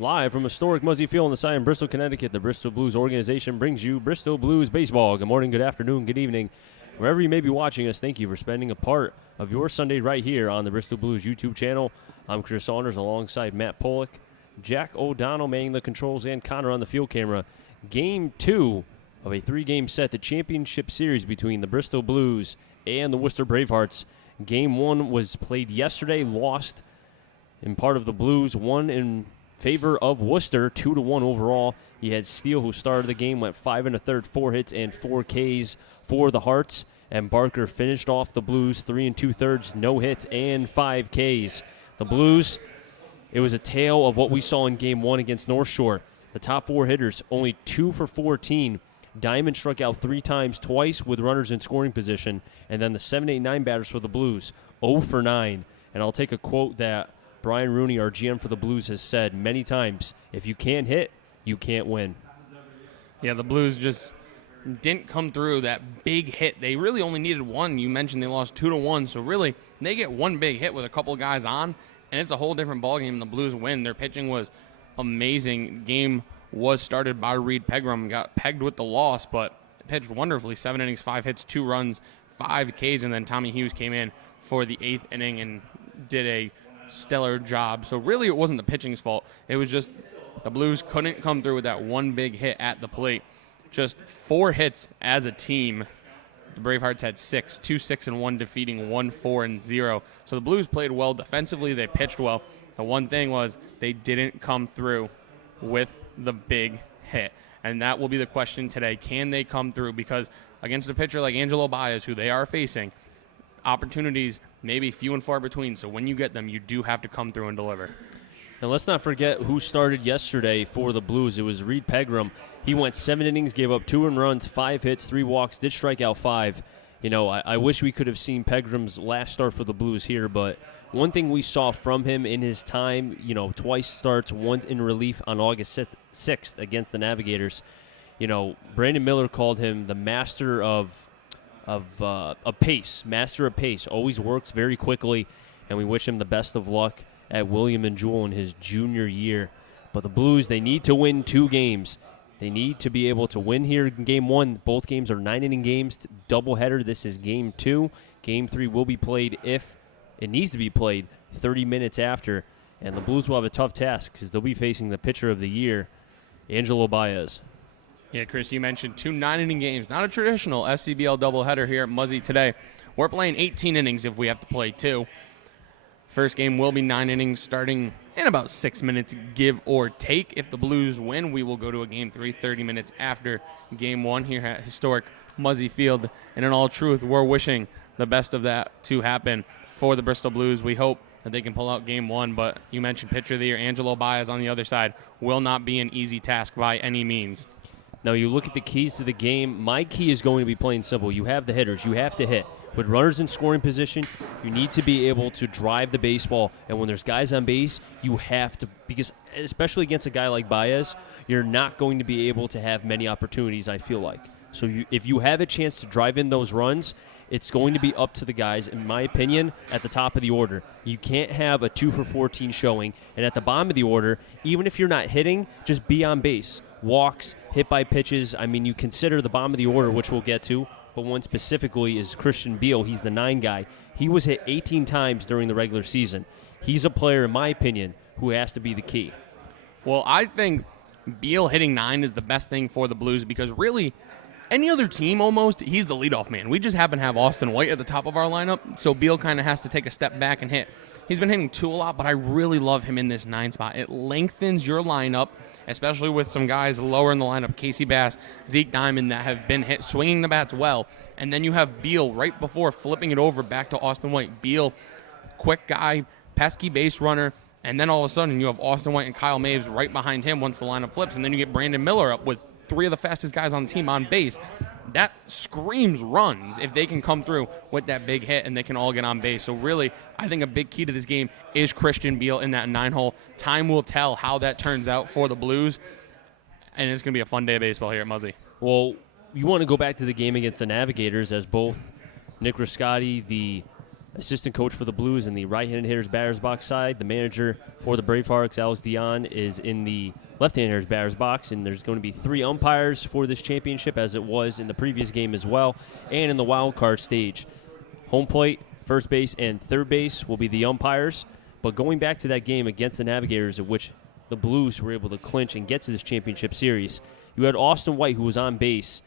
Live from historic Muzzy Field on the side in Bristol, Connecticut, the Bristol Blues organization brings you Bristol Blues baseball. Good morning, good afternoon, good evening. Wherever you may be watching us, thank you for spending a part of your Sunday right here on the Bristol Blues YouTube channel. I'm Chris Saunders alongside Matt Pollock, Jack O'Donnell manning the controls, and Connor on the field camera. Game 2 of a 3-game set, the championship series between the Bristol Blues and the Worcester Bravehearts. Game 1 was played yesterday, lost in part of the Blues, won in favor of Worcester, 2-1 overall. You had Steele, who started the game, went 5 1/3, 4 hits and 4 Ks for the Hearts. And Barker finished off the Blues, 3 2/3, no hits and 5 Ks. The Blues, it was a tale of what we saw in Game 1 against North Shore. The top 4 hitters, only 2 for 14. Diamond struck out 3 times, twice with runners in scoring position. And then the 7, 8, 9 batters for the Blues, 0 for 9. And I'll take a quote that Brian Rooney, our GM for the Blues, has said many times: if you can't hit, you can't win. Yeah, the Blues just didn't come through that big hit. They really only needed one. You mentioned they lost 2-1, so really they get one big hit with a couple of guys on, and it's a whole different ballgame. The Blues win. Their pitching was amazing. Game was started by Reed Pegram, got pegged with the loss, but pitched wonderfully. 7 innings, 5 hits, 2 runs, 5 Ks, and then Tommy Hughes came in for the 8th inning and did a stellar job. So really it wasn't the pitching's fault. It was just the Blues couldn't come through with that one big hit at the plate. Just 4 hits as a team. The Bravehearts had 6, 2 6 and 1 defeating 1 4 and 0. So the Blues played well defensively. They pitched well. The one thing was they didn't come through with the big hit. And that will be the question today. Can they come through? Because against a pitcher like Angelo Baez, who they are facing, opportunities maybe few and far between. So when you get them, you do have to come through and deliver. And let's not forget who started yesterday for the Blues. It was Reed Pegram. He went 7 innings, gave up 2 earned runs, 5 hits, 3 walks, did strike out 5. You know, I wish we could have seen Pegram's last start for the Blues here, but one thing we saw from him in his time, you know, twice starts, one in relief on August 6th against the Navigators. You know, Brandon Miller called him the master of pace, master of pace. Always works very quickly, and we wish him the best of luck at William and Jewell in his junior year. But the Blues, they need to win 2 games. They need to be able to win here in Game 1. Both games are 9-inning games, doubleheader. This is Game 2. Game 3 will be played, if it needs to be played, 30 minutes after. And the Blues will have a tough task because they'll be facing the pitcher of the year, Angelo Baez. Yeah, Chris, you mentioned 2 9-inning games. Not a traditional FCBL doubleheader here at Muzzy today. We're playing 18 innings if we have to play 2. First game will be 9 innings starting in about 6 minutes, give or take. If the Blues win, we will go to a Game 3 30 minutes after Game 1 here at historic Muzzy Field. And in all truth, we're wishing the best of that to happen for the Bristol Blues. We hope that they can pull out Game 1, but you mentioned pitcher of the year, Angelo Baez on the other side, will not be an easy task by any means. Now, you look at the keys to the game. My key is going to be plain simple. You have the hitters. You have to hit. With runners in scoring position, you need to be able to drive the baseball. And when there's guys on base, you have to, because especially against a guy like Baez, you're not going to be able to have many opportunities, I feel like. So if you have a chance to drive in those runs, it's going to be up to the guys, in my opinion, at the top of the order. You can't have a 2 for 14 showing. And at the bottom of the order, even if you're not hitting, just be on base. Walks, hit by pitches. I mean, you consider the bottom of the order, which we'll get to, but one specifically is Christian Beal. He's the 9 guy. He was hit 18 times during the regular season. He's a player, in my opinion, who has to be the key. Well, I think Beal hitting 9 is the best thing for the Blues because really any other team almost, he's the leadoff man. We just happen to have Austin White at the top of our lineup, so Beal kind of has to take a step back and hit. He's been hitting 2 a lot, but I really love him in this 9 spot. It lengthens your lineup, especially with some guys lower in the lineup, Casey Bass, Zeke Diamond, that have been hit swinging the bats well. And then you have Beal right before flipping it over back to Austin White. Beal, quick guy, pesky base runner, and then all of a sudden you have Austin White and Kyle Maves right behind him once the lineup flips, and then you get Brandon Miller up with 3 of the fastest guys on the team on base. That screams runs if they can come through with that big hit and they can all get on base. So really, I think a big key to this game is Christian Beal in that 9-hole. Time will tell how that turns out for the Blues, and it's going to be a fun day of baseball here at Muzzy. Well, you want to go back to the game against the Navigators, as both Nick Riscotti, the assistant coach for the Blues in the right-handed hitters batter's box side. The manager for the Bravehearts, Alex Dion, is in the left-handed hitters batter's box, and there's going to be 3 umpires for this championship, as it was in the previous game as well, and in the wild card stage. Home plate, first base, and third base will be the umpires. But going back to that game against the Navigators, at which the Blues were able to clinch and get to this championship series, you had Austin White, who was on base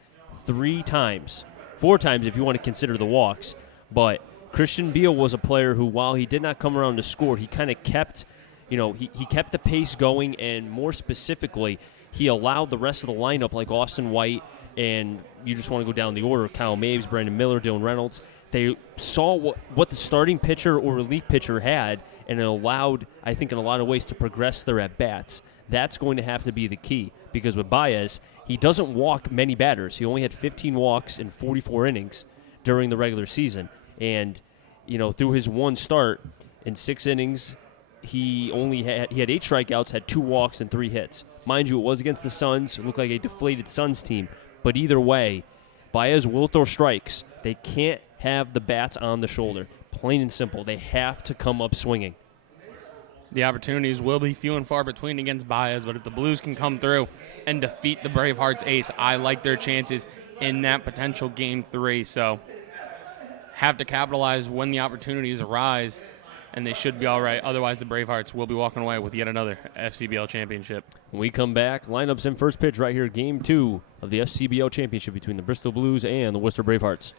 3 times, 4 times if you want to consider the walks. But Christian Beal was a player who, while he did not come around to score, he kind of kept, he kept the pace going, and more specifically, he allowed the rest of the lineup, like Austin White, and you just want to go down the order, Kyle Mabes, Brandon Miller, Dylan Reynolds. They saw what the starting pitcher or relief pitcher had, and it allowed, I think, in a lot of ways to progress their at-bats. That's going to have to be the key, because with Baez, he doesn't walk many batters. He only had 15 walks in 44 innings during the regular season. And, through his one start in 6 innings, he had 8 strikeouts, had 2 walks, and 3 hits. Mind you, it was against the Suns. It looked like a deflated Suns team. But either way, Baez will throw strikes. They can't have the bats on the shoulder. Plain and simple. They have to come up swinging. The opportunities will be few and far between against Baez, but if the Blues can come through and defeat the Bravehearts ace, I like their chances in that potential Game 3. So have to capitalize when the opportunities arise, and they should be all right. Otherwise, the Bravehearts will be walking away with yet another FCBL championship. When we come back, lineups in first pitch right here, Game 2 of the FCBL championship between the Bristol Blues and the Worcester Bravehearts.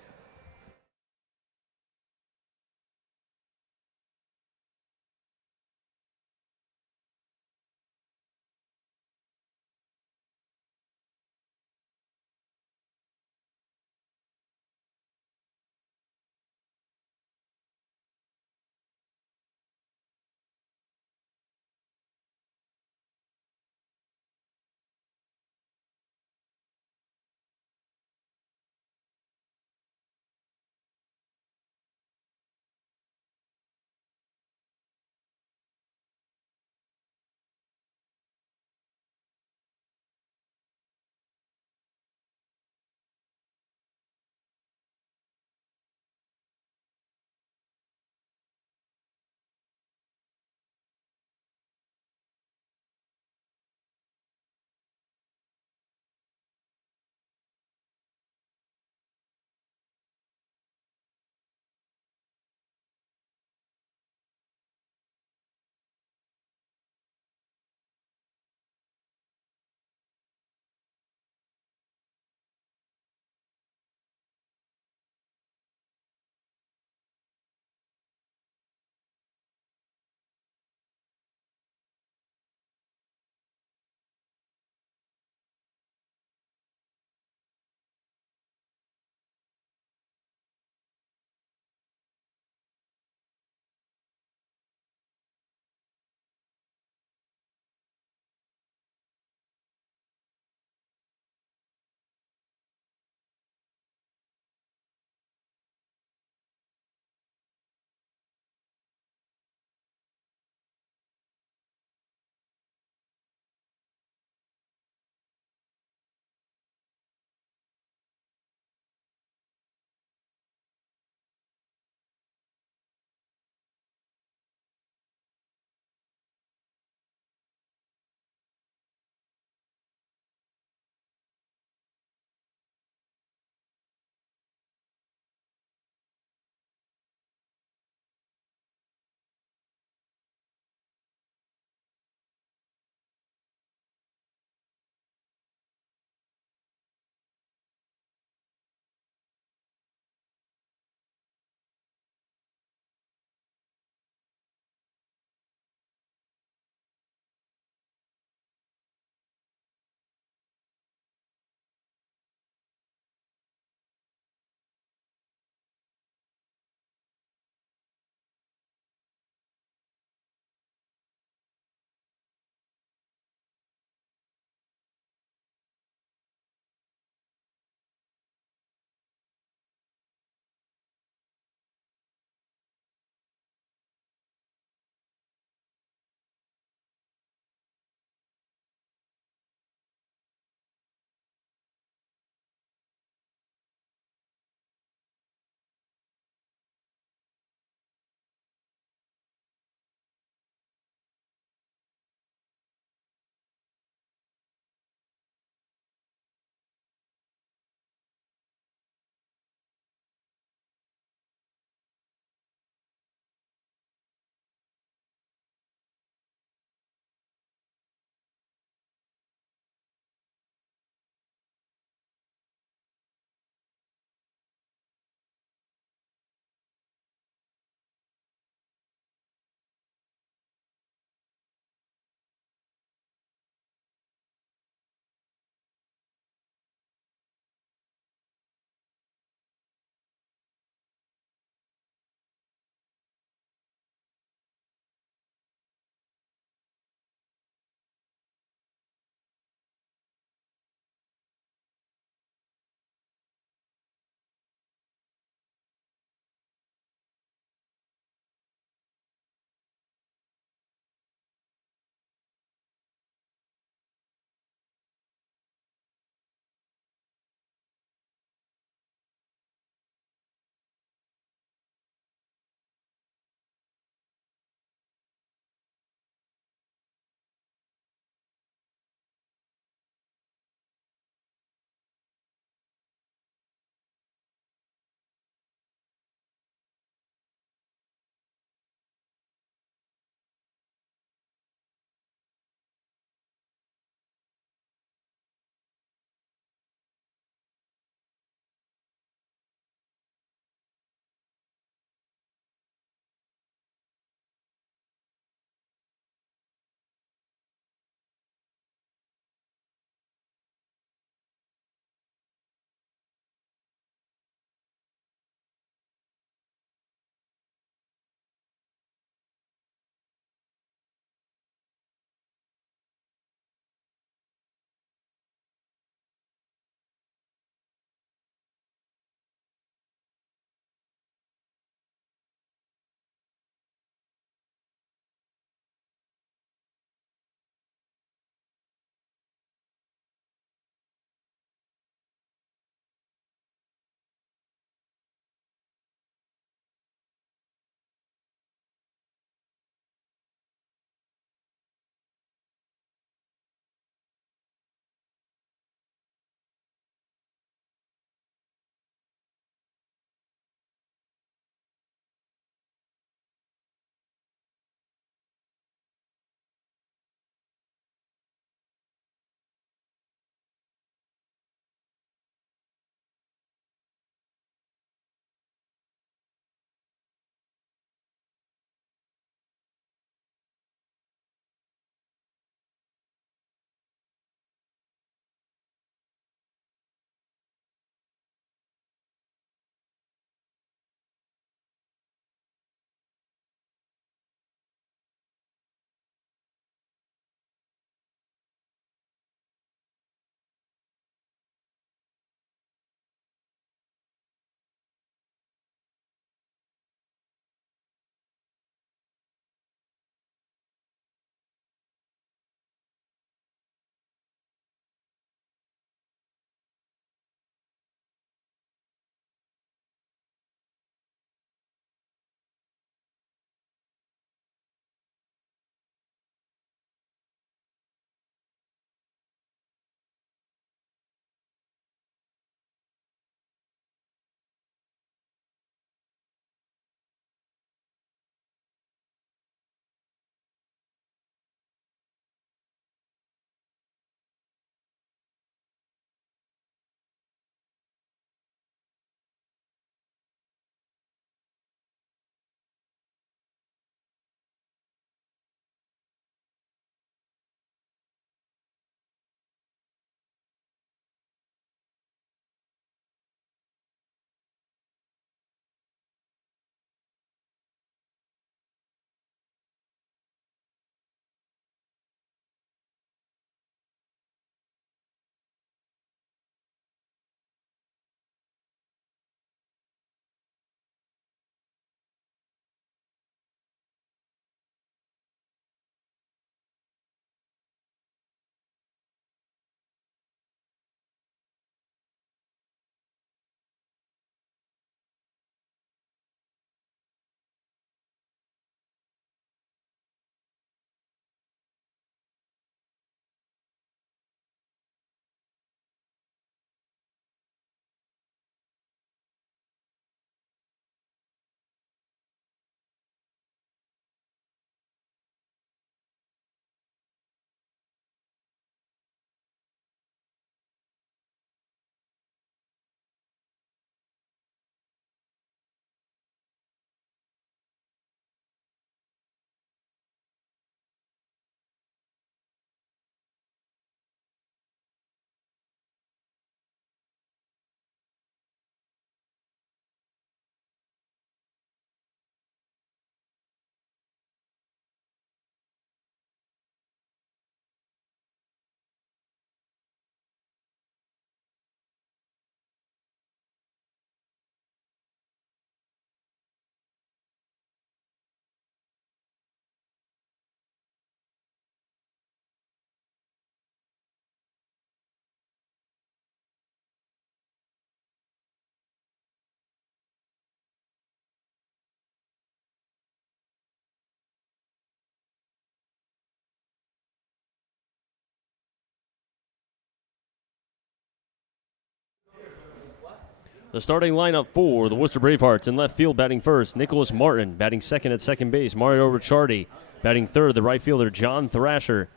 The starting lineup for the Worcester Bravehearts: in left field, batting first, Nicholas Martin. Batting second at second base, Mario Ricciardi. Batting third, the right fielder, John Thrasher.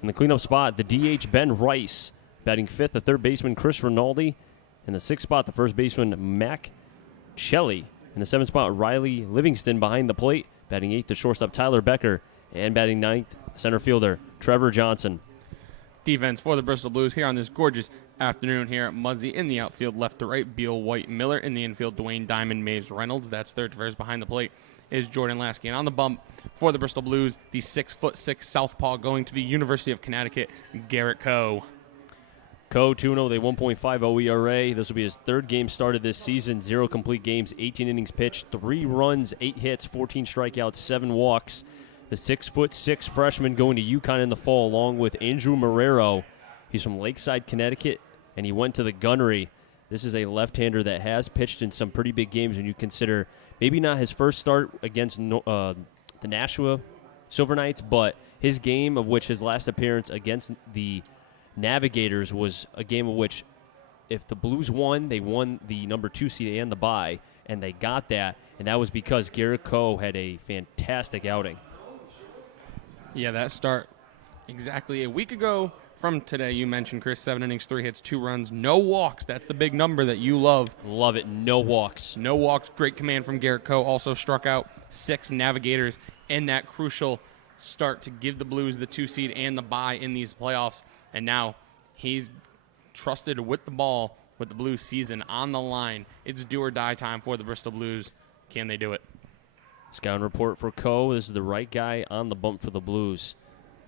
In the cleanup spot, the DH, Ben Rice. Batting fifth, the third baseman, Chris Rinaldi. In the sixth spot, the first baseman, Mac Shelley. In the seventh spot, Riley Livingston behind the plate. Batting eighth, the shortstop, Tyler Becker. And batting ninth, center fielder, Trevor Johnson. Defense for the Bristol Blues here on this gorgeous afternoon here at Muzzy. In the outfield, left to right, Beal, White, Miller. In the infield, Dwayne, Diamond, Maves, Reynolds. That's third to first. Behind the plate is Jordan Lasky. And on the bump for the Bristol Blues, the 6'6" southpaw going to the University of Connecticut, Garrett Coe. Coe 2-0, they 1.50 ERA. This will be his third game started this season. 0 complete games, 18 innings pitched, 3 runs, 8 hits, 14 strikeouts, 7 walks. The 6'6" freshman going to UConn in the fall, along with Andrew Marrero. He's from Lakeside, Connecticut, and he went to the Gunnery. This is a left-hander that has pitched in some pretty big games when you consider maybe not his first start against the Nashua Silver Knights, but his game of which his last appearance against the Navigators was a game of which if the Blues won, they won the number 2 seed and the bye, and they got that, and that was because Garrett Coe had a fantastic outing. Yeah, that start exactly a week ago from today. You mentioned, Chris, 7 innings, 3 hits, 2 runs, no walks. That's the big number that you love. Love it. No walks. No walks. Great command from Garrett Coe. Also struck out 6 Navigators in that crucial start to give the Blues the 2 seed and the bye in these playoffs. And now he's trusted with the ball with the Blues season on the line. It's do or die time for the Bristol Blues. Can they do it? Scouting report for Coe. This is the right guy on the bump for the Blues.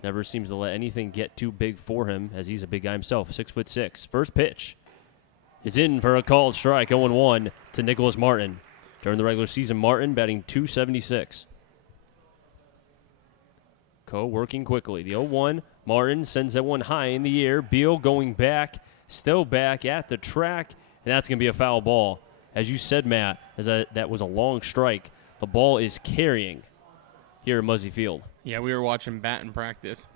Never seems to let anything get too big for him, as he's a big guy himself, 6'6". First pitch is in for a called strike, 0-1 to Nicholas Martin. During the regular season, Martin batting .276. Coe working quickly. The 0-1, Martin sends that one high in the air. Beal going back, still back at the track, and that's going to be a foul ball. As you said, Matt, that was a long strike. The ball is carrying here at Muzzy Field. Yeah, we were watching batting practice.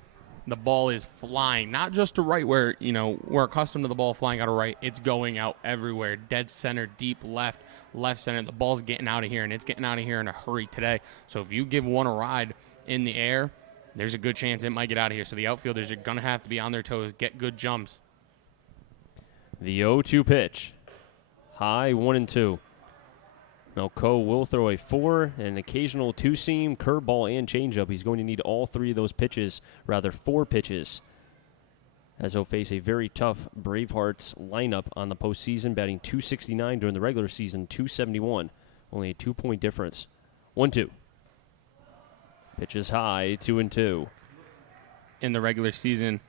The ball is flying, not just to right where, we're accustomed to the ball flying out of right. It's going out everywhere. Dead center, deep left, left center. The ball's getting out of here, and it's getting out of here in a hurry today. So if you give one a ride in the air, there's a good chance it might get out of here. So the outfielders are going to have to be on their toes, get good jumps. The 0-2 pitch. High, 1-2. Now Coe will throw a 4, an occasional 2-seam, curveball, and changeup. He's going to need all 3 of those pitches, rather 4 pitches, as he'll face a very tough Bravehearts lineup on the postseason, batting .269 during the regular season, .271. Only a 2-point difference. 1-2. Pitch is high, 2-2. In the regular season,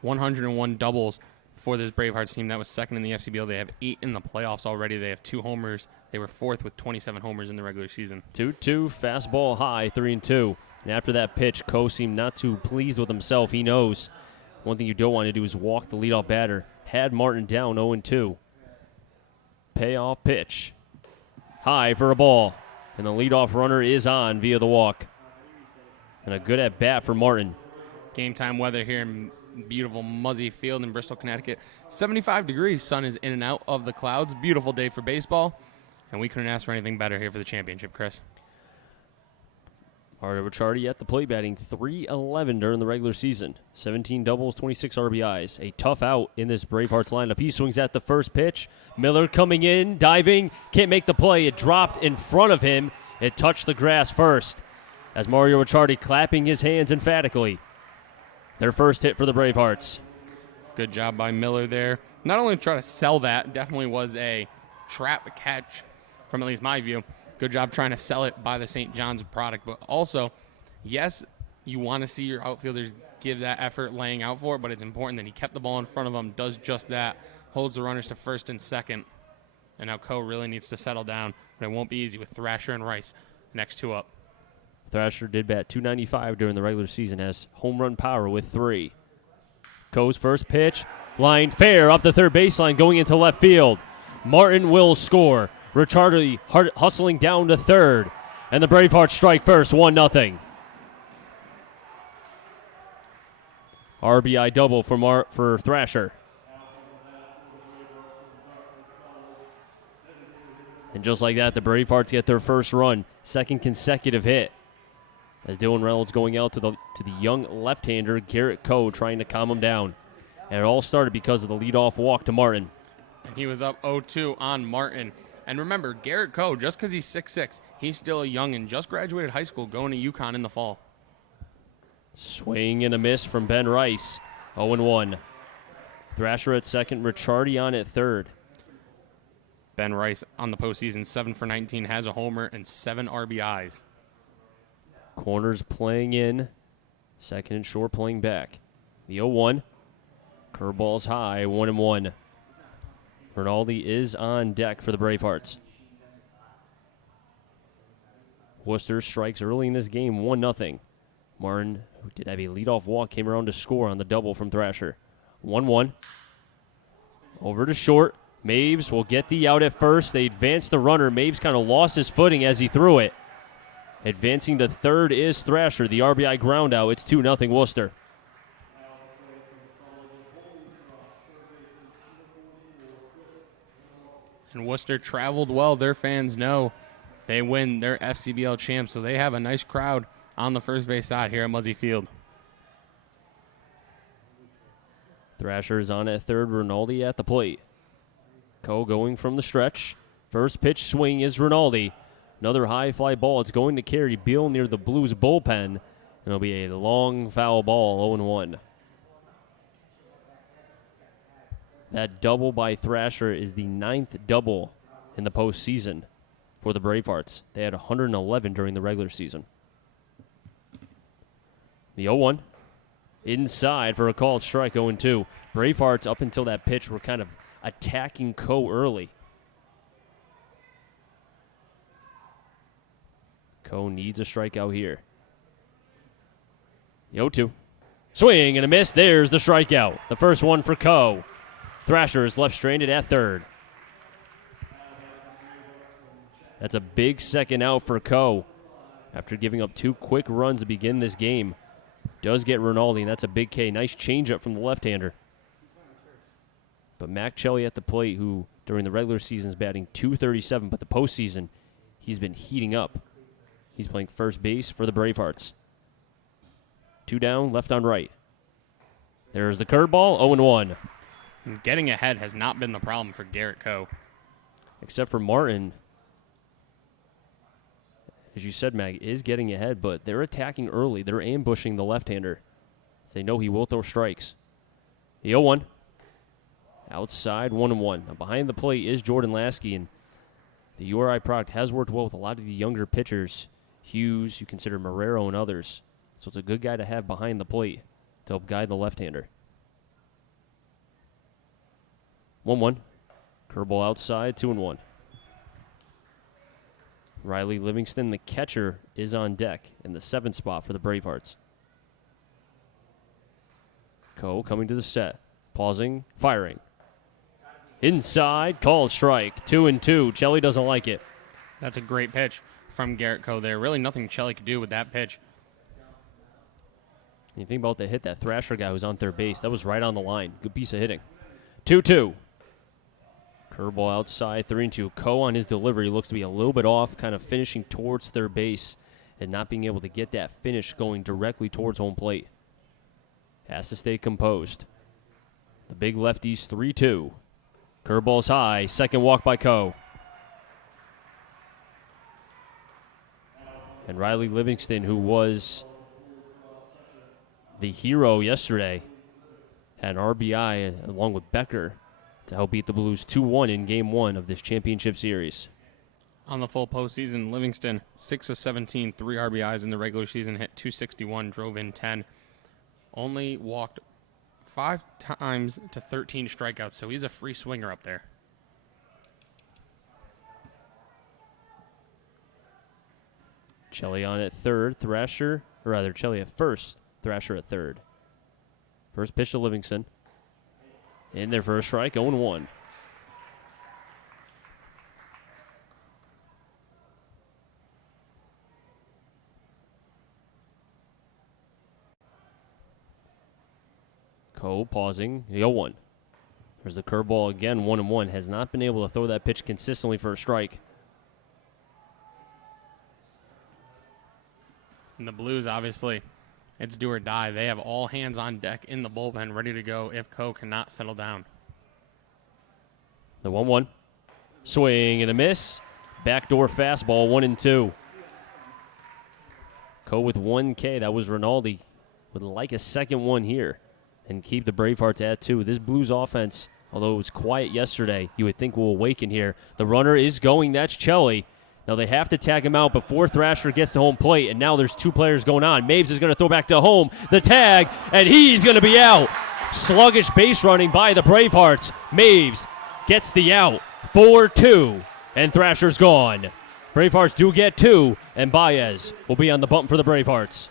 101 doubles for this Bravehearts team. That was second in the FCBL. They have 8 in the playoffs already. They have 2 homers. They were 4th with 27 homers in the regular season. 2-2, fastball high, 3-2. And after that pitch, Coe seemed not too pleased with himself. He knows one thing you don't want to do is walk the leadoff batter. Had Martin down 0-2. Payoff pitch. High for a ball. And the leadoff runner is on via the walk. And a good at-bat for Martin. Game time weather here in beautiful Muzzy Field in Bristol, Connecticut. 75 degrees. Sun is in and out of the clouds. Beautiful day for baseball. And we couldn't ask for anything better here for the championship, Chris. Mario Ricciardi at the plate, batting .311 during the regular season. 17 doubles, 26 RBIs. A tough out in this Bravehearts lineup. He swings at the first pitch. Miller coming in, diving, can't make the play. It dropped in front of him. It touched the grass first. As Mario Ricciardi clapping his hands emphatically. Their first hit for the Bravehearts. Good job by Miller there. Not only try to sell that, definitely was a trap catch from at least my view. Good job trying to sell it by the St. John's product. But also, yes, you want to see your outfielders give that effort laying out for it, but it's important that he kept the ball in front of him, does just that, holds the runners to first and second. And now Coe really needs to settle down, but it won't be easy with Thrasher and Rice next 2 up. Thrasher did bat .295 during the regular season, has home run power with 3. Coe's first pitch, line fair up the third baseline, going into left field. Martin will score. Ricciardi hustling down to third, and the Bravehearts strike first, 1-0. RBI double for Thrasher. And just like that, the Bravehearts get their first run, second consecutive hit. As Dylan Reynolds going out to the young left-hander, Garrett Coe, trying to calm him down. And it all started because of the leadoff walk to Martin. And he was up 0-2 on Martin. And remember, Garrett Coe, just because he's 6'6", he's still a young and just graduated high school going to UConn in the fall. Swing and a miss from Ben Rice, 0-1. Thrasher at second, Ricciardi on at third. Ben Rice on the postseason, 7 for 19, has a homer and 7 RBIs. Corners playing in, second and short playing back. The 0-1, curveball's high, 1-1. Rinaldi is on deck for the Bravehearts. Worcester strikes early in this game, 1-0. Martin, who did have a leadoff walk, came around to score on the double from Thrasher. 1-1. Over to short. Maves will get the out at first. They advance the runner. Maves kind of lost his footing as he threw it. Advancing to third is Thrasher. The RBI ground out. It's 2-0 Worcester. And Worcester traveled well. Their fans know they win. They're FCBL champs, so they have a nice crowd on the first base side here at Muzzy Field. Thrasher is on at third. Rinaldi at the plate. Coe going from the stretch. First pitch swing is Rinaldi. Another high fly ball. It's going to carry Beal near the Blues bullpen. And it'll be a long foul ball, 0-1. That double by Thrasher is the 9th double in the postseason for the Bravehearts. They had 111 during the regular season. The 0-1. Inside for a called strike, 0-2. Bravehearts, up until that pitch, were kind of attacking Coe early. Coe needs a strikeout here. The 0-2. Swing and a miss. There's the strikeout. The first one for Coe. Thrasher is left stranded at third. That's a big second out for Coe after giving up 2 quick runs to begin this game. Does get Rinaldi, and that's a big K. Nice changeup from the left-hander. But Mac Celli at the plate, who during the regular season is batting .237, but the postseason, he's been heating up. He's playing first base for the Bravehearts. 2 down, left on right. There's the curveball, 0-1. Getting ahead has not been the problem for Garrett Coe. Except for Martin. As you said, Mag, is getting ahead, but they're attacking early. They're ambushing the left-hander. They know he will throw strikes. The 0-1. Outside, 1-1. Now behind the plate is Jordan Lasky, and the URI product has worked well with a lot of the younger pitchers. Hughes, you consider Marrero, and others. So it's a good guy to have behind the plate to help guide the left-hander. 1-1. Curveball outside, 2-1. Riley Livingston, the catcher, is on deck in the 7th spot for the Bravehearts. Coe coming to the set. Pausing, firing. Inside, called strike. 2-2. Celli doesn't like it. That's a great pitch from Garrett Coe there. Really nothing Celli could do with that pitch. You think about the hit that Thrasher guy who's on third base. That was right on the line. Good piece of hitting. 2-2. Curveball outside, 3-2. Coe on his delivery looks to be a little bit off, kind of finishing towards third base and not being able to get that finish going directly towards home plate. Has to stay composed. The big lefties, 3-2. Curveball's high, second walk by Coe. And Riley Livingston, who was the hero yesterday, had an RBI along with Becker to help beat the Blues 2-1 in Game 1 of this championship series. On the full postseason, Livingston, 6 of 17, 3 RBIs in the regular season, hit .261, drove in 10. Only walked 5 times to 13 strikeouts, so he's a free swinger up there. Celli on at third, Celli at first, Thrasher at third. First pitch to Livingston. In there for a strike, 0-1. Coe pausing, 0-1. There's the curveball again, 1-1. Has not been able to throw that pitch consistently for a strike. And the Blues, obviously, it's do or die. They have all hands on deck in the bullpen ready to go if Coe cannot settle down. The 1-1. Swing and a miss. Backdoor fastball, 1-2. Coe with 1K. That was Rinaldi. Would like a second one here and keep the Bravehearts at 2. This Blues offense, although it was quiet yesterday, you would think will awaken here. The runner is going. That's Chelly. Now they have to tag him out before Thrasher gets to home plate, and now there's 2 players going on. Maves is going to throw back to home. The tag, and he's going to be out. Sluggish base running by the Bravehearts. Maves gets the out. 4-2, and Thrasher's gone. Bravehearts do get 2, and Baez will be on the bump for the Bravehearts.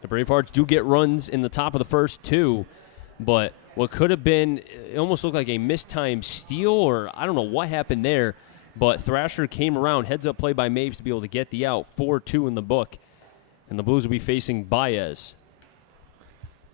The Bravehearts do get runs in the top of the first 2, but what could have been, it almost looked like a mistimed steal, or I don't know what happened there, but Thrasher came around, heads-up play by Maves to be able to get the out, 4-2 in the book, and the Blues will be facing Baez.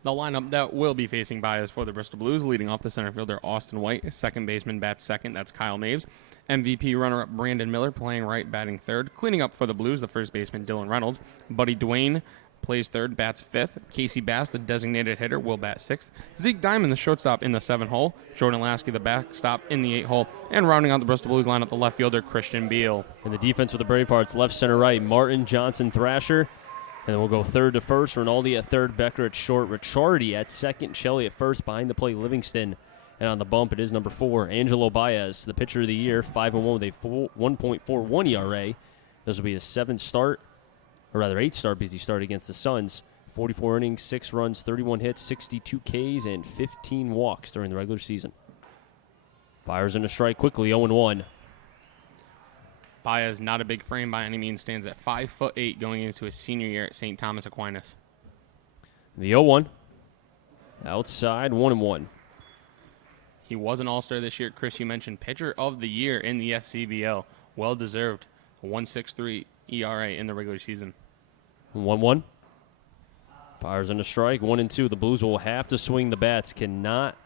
The lineup that will be facing Baez for the Bristol Blues, leading off the center fielder Austin White, second baseman bats second, that's Kyle Maves. MVP runner-up Brandon Miller playing right, batting third. Cleaning up for the Blues, the first baseman Dylan Reynolds. Buddy Dwayne plays third, bats fifth. Casey Bass, the designated hitter, will bat sixth. Zeke Diamond, the shortstop, in the 7 hole. Jordan Lasky, the backstop, in the 8 hole. And rounding out the Bristol Blues lineup, the left fielder Christian Beal. And the defense for the Bravehearts, left, center, right, Martin, Johnson, Thrasher. And then we'll go third to first. Rinaldi at third, Becker at short, Ricciardi at second, Shelley at first, behind the plate, Livingston. And on the bump, it is number 4, Angelo Baez, the pitcher of the year, 5-1 with a 1.41 ERA. This will be his 7th start, or rather 8th start because he started against the Suns. 44 innings, 6 runs, 31 hits, 62 Ks, and 15 walks during the regular season. Fires in a strike quickly, 0-1. Baez, not a big frame by any means, stands at 5'8" going into his senior year at St. Thomas Aquinas. The 0-1. Outside, 1-1. He was an All-Star this year. Chris, you mentioned pitcher of the year in the FCBL. Well-deserved. A 1.63 ERA in the regular season. 1-1. Fires in a strike, 1-2. The Blues will have to swing the bats. Cannot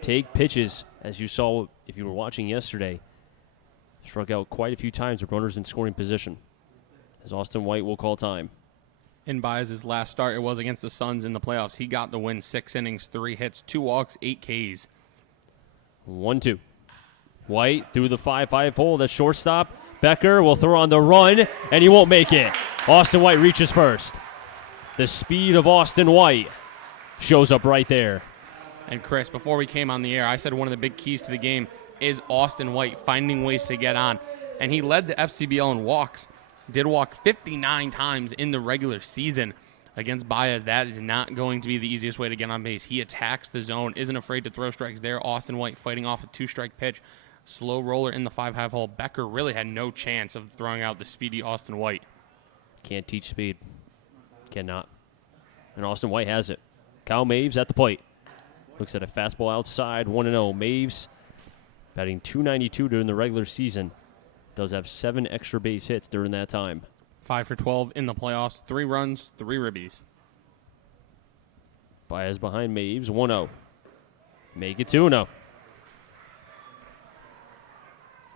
take pitches, as you saw if you were watching yesterday. Struck out quite a few times with runners in scoring position. As Austin White will call time. In Baez's last start, it was against the Suns in the playoffs. He got the win, 6 innings, 3 hits, 2 walks, 8 Ks. 1-2. White through the 5-5 hole. That's shortstop. Becker will throw on the run, and he won't make it. Austin White reaches first. The speed of Austin White shows up right there. And Chris, before we came on the air, I said one of the big keys to the game is Austin White finding ways to get on. And he led the FCBL in walks. Did walk 59 times in the regular season. Against Baez, that is not going to be the easiest way to get on base. He attacks the zone, isn't afraid to throw strikes there. Austin White fighting off a 2-strike pitch. Slow roller in the 5-5 hole. Becker really had no chance of throwing out the speedy Austin White. Can't teach speed. Cannot. And Austin White has it. Kyle Maves at the plate. Looks at a fastball outside, 1-0. Maves batting .292 during the regular season. Does have 7 extra base hits during that time. 5 for 12 in the playoffs, 3 runs, 3 ribbies. Baez behind Maves, 1-0. Make it 2-0.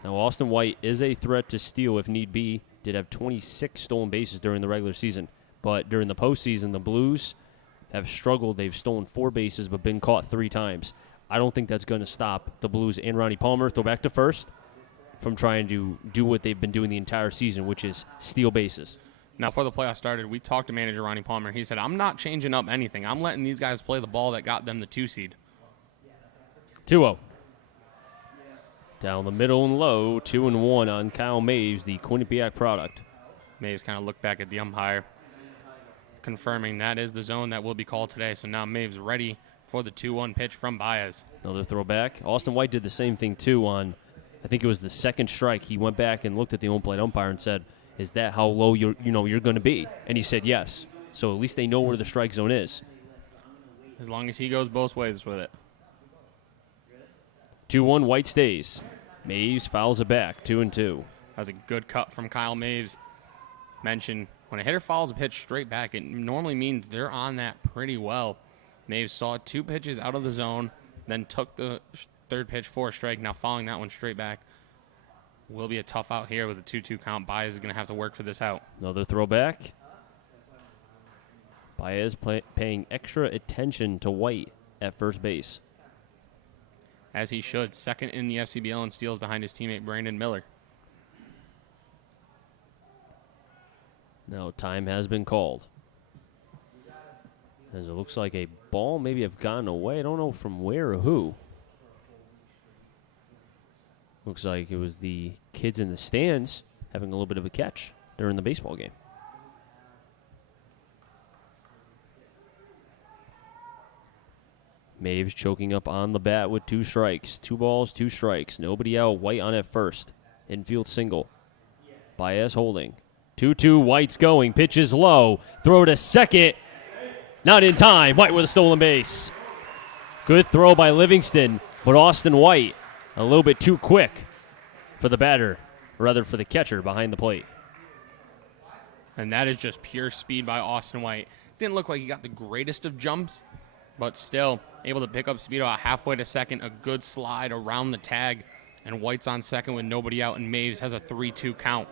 Now, Austin White is a threat to steal if need be. Did have 26 stolen bases during the regular season. But during the postseason, the Blues have struggled. They've stolen 4 bases but been caught 3 times. I don't think that's going to stop the Blues and Ronnie Palmer, throw back to first, from trying to do what they've been doing the entire season, which is steal bases. Now, before the playoffs started, we talked to manager Ronnie Palmer. He said, I'm not changing up anything. I'm letting these guys play the ball that got them the 2 seed. 2-0. Down the middle and low, 2-1 on Kyle Maves, the Quinnipiac product. Maves kind of looked back at the umpire, confirming that is the zone that will be called today. So now Maves ready for the 2-1 pitch from Baez. Another throwback. Austin White did the same thing, too, on, I think it was the second strike. He went back and looked at the home plate umpire and said, is that how low you're going to be? And he said yes. So at least they know where the strike zone is. As long as he goes both ways with it. 2-1, White stays. Maves fouls it back, 2-2. That was a good cut from Kyle Maves. Mentioned when a hitter fouls a pitch straight back, it normally means they're on that pretty well. Maves saw 2 pitches out of the zone, then took the third pitch for a strike. Now following that one straight back will be a tough out here with a 2-2 count. Baez is going to have to work for this out. Another throwback. Baez paying extra attention to White at first base. As he should. Second in the FCBL in steals behind his teammate Brandon Miller. Now time has been called. As it looks like a ball maybe have gone away. I don't know from where or who. Looks like it was the kids in the stands having a little bit of a catch during the baseball game. Maves choking up on the bat with 2 strikes. 2 balls, 2 strikes. Nobody out. White on at first. Infield single. Baez holding. 2-2. White's going. Pitch is low. Throw to second. Not in time. White with a stolen base. Good throw by Livingston, but Austin White a little bit too quick for the batter, or rather for the catcher behind the plate. And that is just pure speed by Austin White. Didn't look like he got the greatest of jumps, but still able to pick up speed about halfway to second. A good slide around the tag, and White's on second with nobody out, and Maves has a 3-2 count.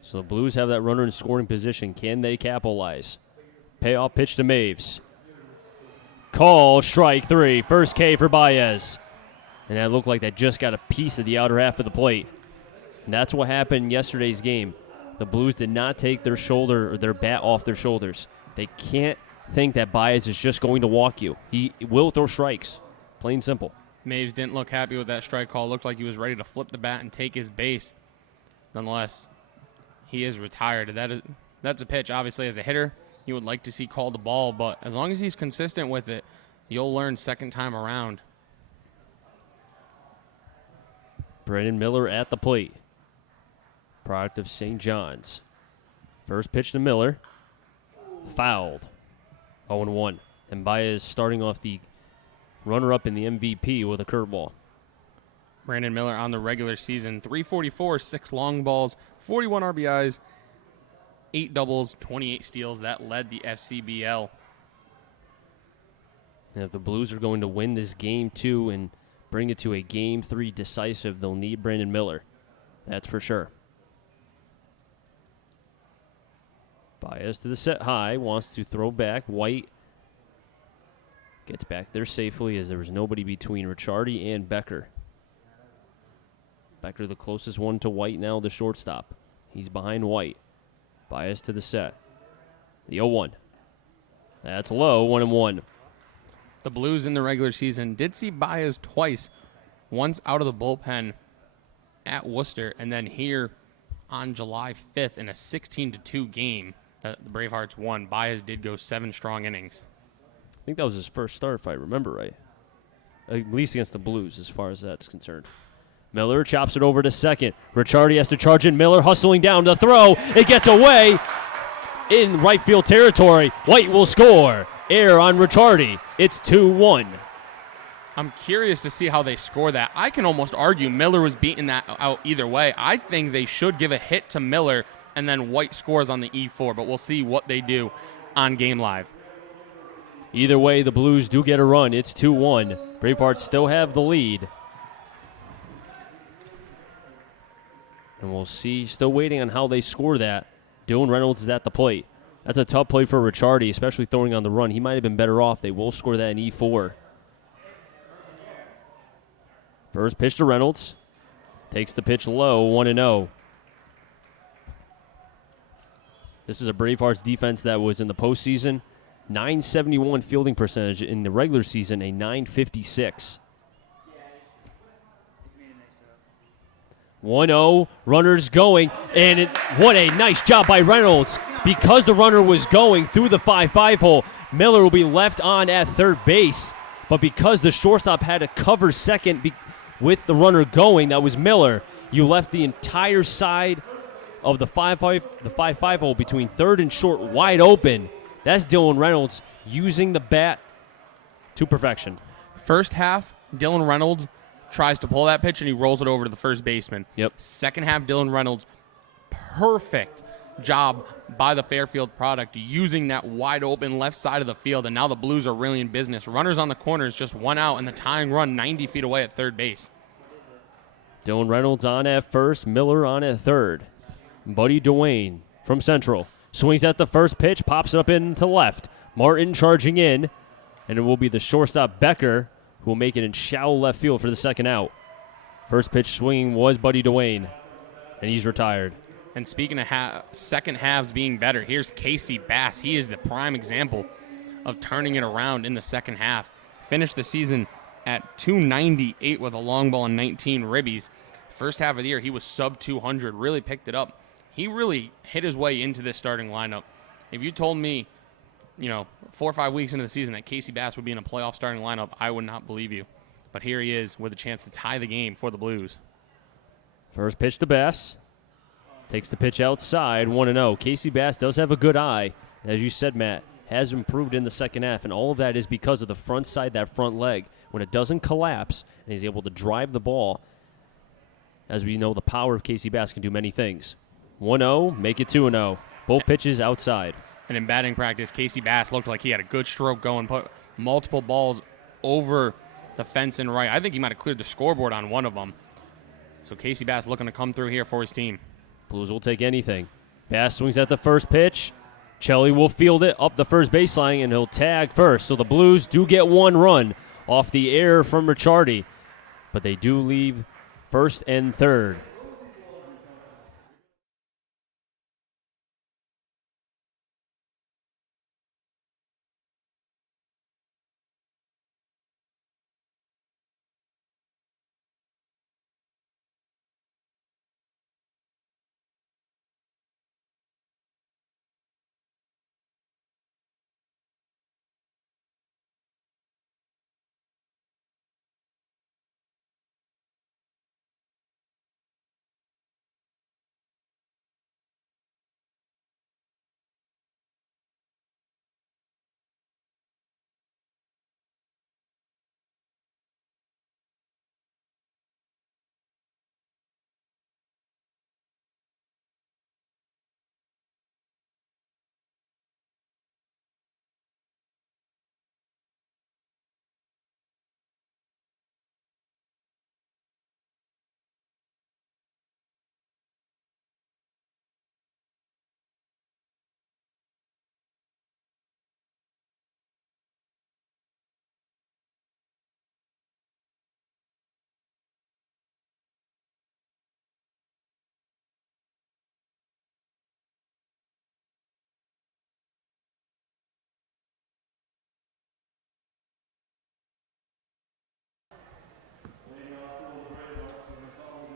So the Blues have that runner in scoring position. Can they capitalize? Payoff pitch to Maves. Call, strike 3. First K for Baez. And that looked like that just got a piece of the outer half of the plate. And that's what happened in yesterday's game. The Blues did not take their shoulder or their bat off their shoulders. They can't think that Baez is just going to walk you. He will throw strikes. Plain simple. Maves didn't look happy with that strike call. Looked like he was ready to flip the bat and take his base. Nonetheless, he is retired. That's a pitch, obviously, as a hitter. You would like to see call the ball, but as long as he's consistent with it, you'll learn second time around. Brandon Miller at the plate. Product of St. John's. First pitch to Miller. Fouled. 0-1. And Baez starting off the runner-up in the MVP with a curveball. Brandon Miller on the regular season, 344, 6 long balls, 41 RBIs, 8 doubles, 28 steals. That led the FCBL. And if the Blues are going to win this game 2 and bring it to a game 3 decisive, they'll need Brandon Miller. That's for sure. Baez to the set high, wants to throw back. White gets back there safely as there was nobody between Ricciardi and Becker. Becker the closest one to White now, the shortstop. He's behind White. Baez to the set. The 0-1. That's low, 1-1. The Blues in the regular season did see Baez twice, once out of the bullpen at Worcester, and then here on July 5th in a 16-2 game that the Bravehearts won. Baez did go 7 strong innings. I think that was his first start, if I remember right. At least against the Blues, as far as that's concerned. Miller chops it over to second. Ricciardi has to charge in. Miller hustling down to throw. It gets away in right field territory. White will score. Error on Ricciardi. It's 2-1. I'm curious to see how they score that. I can almost argue Miller was beating that out either way. I think they should give a hit to Miller and then White scores on the E4, but we'll see what they do on Game Live. Either way, the Blues do get a run. It's 2-1. Bravehearts still have the lead. And we'll see. Still waiting on how they score that. Dylan Reynolds is at the plate. That's a tough play for Ricciardi, especially throwing on the run. He might have been better off. They will score that in E4. First pitch to Reynolds. Takes the pitch low, 1-0. This is a Bravehearts defense that was in the postseason. 971 fielding percentage. In the regular season, a 956. 1-0, runners going, and what a nice job by Reynolds. Because the runner was going through the 5-5 hole, Miller will be left on at third base. But because the shortstop had to cover second with the runner going, that was Miller, you left the entire side of the 5-5 hole between third and short wide open. That's Dylan Reynolds using the bat to perfection. First half, Dylan Reynolds tries to pull that pitch, and he rolls it over to the first baseman. Yep. Second half, Dylan Reynolds, perfect job by the Fairfield product using that wide open left side of the field, and now the Blues are really in business. Runners on the corners, just one out, and the tying run 90 feet away at third base. Dylan Reynolds on at first, Miller on at third. Buddy Dwayne from Central swings at the first pitch, pops it up into left. Martin charging in, and it will be the shortstop Becker who will make it in shallow left field for the second out. First pitch swinging was Buddy Dwayne, and he's retired. And speaking of second halves being better, here's Casey Bass. He is the prime example of turning it around in the second half. Finished the season at 298 with a long ball and 19 ribbies. First half of the year, he was sub 200, really picked it up. He really hit his way into this starting lineup. If you told me, 4 or 5 weeks into the season that Casey Bass would be in a playoff starting lineup, I would not believe you. But here he is with a chance to tie the game for the Blues. First pitch to Bass. Takes the pitch outside, 1-0. Casey Bass does have a good eye. As you said, Matt, has improved in the second half, and all of that is because of the front side, that front leg. When it doesn't collapse, and he's able to drive the ball, as we know, the power of Casey Bass can do many things. 1-0, make it 2-0. Both pitches outside. And in batting practice, Casey Bass looked like he had a good stroke going, put multiple balls over the fence and right. I think he might have cleared the scoreboard on one of them. So Casey Bass looking to come through here for his team. Blues will take anything. Bass swings at the first pitch. Chelly will field it up the first baseline, and he'll tag first. So the Blues do get one run off the error from Ricciardi, but they do leave first and third.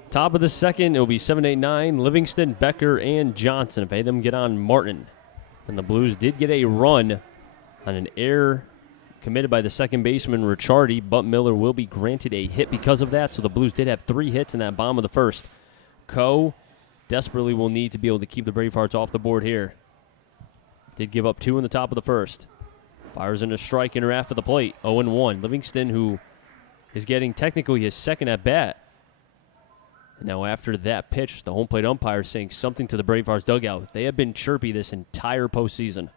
Top of the second, it'll be 7-8-9, Livingston, Becker, and Johnson. If any of them get on Martin. And the Blues did get a run on an error committed by the second baseman, Ricciardi, but Miller will be granted a hit because of that. So the Blues did have 3 hits in that bottom of the first. Coe desperately will need to be able to keep the Bravehearts off the board here. Did give up 2 in the top of the first. Fires in a strike in or after the plate, 0-1. Livingston, who is getting technically his second at bat. And now after that pitch, the home plate umpire is saying something to the Bravehearts dugout. They have been chirpy this entire postseason.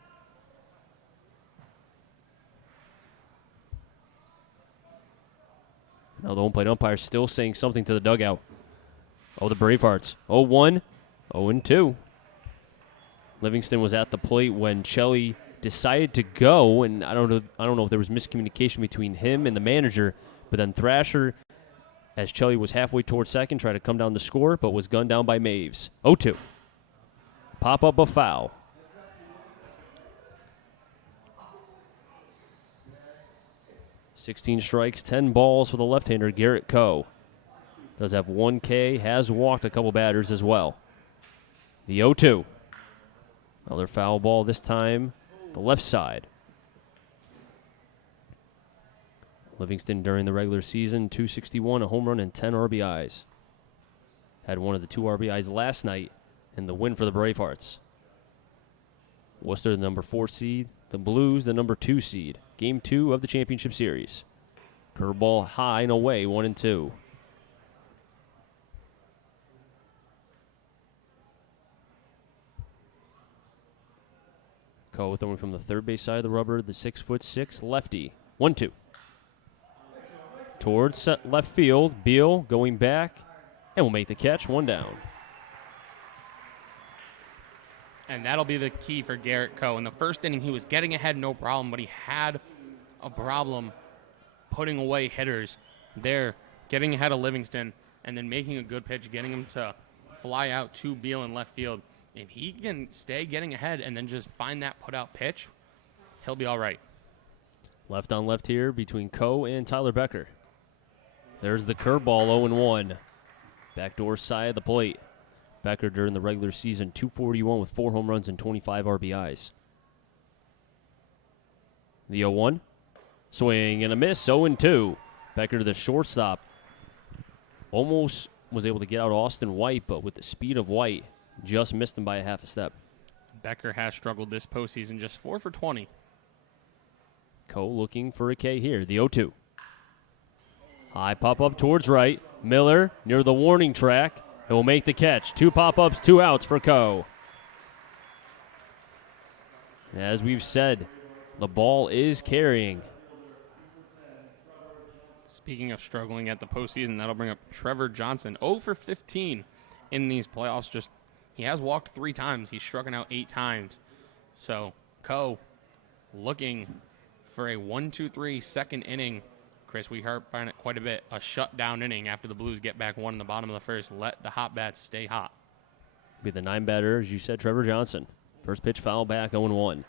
Now the home plate umpire is still saying something to the dugout. Oh, the Bravehearts. 0-1, 0-2. Livingston was at the plate when Chelly decided to go, and I don't know if there was miscommunication between him and the manager, but then Thrasher, as Chelly was halfway towards second, tried to come down the score, but was gunned down by Maves. 0-2. Pop up a foul. $16 strikes, 10 balls for the left-hander, Garrett Coe. Does have 1 K, has walked a couple batters as well. The 0-2. Another foul ball, this time the left side. Livingston during the regular season, 261, a home run, and 10 RBIs. Had one of the 2 RBIs last night in the win for the Bravehearts. Worcester, the number 4 seed. The Blues, the number 2 seed. Game 2 of the championship series. Curveball high and away, 1-2. Coe throwing from the third base side of the rubber, the 6'6" lefty. 1-2. Towards left field, Beal going back, and will make the catch, 1 down. And that'll be the key for Garrett Coe. In the first inning, he was getting ahead, no problem, but he had a problem putting away hitters there, getting ahead of Livingston, and then making a good pitch, getting him to fly out to Beal in left field. If he can stay getting ahead and then just find that put-out pitch, he'll be all right. Left on left here between Coe and Tyler Becker. There's the curveball, 0-1. Backdoor side of the plate. Becker during the regular season, 241 with 4 home runs and 25 RBIs. The 0-1. Swing and a miss, 0-2. Becker to the shortstop. Almost was able to get out Austin White, but with the speed of White, just missed him by a half a step. Becker has struggled this postseason, just 4 for 20. Coe looking for a K here, the 0-2. High pop-up towards right. Miller near the warning track. He will make the catch. 2 pop-ups, 2 outs for Coe. As we've said, the ball is carrying. Speaking of struggling at the postseason, that'll bring up Trevor Johnson. 0 for 15 in these playoffs. He has walked 3 times. He's struck out 8 times. So Coe looking for a 1-2-3 second inning. Chris, we harp on it quite a bit. A shutdown inning after the Blues get back 1 in the bottom of the first. Let the hot bats stay hot. Be the 9 batter, as you said, Trevor Johnson. First pitch foul back, 0-1.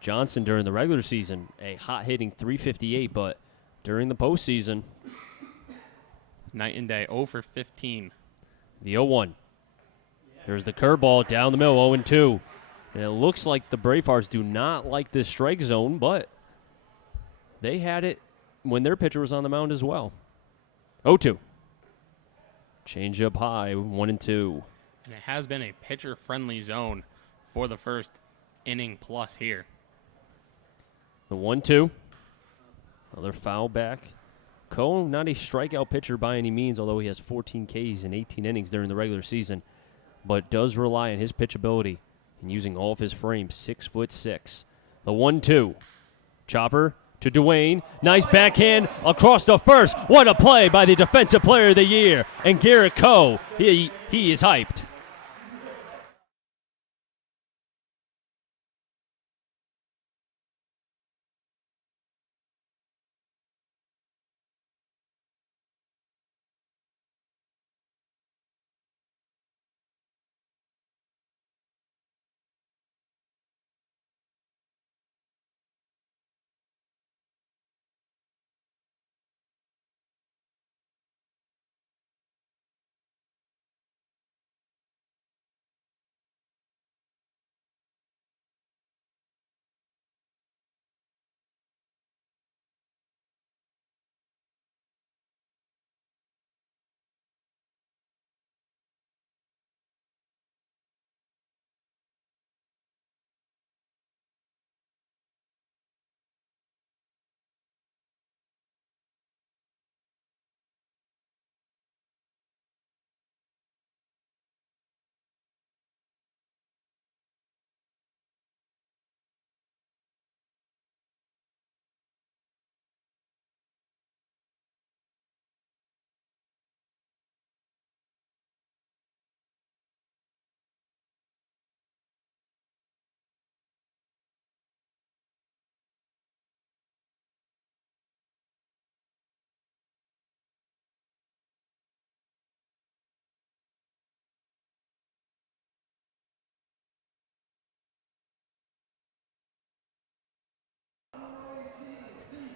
Johnson during the regular season, a hot-hitting .358, but during the postseason, night and day, 0 for 15. The 0-1. Here's the curveball down the middle, 0-2. And it looks like the Bravehearts do not like this strike zone, but they had it when their pitcher was on the mound as well. 0-2. Change up high, 1-2. And it has been a pitcher-friendly zone for the first inning plus here. The 1-2. Another foul back. Coe, not a strikeout pitcher by any means, although he has 14 Ks in 18 innings during the regular season, but does rely on his pitchability and using all of his frame, 6'6". The 1-2. Chopper to Dwayne. Nice backhand across the first. What a play by the Defensive Player of the Year. And Garrett Coe, he is hyped.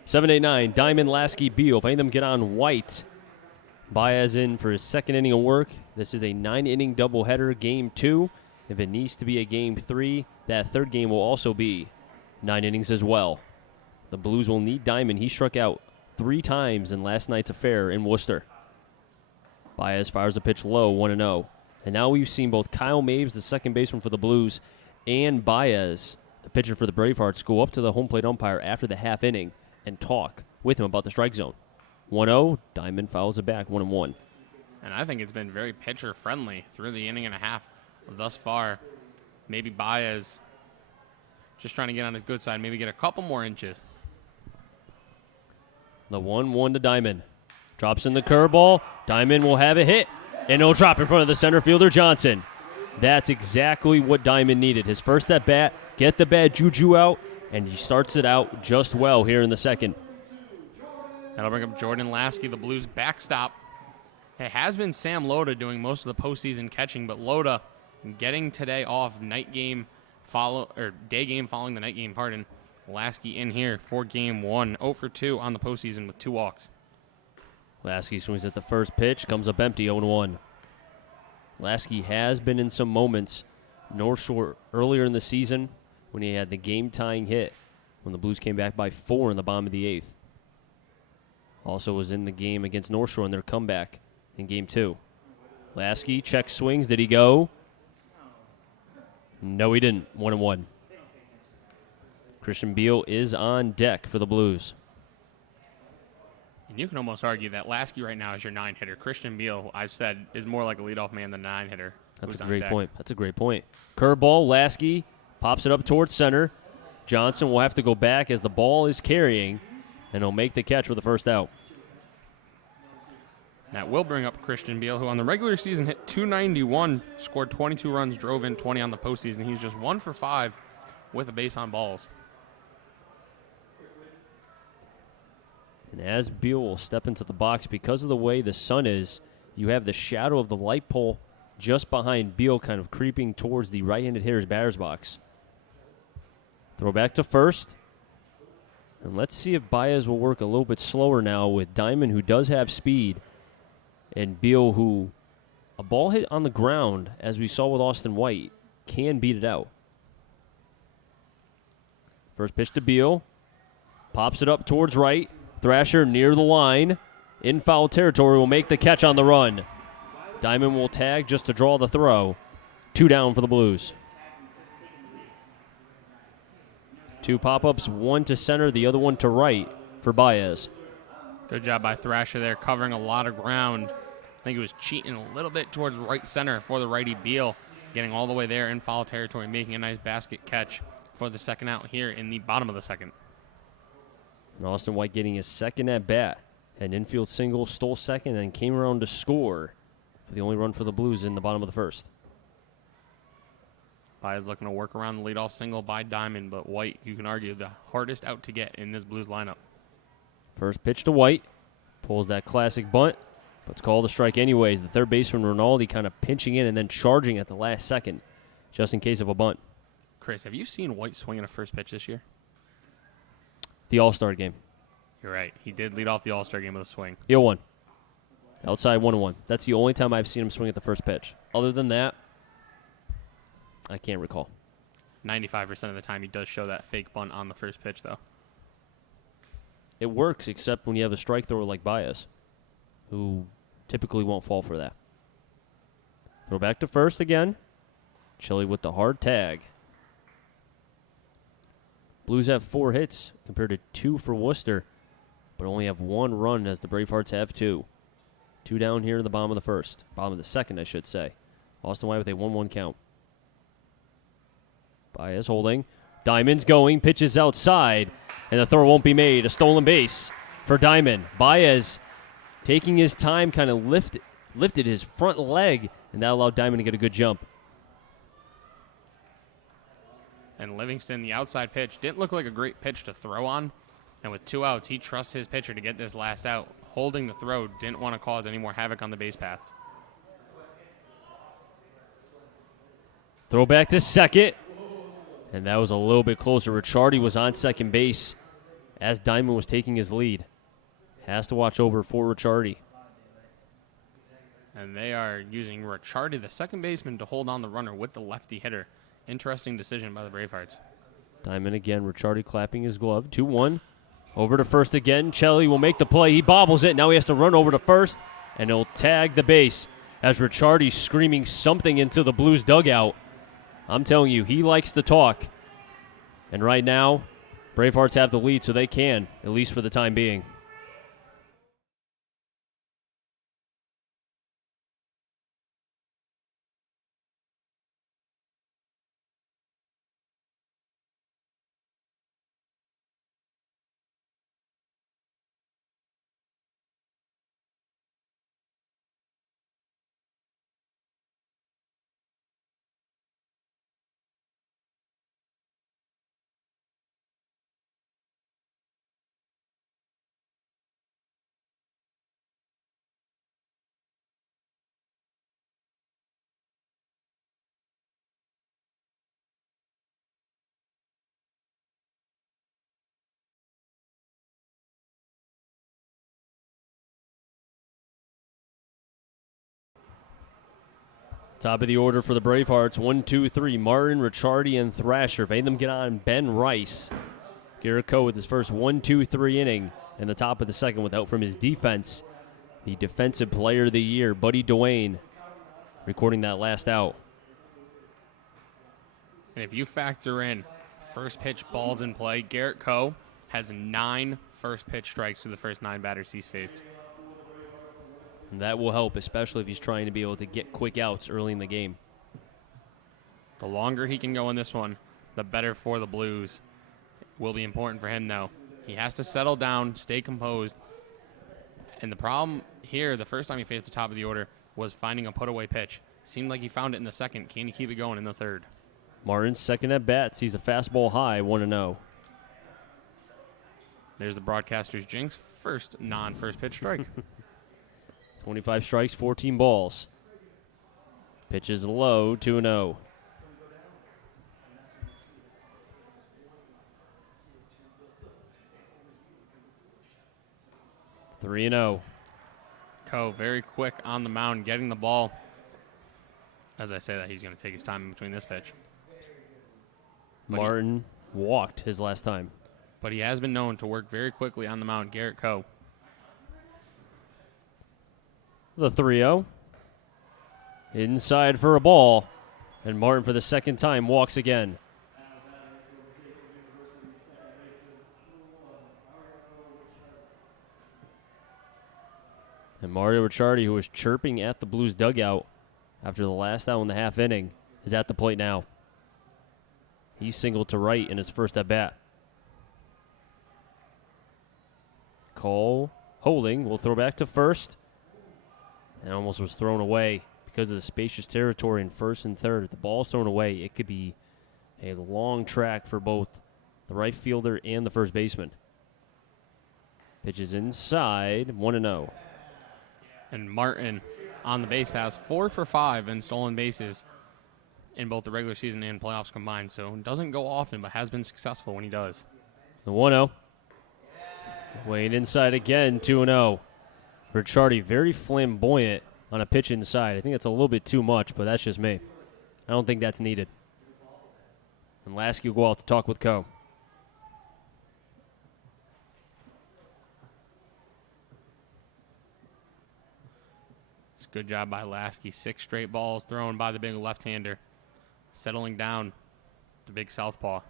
7, 8, 9. Diamond, Lasky, Beal. If any of them get on White, Baez in for his second inning of work. This is a 9-inning doubleheader, game 2. If it needs to be a game 3, that third game will also be 9 innings as well. The Blues will need Diamond. He struck out 3 times in last night's affair in Worcester. Baez fires a pitch low, 1-0. And now we've seen both Kyle Maves, the second baseman for the Blues, and Baez, the pitcher for the Bravehearts, go up to the home plate umpire after the half inning and talk with him about the strike zone. 1-0, Diamond fouls it back, 1-1. And I think it's been very pitcher-friendly through the inning and a half thus far. Maybe Baez just trying to get on his good side, maybe get a couple more inches. The 1-1 to Diamond. Drops in the curveball. Diamond will have a hit, and it'll drop in front of the center fielder, Johnson. That's exactly what Diamond needed. His first at bat, get the bad juju out, and he starts it out just well here in the second. That'll bring up Jordan Lasky, the Blues backstop. It has been Sam Loda doing most of the postseason catching, but Loda getting today off day game following the night game, pardon. Lasky in here for game 1, 0 for 2 on the postseason with 2 walks. Lasky swings at the first pitch, comes up empty, 0-1. Lasky has been in some moments, North Shore earlier in the season when he had the game-tying hit when the Blues came back by 4 in the bottom of the 8th. Also was in the game against North Shore in their comeback in game 2. Lasky, check swings. Did he go? No, he didn't. 1-1. Christian Beal is on deck for the Blues. And you can almost argue that Lasky right now is your 9-hitter. Christian Beal, I've said, is more like a leadoff man than a 9-hitter. That's a great point. That's a great point. Curveball, Lasky pops it up towards center. Johnson will have to go back as the ball is carrying, and he'll make the catch for the first out. That will bring up Christian Beal, who on the regular season hit .291, scored 22 runs, drove in 20 on the postseason. He's just 1 for 5 with a base on balls. And as Beal will step into the box, because of the way the sun is, you have the shadow of the light pole just behind Beal kind of creeping towards the right-handed hitter's batter's box. Throw back to first. And let's see if Baez will work a little bit slower now with Diamond, who does have speed, and Beal, who a ball hit on the ground, as we saw with Austin White, can beat it out. First pitch to Beal. Pops it up towards right. Thrasher near the line. In foul territory will make the catch on the run. Diamond will tag just to draw the throw. 2 down for the Blues. 2 pop-ups, 1 to center, the other one to right for Baez. Good job by Thrasher there, covering a lot of ground. I think he was cheating a little bit towards right center for the righty Beal, getting all the way there in foul territory, making a nice basket catch for the second out here in the bottom of the second. And Austin White getting his second at bat. An infield single, stole second, and came around to score for the only run for the Blues in the bottom of the first. Baez looking to work around the leadoff single by Diamond, but White, you can argue, the hardest out to get in this Blues lineup. First pitch to White. Pulls that classic bunt, but it's called a strike anyways. The third baseman, Rinaldi, kind of pinching in and then charging at the last second, just in case of a bunt. Chris, have you seen White swing in a first pitch this year? The All-Star game. You're right. He did lead off the All-Star game with a swing. 0-1. Outside 1-1. That's the only time I've seen him swing at the first pitch. Other than that, I can't recall. 95% of the time he does show that fake bunt on the first pitch, though. It works, except when you have a strike thrower like Baez, who typically won't fall for that. Throw back to first again. Chile with the hard tag. Blues have 4 hits compared to 2 for Worcester, but only have 1 run as the Bravehearts have 2. 2 down here in the bottom of the first. Bottom of the second, I should say. Austin White with a 1-1 count. Baez holding. Diamond's going. Pitches outside, and the throw won't be made. A stolen base for Diamond. Baez taking his time, kind of lifted his front leg, and that allowed Diamond to get a good jump. And Livingston, the outside pitch, didn't look like a great pitch to throw on. And with 2 outs, he trusts his pitcher to get this last out. Holding the throw, didn't want to cause any more havoc on the base paths. Throw back to second. And that was a little bit closer. Ricciardi was on second base as Diamond was taking his lead. Has to watch over for Ricciardi. And they are using Ricciardi, the second baseman, to hold on the runner with the lefty hitter. Interesting decision by the Bravehearts. Diamond again, Ricciardi clapping his glove. 2-1. Over to first again. Chelly will make the play. He bobbles it. Now he has to run over to first, and he'll tag the base as Ricciardi's screaming something into the Blues dugout. I'm telling you, he likes to talk. And right now, Bravehearts have the lead, so they can, at least for the time being. Top of the order for the Bravehearts, 1, 2, 3. Martin, Ricciardi, and Thrasher. Made them get on Ben Rice. Garrett Coe with his first 1-2-3 inning in the top of the second with help from his defense. The Defensive Player of the Year, Buddy Dwayne, recording that last out. And if you factor in first pitch balls in play, Garrett Coe has 9 first pitch strikes through the first 9 batters he's faced. And that will help, especially if he's trying to be able to get quick outs early in the game. The longer he can go in this one, the better for the Blues. Will be important for him now. He has to settle down, stay composed. And the problem here, the first time he faced the top of the order, was finding a put-away pitch. Seemed like he found it in the second. Can he keep it going in the third? Martin's second at bat sees a fastball high, 1-0. There's the broadcaster's jinx. First non-first pitch strike. 25 strikes, 14 balls. Pitches low, 2-0. Three and 0. Coe very quick on the mound, getting the ball. As I say that, he's going to take his time in between this pitch. Martin walked his last time. But he has been known to work very quickly on the mound, Garrett Coe. The 3-0. Inside for a ball. And Martin, for the second time, walks again. And Mario Ricciardi, who was chirping at the Blues dugout after the last out in the half inning, is at the plate now. He's singled to right in his first at-bat. Cole holding, will throw back to first. And almost was thrown away because of the spacious territory in first and third. If the ball's thrown away, it could be a long track for both the right fielder and the first baseman. Pitches inside, 1-0. And Martin on the base pass, 4 for 5 in stolen bases in both the regular season and playoffs combined. So doesn't go often, but has been successful when he does. The 1-0. Weighing inside again, 2-0. Ricciardi very flamboyant on a pitch inside. I think that's a little bit too much, but that's just me. I don't think that's needed. And Lasky will go out to talk with Coe. It's a good job by Lasky. 6 straight balls thrown by the big left-hander. Settling down the big southpaw.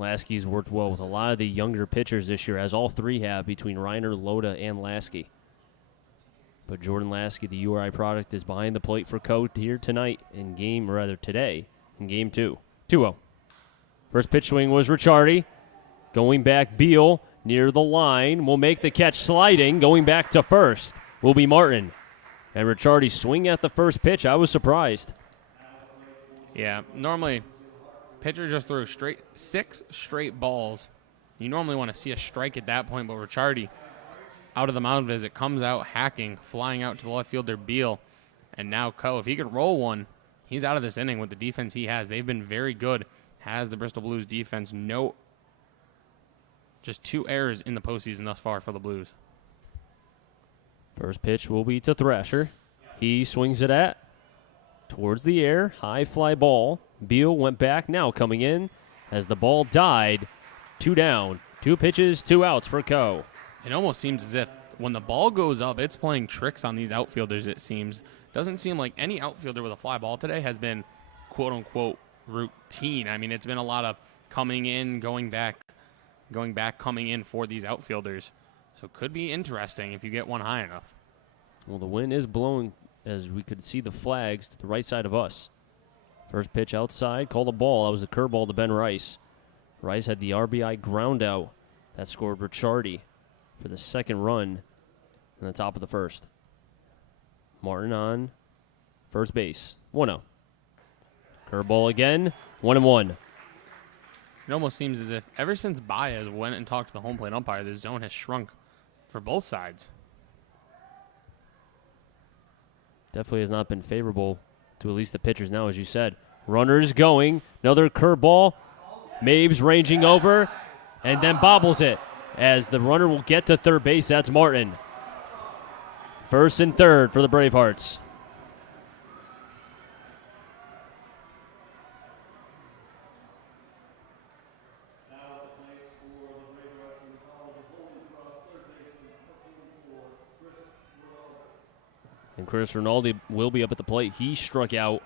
Lasky's worked well with a lot of the younger pitchers this year, as all three have, between Reiner, Loda, and Lasky. But Jordan Lasky, the URI product, is behind the plate for Coe here tonight today in game 2. 2-0. First pitch swing was Ricciardi. Going back, Beal near the line will make the catch sliding. Going back to first will be Martin. And Ricciardi swing at the first pitch. I was surprised. Yeah, normally pitcher just threw 6 straight balls. You normally want to see a strike at that point, but Ricciardi, out of the mound visit, comes out hacking, flying out to the left fielder, Beal. And now Coe, if he could roll one, he's out of this inning with the defense he has. They've been very good has the Bristol Blues defense just 2 errors in the postseason thus far for the Blues. First pitch will be to Thrasher. He swings it at towards the air. High fly ball. Beal went back. Now coming in as the ball died. 2 down. 2 pitches, 2 outs for Coe. It almost seems as if when the ball goes up, it's playing tricks on these outfielders, it seems. Doesn't seem like any outfielder with a fly ball today has been quote-unquote routine. I mean, it's been a lot of coming in, going back, coming in for these outfielders. So it could be interesting if you get one high enough. Well, the wind is blowing as we could see the flags to the right side of us. First pitch outside, called a ball. That was a curveball to Ben Rice. Rice had the RBI ground out that scored Ricciardi for the second run in the top of the first. Martin on first base, 1-0. Curveball again, 1-1. It almost seems as if ever since Baez went and talked to the home plate umpire, the zone has shrunk for both sides. Definitely has not been favorable to at least the pitchers now, as you said. Runners going, another curveball. Maves ranging over, and then bobbles it as the runner will get to third base. That's Martin. First and third for the Bravehearts. And Chris Rinaldi will be up at the plate. He struck out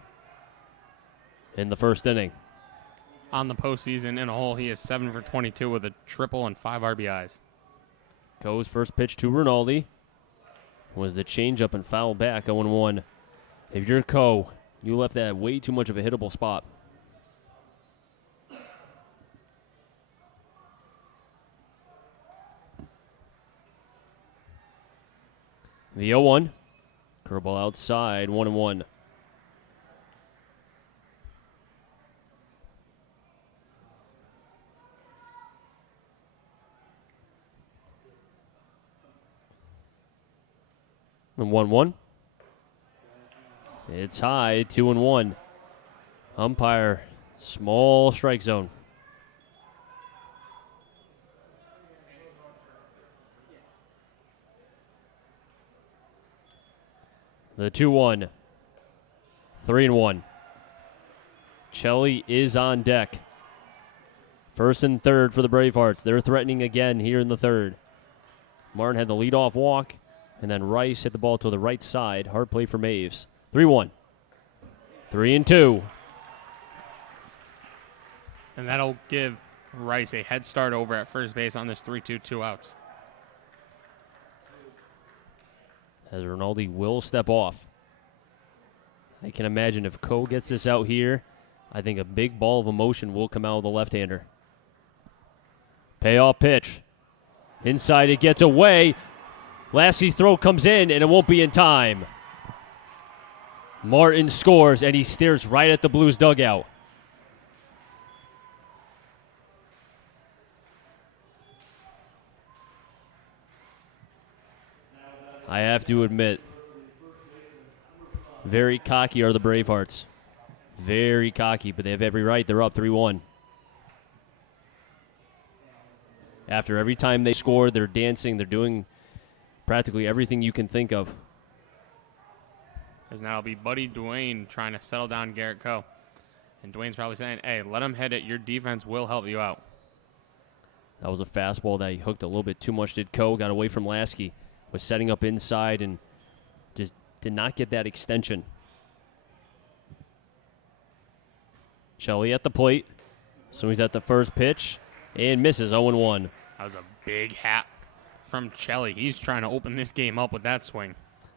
in the first inning. On the postseason in a whole, he is 7 for 22 with a triple and 5 RBIs. Coe's first pitch to Rinaldi was the changeup and foul back, 0-1. If you're Coe, you left that way too much of a hittable spot. The 0-1. Curveball outside, 1-1. The 1-1. It's high, 2-1. Umpire, small strike zone. The 2-1. 3-1. Chelly is on deck. First and third for the Bravehearts. They're threatening again here in the third. Martin had the leadoff walk, and then Rice hit the ball to the right side. Hard play for Maves. 3-1. 3-2. And that'll give Rice a head start over at first base on this 3-2, 2 outs. As Rinaldi will step off. I can imagine if Coe gets this out here, I think a big ball of emotion will come out of the left-hander. Payoff pitch. Inside it gets away. Lasky's throw comes in, and it won't be in time. Martin scores, and he stares right at the Blues dugout. I have to admit, very cocky are the Bravehearts. Very cocky, but they have every right. They're up 3-1. After every time they score, they're dancing. They're doing practically everything you can think of. As now it'll be Buddy Dwayne trying to settle down Garrett Coe. And Dwayne's probably saying, hey, let him hit it. Your defense will help you out. That was a fastball that he hooked a little bit too much, did Coe. Got away from Lasky. Was setting up inside and just did not get that extension. Shelley at the plate. So he's at the first pitch and misses 0-1. That was a big hack from Chelly. He's trying to open this game up with that swing.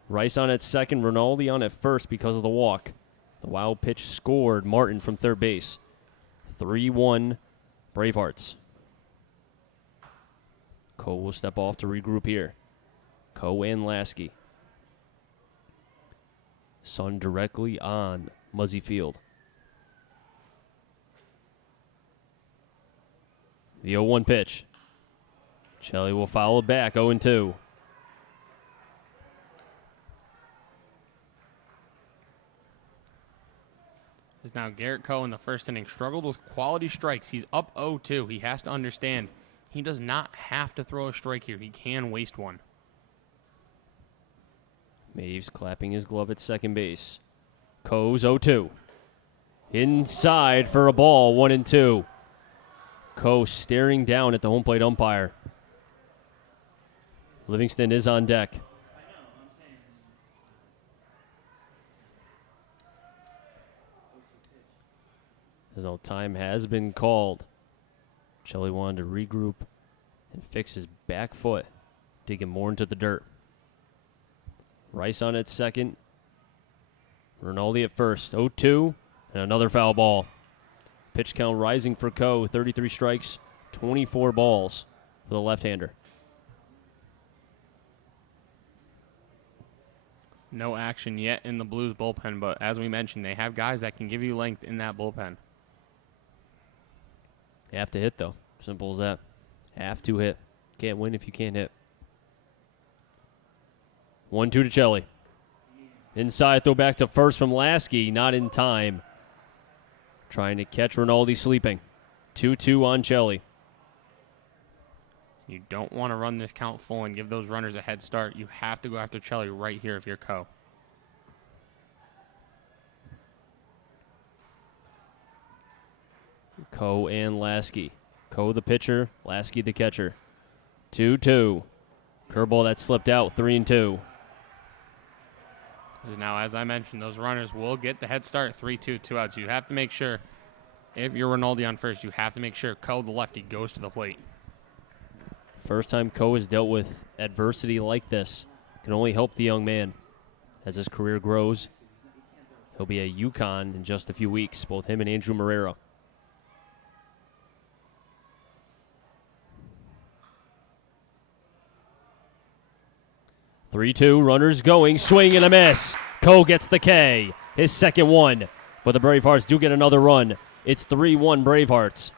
Rice on at second, Rinaldi on at first because of the walk. The wild pitch scored Martin from third base. 3-1 Bravehearts. Coe will step off to regroup here. Coe and Lasky. Sun directly on Muzzy Field. The 0-1 pitch. Chelly will foul it back, 0-2. Now, Garrett Coe in the first inning struggled with quality strikes. He's up 0-2. He has to understand he does not have to throw a strike here. He can waste one. Maves clapping his glove at second base. Coe's 0-2. Inside for a ball, 1-2. Coe staring down at the home plate umpire. Livingston is on deck. As no time has been called. Shelley wanted to regroup and fix his back foot, digging more into the dirt. Rice on at second. Rinaldi at first. 0-2 and another foul ball. Pitch count rising for Coe. 33 strikes, 24 balls for the left-hander. No action yet in the Blues bullpen, but as we mentioned, they have guys that can give you length in that bullpen. You have to hit, though. Simple as that. Have to hit. Can't win if you can't hit. 1-2 to Chelly. Inside throw back to first from Lasky. Not in time. Trying to catch Rinaldi sleeping. 2-2 on Chelly. You don't want to run this count full and give those runners a head start. You have to go after Chelly right here if you're Coe. Coe and Lasky. Coe the pitcher, Lasky the catcher. 2-2. Curveball that slipped out, 3-2. Now, as I mentioned, those runners will get the head start, 3-2, 2 outs. You have to make sure, if you're Rinaldi on first, you have to make sure Coe, the lefty, goes to the plate. First time Coe has dealt with adversity like this. Can only help the young man. As his career grows, he'll be a Yukon in just a few weeks, both him and Andrew Marrero. Three-two, runners going, swing and a miss. Coe gets the K, his second one. But the Bravehearts do get another run. It's 3-1 Bravehearts.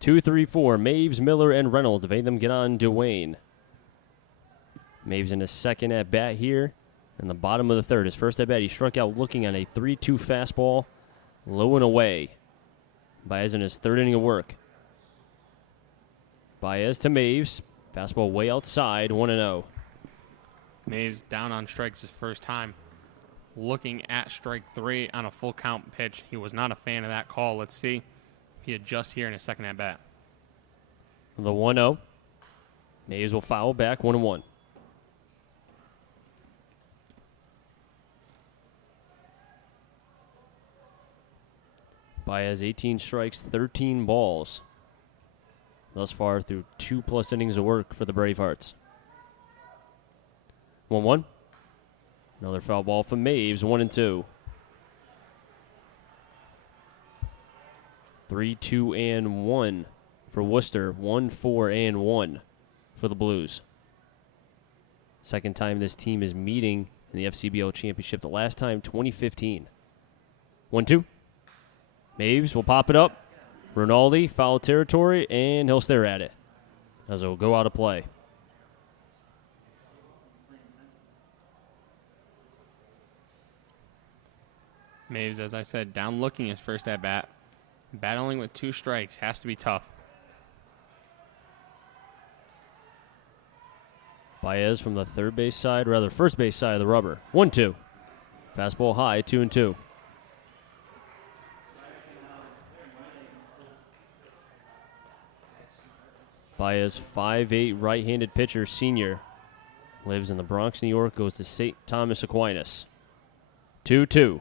Two, three, four. Maves, Miller, and Reynolds. If any of them get on Dwayne. Maves in his second at bat here. In the bottom of the third. His first at bat, he struck out looking on a 3-2 fastball. Low and away. Baez in his third inning of work. Baez to Maves. Fastball way outside, 1-0. Maves down on strikes his first time. Looking at strike three on a full count pitch. He was not a fan of that call. Let's see if he adjusts here in his second at bat. The 1-0. Maves will foul back, 1-1. Baez 18 strikes, 13 balls. Thus far through 2+ innings of work for the Bravehearts. 1-1. Another foul ball for Maves, 1-2. 3-2-1 for Worcester, 1-4-1 for the Blues. Second time this team is meeting in the FCBL championship. The last time, 2015. 1-2. Maves will pop it up. Rinaldi, foul territory, and he'll stare at it as it will go out of play. Maves, as I said, down looking his first at bat. Battling with 2 strikes has to be tough. Baez from the first base side of the rubber. 1-2. Fastball high, 2-2. Baez, 5'8", right-handed pitcher, senior. Lives in the Bronx, New York, goes to St. Thomas Aquinas. 2-2.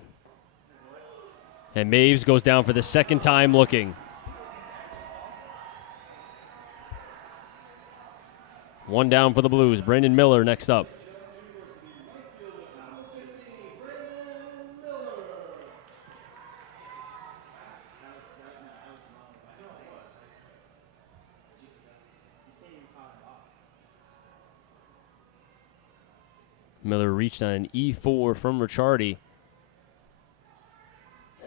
And Maves goes down for the second time looking. 1 down for the Blues. Brandon Miller next up. Miller reached on an E4 from Ricciardi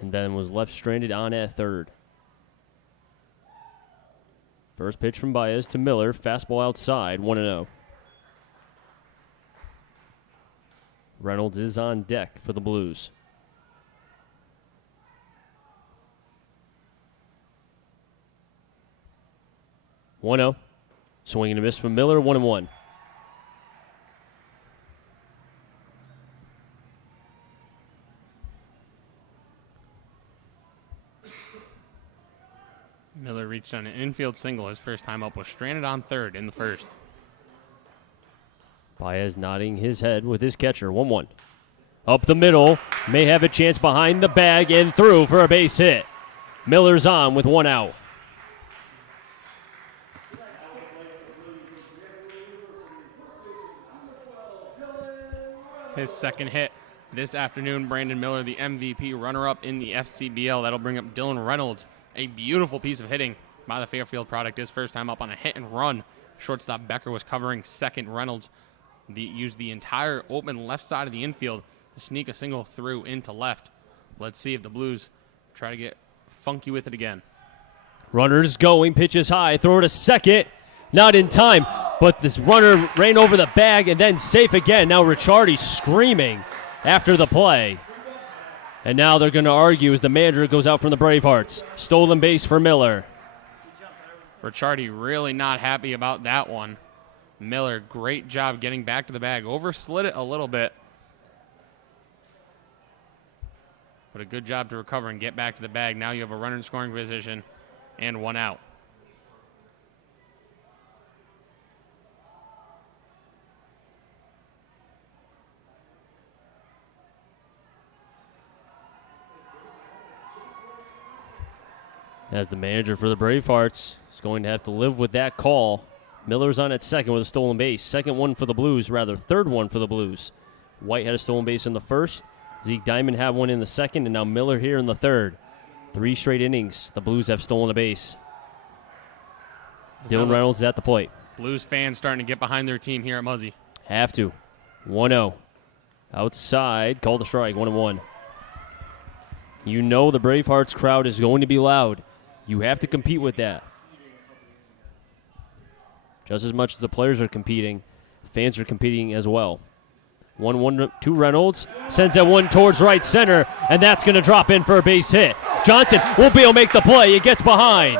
and then was left stranded on at third. First pitch from Baez to Miller. Fastball outside, 1-0. Reynolds is on deck for the Blues. Swing and a miss from Miller, 1-1. Miller reached on an infield single. His first time up, was stranded on third in the first. Baez nodding his head with his catcher, 1-1. Up the middle, may have a chance behind the bag and through for a base hit. Miller's on with 1 out. His second hit this afternoon. Brandon Miller, the MVP runner-up in the FCBL. That'll bring up Dylan Reynolds. A beautiful piece of hitting by the Fairfield product. His first time up on a hit and run. Shortstop Becker was covering second. Reynolds used the entire open left side of the infield to sneak a single through into left. Let's see if the Blues try to get funky with it again. Runners going, pitches high, throw to second. Not in time, but this runner ran over the bag and then safe again. Now Ricciardi screaming after the play. And now they're going to argue as the manager goes out from the Bravehearts. Stolen base for Miller. Ricciardi really not happy about that one. Miller, great job getting back to the bag. Overslid it a little bit. But a good job to recover and get back to the bag. Now you have a runner in scoring position and 1 out. As the manager for the Bravehearts is going to have to live with that call. Miller's on at second with a stolen base. Third one for the Blues. White had a stolen base in the first. Zeke Diamond had one in the second, and now Miller here in the third. 3 straight innings, the Blues have stolen a base. Dylan Reynolds is at the plate. Blues fans starting to get behind their team here at Muzzy. Have to. 1-0. Outside, called a strike, 1-1. You know the Bravehearts crowd is going to be loud. You have to compete with that. Just as much as the players are competing, fans are competing as well. 1-1 to Reynolds. Sends that one towards right center, and that's going to drop in for a base hit. Johnson won't be able to make the play. It gets behind.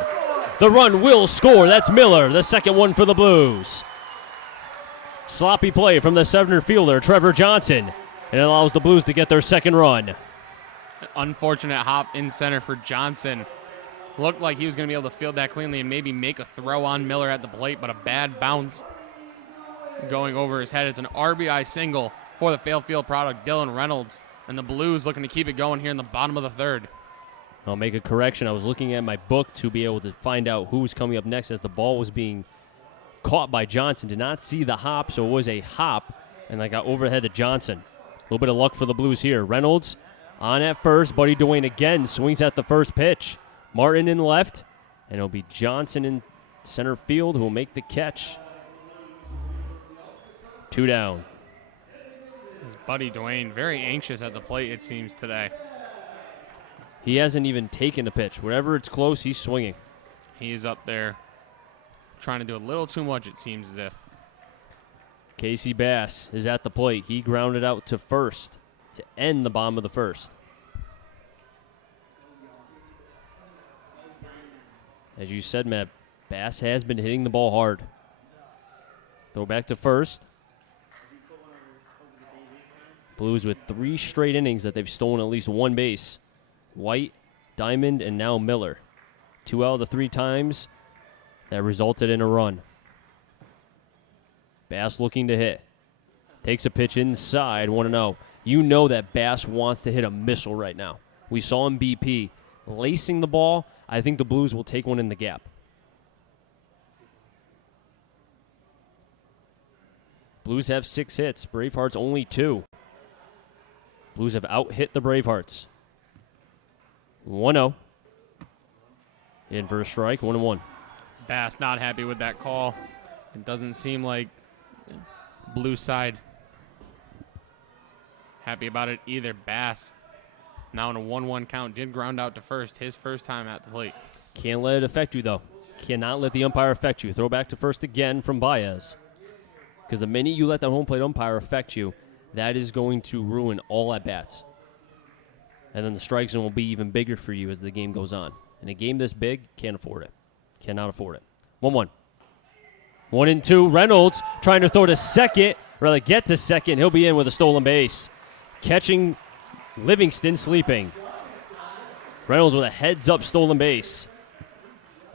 The run will score. That's Miller, the second one for the Blues. Sloppy play from the center fielder, Trevor Johnson, and it allows the Blues to get their second run. Unfortunate hop in center for Johnson. Looked like he was going to be able to field that cleanly and maybe make a throw on Miller at the plate, but a bad bounce going over his head. It's an RBI single for the Fairfield product, Dylan Reynolds, and the Blues looking to keep it going here in the bottom of the third. I'll make a correction. I was looking at my book to be able to find out who was coming up next as the ball was being caught by Johnson. Did not see the hop, so it was a hop, and I got overhead to Johnson. little bit of luck for the Blues here. Reynolds on at first. Buddy Dwayne again swings at the first pitch. Martin in left, and it'll be Johnson in center field who will make the catch. 2 down. His buddy Dwayne, very anxious at the plate, it seems, today. He hasn't even taken a pitch. Wherever it's close, he's swinging. He is up there trying to do a little too much, it seems as if. Casey Bass is at the plate. He grounded out to first to end the bottom of the first. As you said, Matt, Bass has been hitting the ball hard. Throw back to first. Blues with 3 straight innings that they've stolen at least 1 base. White, Diamond, and now Miller. 2 out of the 3 times that resulted in a run. Bass looking to hit. Takes a pitch inside, 1-0. You know that Bass wants to hit a missile right now. We saw him BP lacing the ball. I think the Blues will take one in the gap. Blues have 6 hits. Bravehearts only 2. Blues have out-hit the Bravehearts. 1-0. In for a strike, 1-1. Bass not happy with that call. It doesn't seem like Blue side happy about it either. Bass now in a 1-1 count, did ground out to first, his first time at the plate. Can't let it affect you, though. Cannot let the umpire affect you. Throw back to first again from Baez. Because the minute you let that home plate umpire affect you, that is going to ruin all at-bats. And then the strike zone will be even bigger for you as the game goes on. In a game this big, can't afford it. Cannot afford it. 1-1. 1-2. Reynolds trying to throw to second, rather get to second. He'll be in with a stolen base. Catching Livingston sleeping. Reynolds with a heads-up stolen base.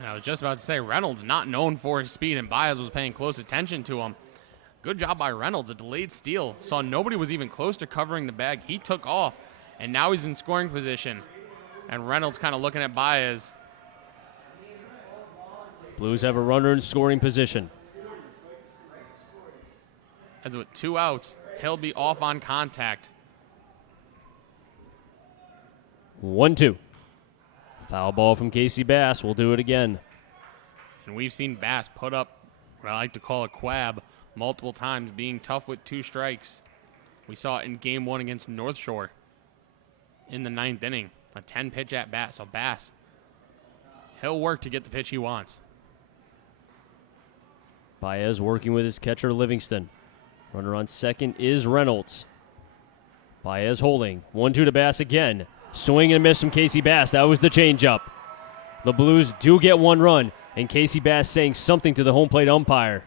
I was just about to say, Reynolds not known for his speed, and Baez was paying close attention to him. Good job by Reynolds. A delayed steal. Saw nobody was even close to covering the bag. He took off, and now he's in scoring position. And Reynolds kind of looking at Baez. Blues have a runner in scoring position. As with 2 outs, he'll be off on contact. 1-2. Foul ball from Casey Bass. We'll do it again. And we've seen Bass put up what I like to call a quab multiple times, being tough with 2 strikes. We saw it in Game 1 against North Shore in the 9th inning. A 10-pitch at bat. So Bass, he'll work to get the pitch he wants. Baez working with his catcher, Livingston. Runner on second is Reynolds. Baez holding. 1-2 to Bass again. Swing and miss from Casey Bass. That was the changeup. The Blues do get 1 run, and Casey Bass saying something to the home plate umpire.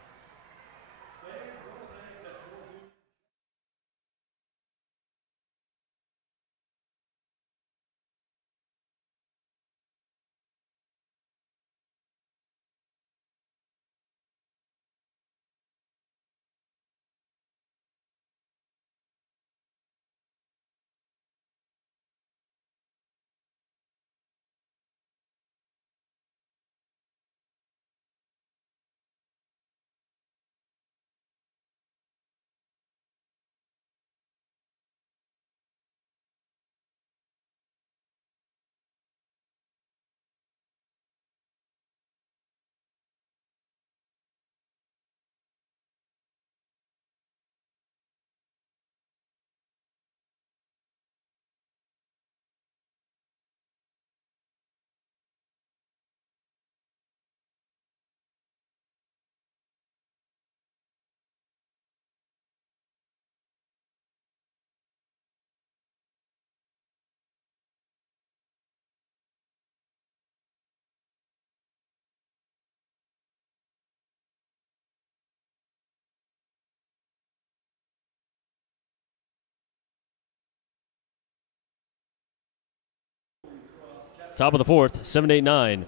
Top of the 4th, 7-8-9.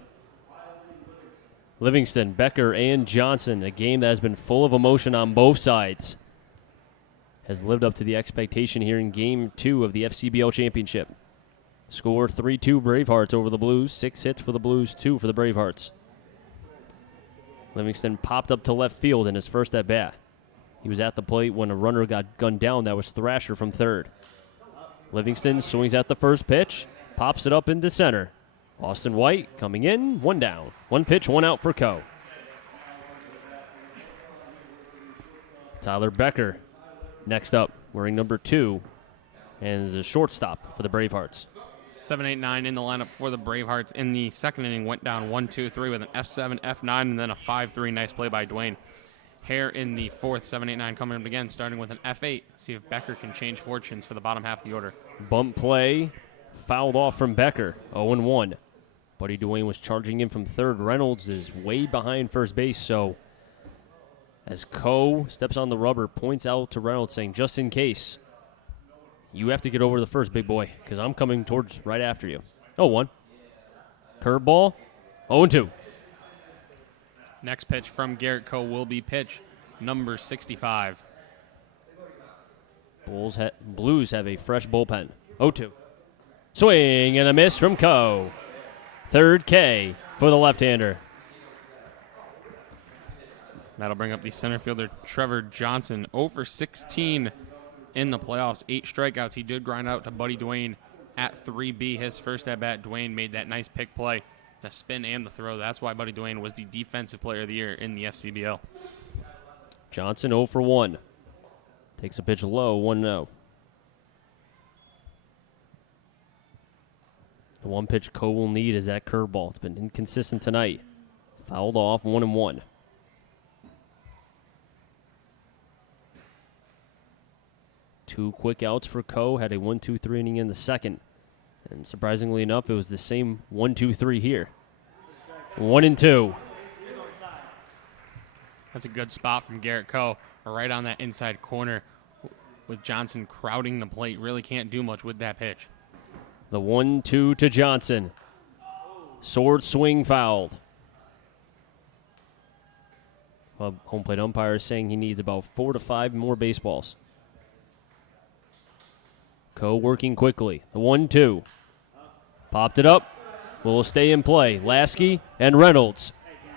Livingston, Becker, and Johnson. A game that has been full of emotion on both sides. Has lived up to the expectation here in Game 2 of the FCBL Championship. Score 3-2 Bravehearts over the Blues. 6 hits for the Blues, 2 for the Bravehearts. Livingston popped up to left field in his first at-bat. He was at the plate when a runner got gunned down. That was Thrasher from third. Livingston swings at the first pitch, pops it up into center. Austin White coming in, one down. One pitch, one out for Coe. Tyler Becker next up, wearing number 2, and is a shortstop for the Bravehearts. 7-8-9 in the lineup for the Bravehearts. In the second inning, went down 1-2-3 with an F7, F9, and then a 5-3. Nice play by Dwayne. Hare in the fourth, 7-8-9 coming up again, starting with an F8. See if Becker can change fortunes for the bottom half of the order. Bump play, fouled off from Becker, 0-1. Buddy Dwayne was charging in from third. Reynolds is way behind first base, so as Coe steps on the rubber, points out to Reynolds saying, just in case, you have to get over the first, big boy, because I'm coming towards right after you. 0-1. Curveball, 0-2. Next pitch from Garrett Coe will be pitch number 65. Blues have a fresh bullpen. 0-2. Swing and a miss from Coe. Third K for the left-hander. That'll bring up the center fielder, Trevor Johnson. 0 for 16 in the playoffs. 8 strikeouts. He did grind out to Buddy Dwayne at 3B. His first at-bat, Dwayne made that nice pick play, the spin and the throw. That's why Buddy Dwayne was the defensive player of the year in the FCBL. Johnson 0 for 1. Takes a pitch low, 1-0. The one pitch Coe will need is that curveball. It's been inconsistent tonight. Fouled off, 1-1. Two quick outs for Coe. Had a 1-2-3 inning in the second. And surprisingly enough, it was the same 1-2-3 here. 1-2. That's a good spot from Garrett Coe, right on that inside corner with Johnson crowding the plate. Really can't do much with that pitch. The 1-2 to Johnson. Sword swing fouled. Home plate umpire is saying he needs about 4 to 5 more baseballs. Coe working quickly. The 1-2. Popped it up. Will stay in play. Lasky and Reynolds.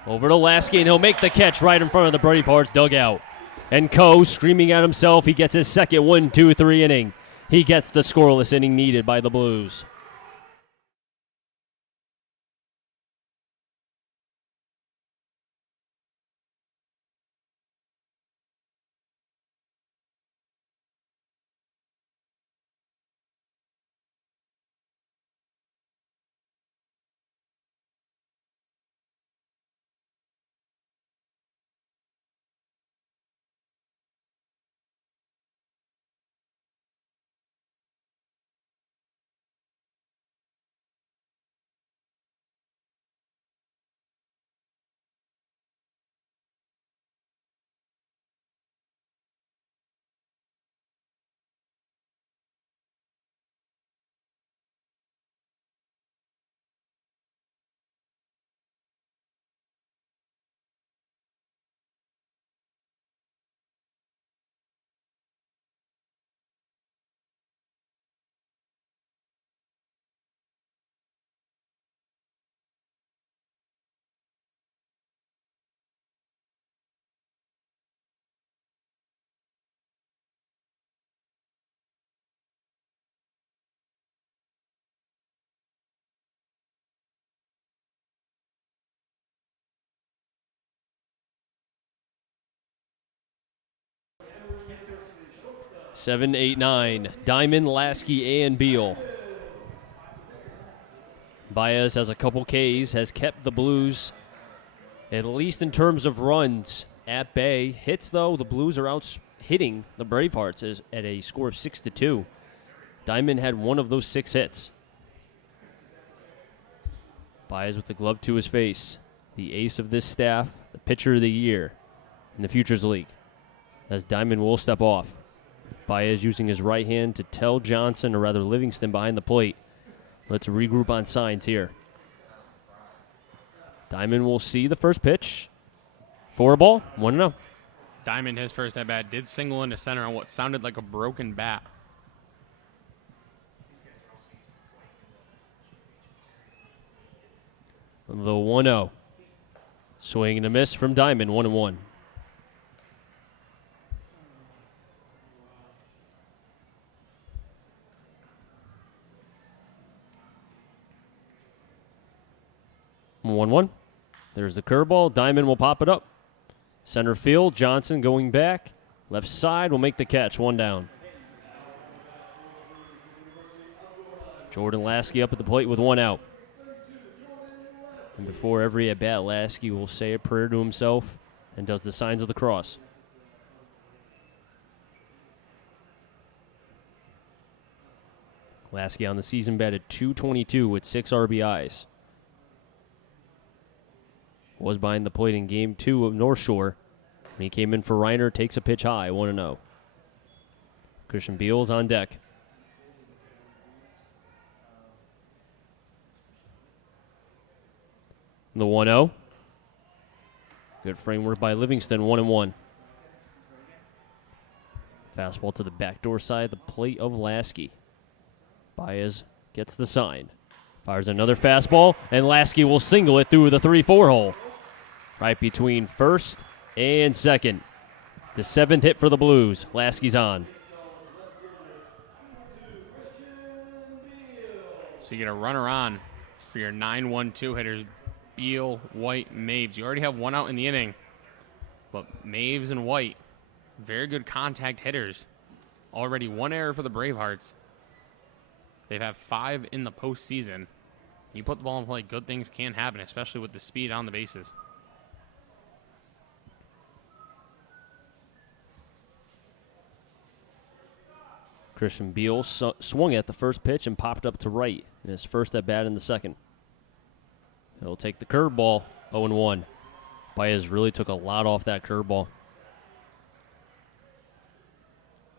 Over to Lasky, and he'll make the catch right in front of the Bravehearts dugout. And Coe screaming at himself. He gets his second 1-2-3 inning. He gets the scoreless inning needed by the Blues. Seven, 8, 9. Diamond, Lasky, and Beal. Baez has a couple Ks, has kept the Blues, at least in terms of runs, at bay. Hits, though, the Blues are out hitting the Bravehearts at a score of 6-2. Diamond had one of those 6 hits. Baez with the glove to his face. The ace of this staff, the pitcher of the year in the Futures League. As Diamond will step off. Baez using his right hand to tell Johnson, or rather Livingston, behind the plate. Let's regroup on signs here. Diamond will see the first pitch. For a ball, 1-0. Diamond, his first at bat, did single into center on what sounded like a broken bat. The 1-0. Swing and a miss from Diamond, 1-1. 1-1. There's the curveball. Diamond will pop it up. Center field, Johnson going back. Left side will make the catch. 1 down. Jordan Lasky up at the plate with 1 out. And before every at-bat, Lasky will say a prayer to himself and does the signs of the cross. Lasky on the season batted .222 with 6 RBIs. Was behind the plate in Game 2 of North Shore. When he came in for Reiner, takes a pitch high, 1-0. Christian Beals on deck. The 1-0. Good framework by Livingston, 1-1. Fastball to the backdoor side of the plate of Lasky. Baez gets the sign. Fires another fastball, and Lasky will single it through the 3-4 hole. Right between first and second. The 7th hit for the Blues. Lasky's on. So you get a runner on for your 9-1-2 hitters, Beal, White, Maves. You already have 1 out in the inning, but Maves and White, very good contact hitters. Already 1 error for the Bravehearts. They've had 5 in the postseason. You put the ball in play, good things can happen, especially with the speed on the bases. Christian Beal swung at the first pitch and popped up to right in his first at-bat in the second. He'll take the curveball, 0-1. Baez really took a lot off that curveball.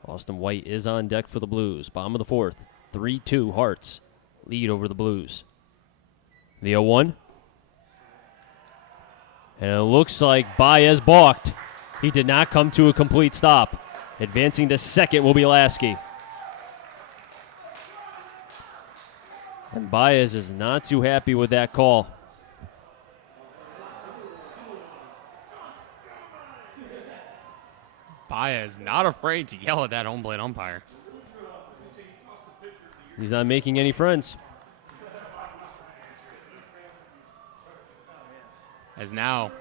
Austin White is on deck for the Blues. Bottom of the 4th. 3-2 Hearts lead over the Blues. The 0-1. And it looks like Baez balked. He did not come to a complete stop. Advancing to second will be Lasky. And Baez is not too happy with that call. Baez not afraid to yell at that home plate umpire. He's not making any friends. As now,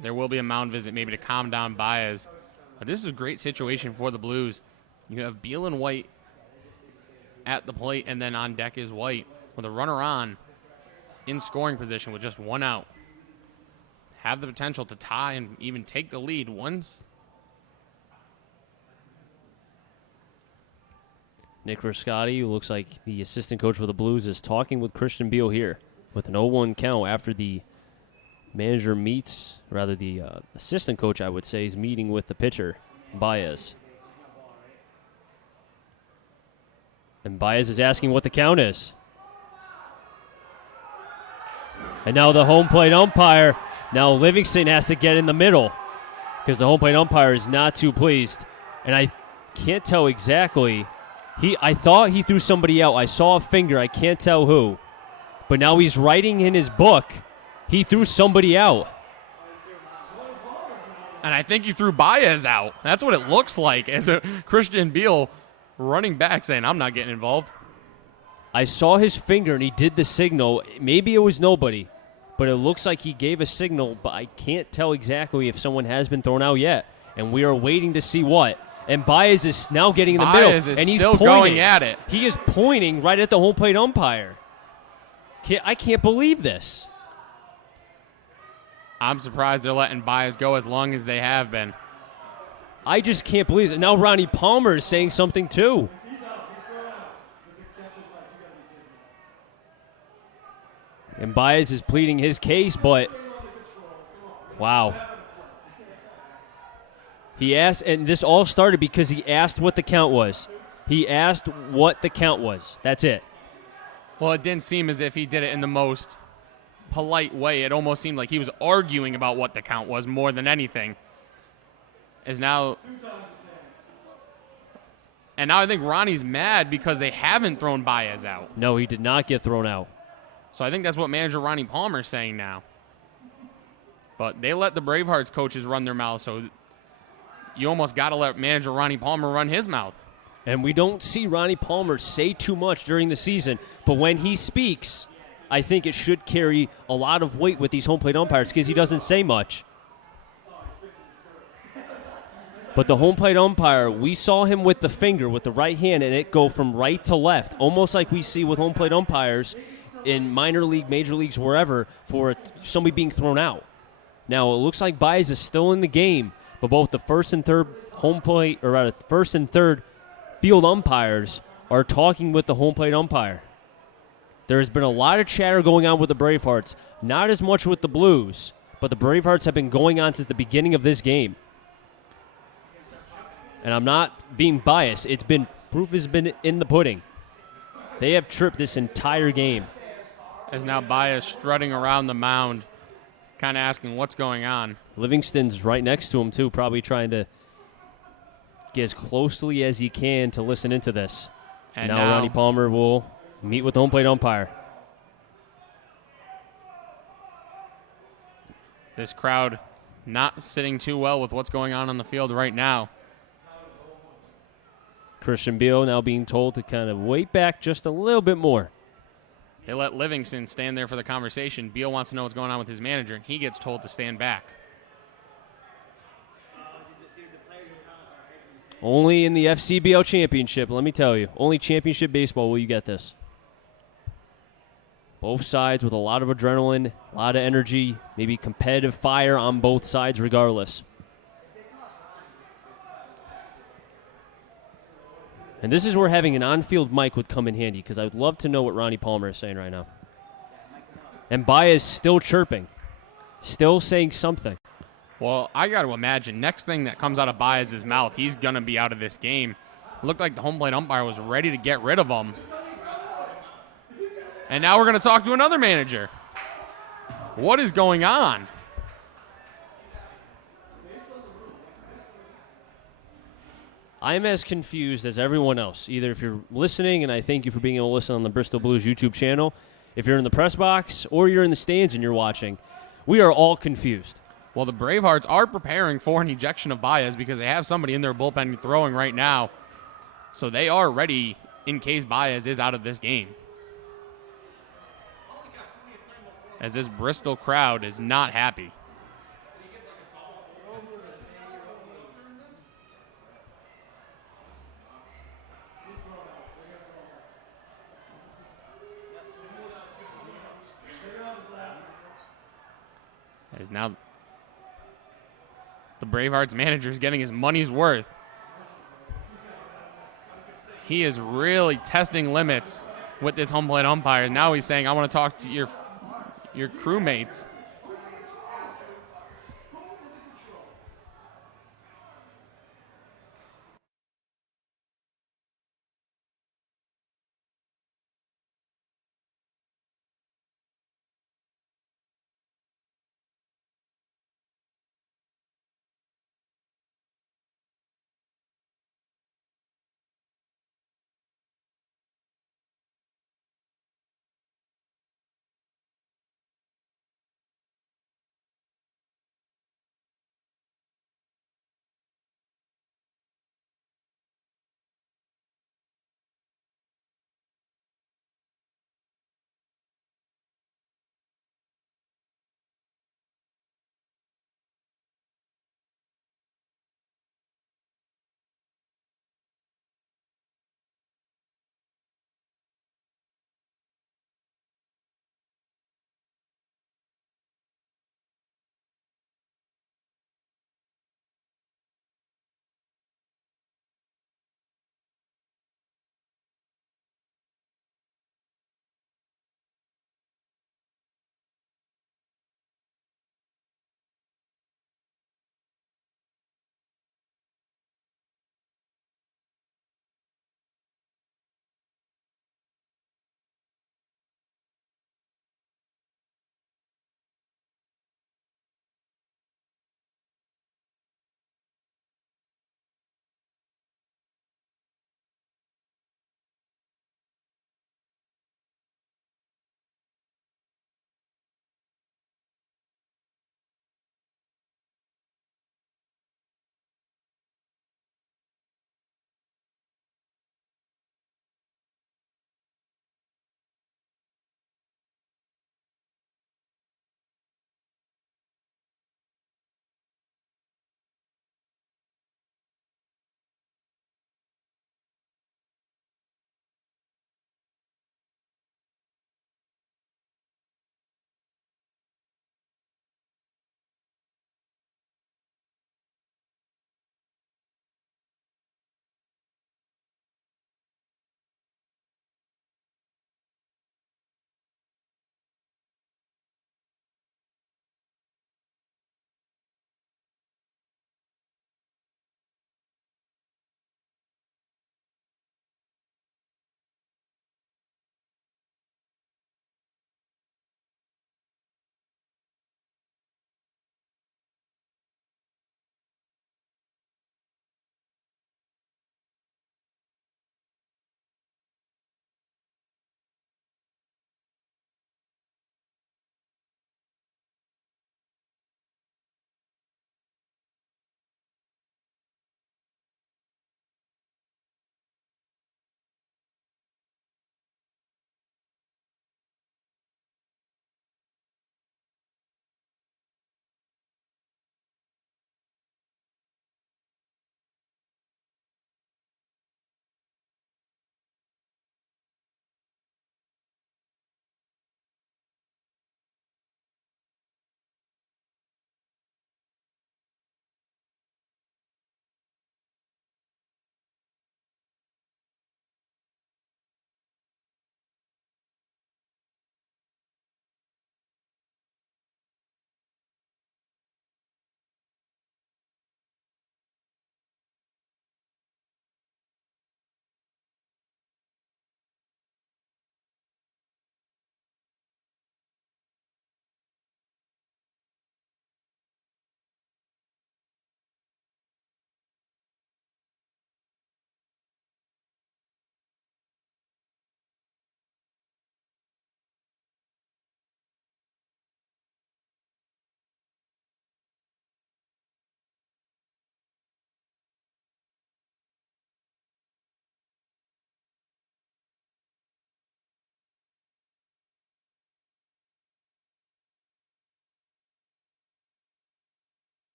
there will be a mound visit maybe to calm down Baez. But this is a great situation for the Blues. You have Beal and White at the plate, and then on deck is White with a runner on in scoring position with just 1 out. Have the potential to tie and even take the lead once. Nick Rascotti, who looks like the assistant coach for the Blues, is talking with Christian Beal here with an 0-1 count after the manager meets, rather the assistant coach, I would say, is meeting with the pitcher, Baez. And Baez is asking what the count is. And now the home plate umpire, now Livingston has to get in the middle because the home plate umpire is not too pleased. And I can't tell exactly. I thought he threw somebody out. I saw a finger. I can't tell who. But now he's writing in his book, he threw somebody out. And I think he threw Baez out. That's what it looks like as a Christian Beal running back saying, I'm not getting involved. I saw his finger and he did the signal. Maybe it was nobody, but it looks like he gave a signal, but I can't tell exactly if someone has been thrown out yet. And we are waiting to see what. And Baez is now getting in the middle. Baez is and he's still pointing. going at it. He is pointing right at the home plate umpire. I can't believe this. I'm surprised they're letting Baez go as long as they have been. I just can't believe it. Now Ronnie Palmer is saying something too. And Baez is pleading his case, but wow. He asked, and this all started because he asked what the count was. He asked what the count was. That's it. Well, it didn't seem as if he did it in the most polite way. It almost seemed like he was arguing about what the count was more than anything. And now I think Ronnie's mad because they haven't thrown Baez out. No, he did not get thrown out. So I think that's what manager Ronnie Palmer is saying now. But they let the Bravehearts coaches run their mouth, so you almost got to let manager Ronnie Palmer run his mouth. And we don't see Ronnie Palmer say too much during the season, but when he speaks, I think it should carry a lot of weight with these home plate umpires because he doesn't say much. But the home plate umpire, we saw him with the finger, with the right hand, and it go from right to left, almost like we see with home plate umpires in minor league, major leagues, wherever, for somebody being thrown out. Now, it looks like Baez is still in the game, but both the first and third first and third field umpires are talking with the home plate umpire. There has been a lot of chatter going on with the Bravehearts, not as much with the Blues, but the Bravehearts have been going on since the beginning of this game. And I'm not being biased. Proof has been in the pudding. They have tripped this entire game. As now Baez strutting around the mound, kind of asking what's going on. Livingston's right next to him, too, probably trying to get as closely as he can to listen into this. And now Ronnie Palmer will meet with the home plate umpire. This crowd not sitting too well with what's going on the field right now. Christian Beal now being told to kind of wait back just a little bit more. They let Livingston stand there for the conversation. Beal wants to know what's going on with his manager, and he gets told to stand back. Only in the FCBL championship, let me tell you. Only championship baseball will you get this. Both sides with a lot of adrenaline, a lot of energy, maybe competitive fire on both sides regardless. And this is where having an on-field mic would come in handy because I would love to know what Ronnie Palmer is saying right now. And Baez still chirping, still saying something. Well, I got to imagine next thing that comes out of Baez's mouth, he's going to be out of this game. It looked like the home plate umpire was ready to get rid of him. And now we're going to talk to another manager. What is going on? I'm as confused as everyone else. Either if you're listening, and I thank you for being able to listen on the Bristol Blues YouTube channel, if you're in the press box, or you're in the stands and you're watching, we are all confused. Well, the Bravehearts are preparing for an ejection of Baez because they have somebody in their bullpen throwing right now. So they are ready in case Baez is out of this game. As this Bristol crowd is not happy. As now the Bravehearts manager is getting his money's worth. He is really testing limits with this home plate umpire. Now he's saying, I want to talk to your crewmates.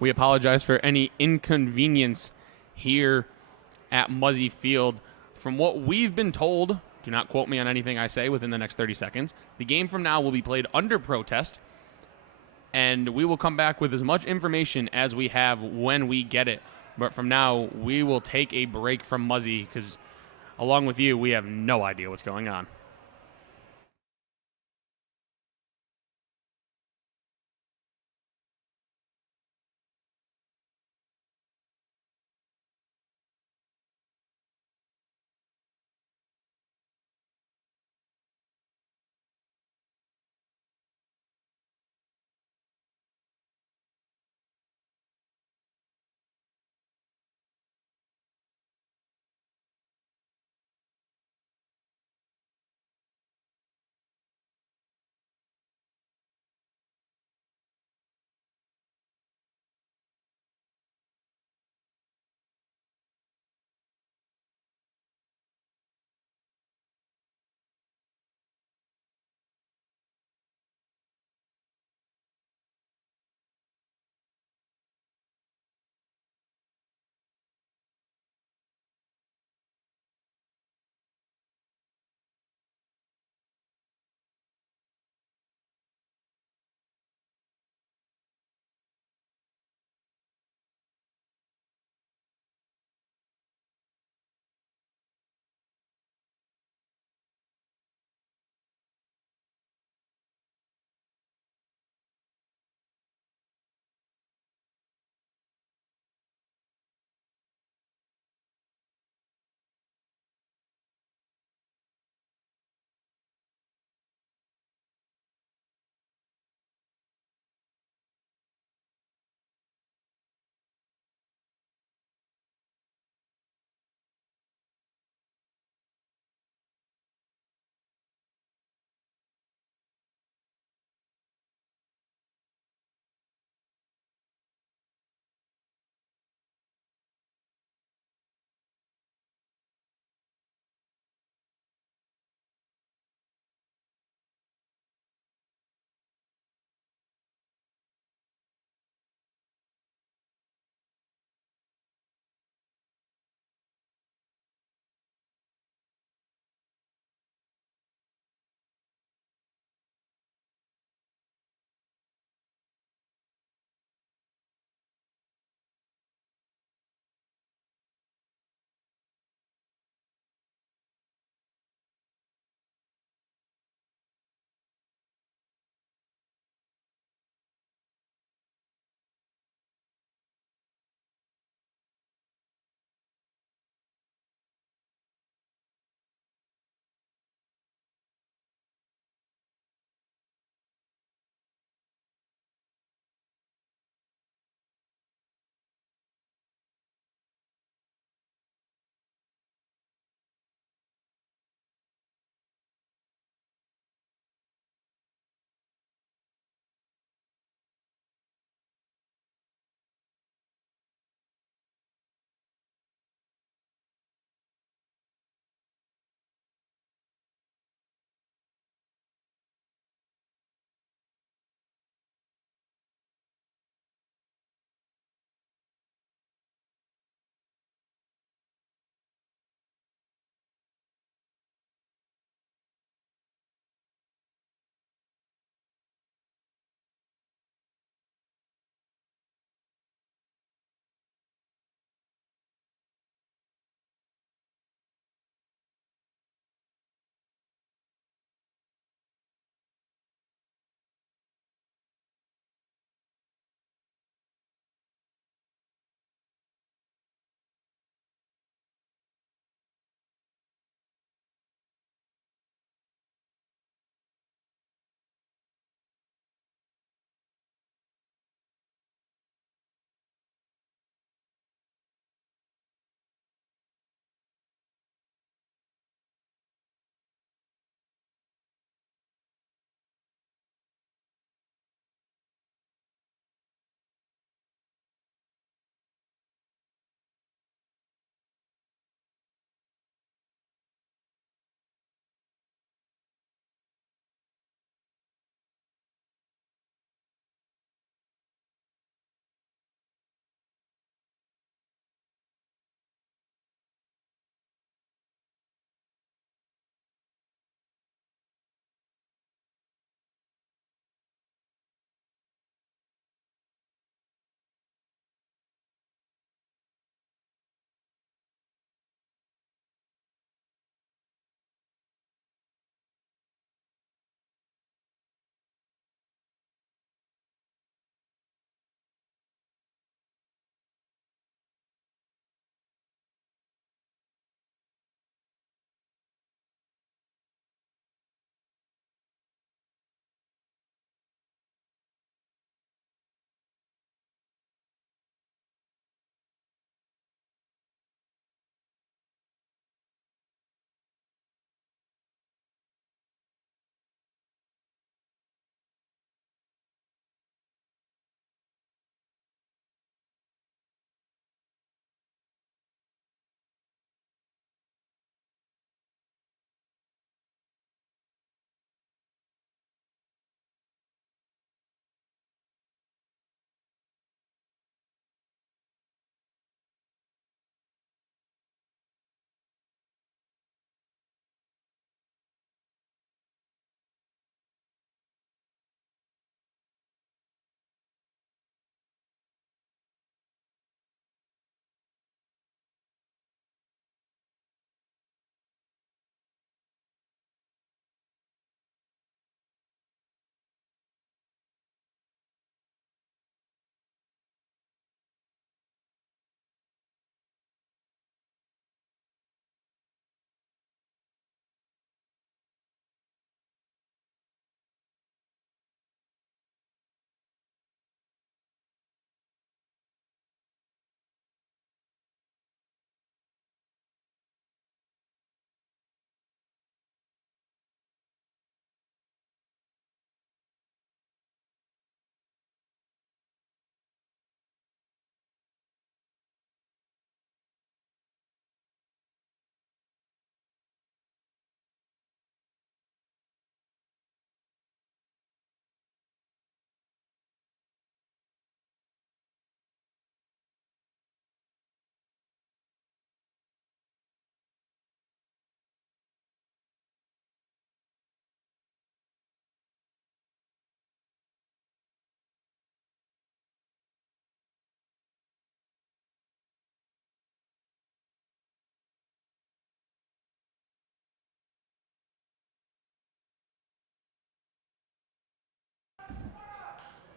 We apologize for any inconvenience here at Muzzy Field. From what we've been told, do not quote me on anything I say within the next 30 seconds, the game from now will be played under protest, and we will come back with as much information as we have when we get it. But from now, we will take a break from Muzzy because, along with you, we have no idea what's going on.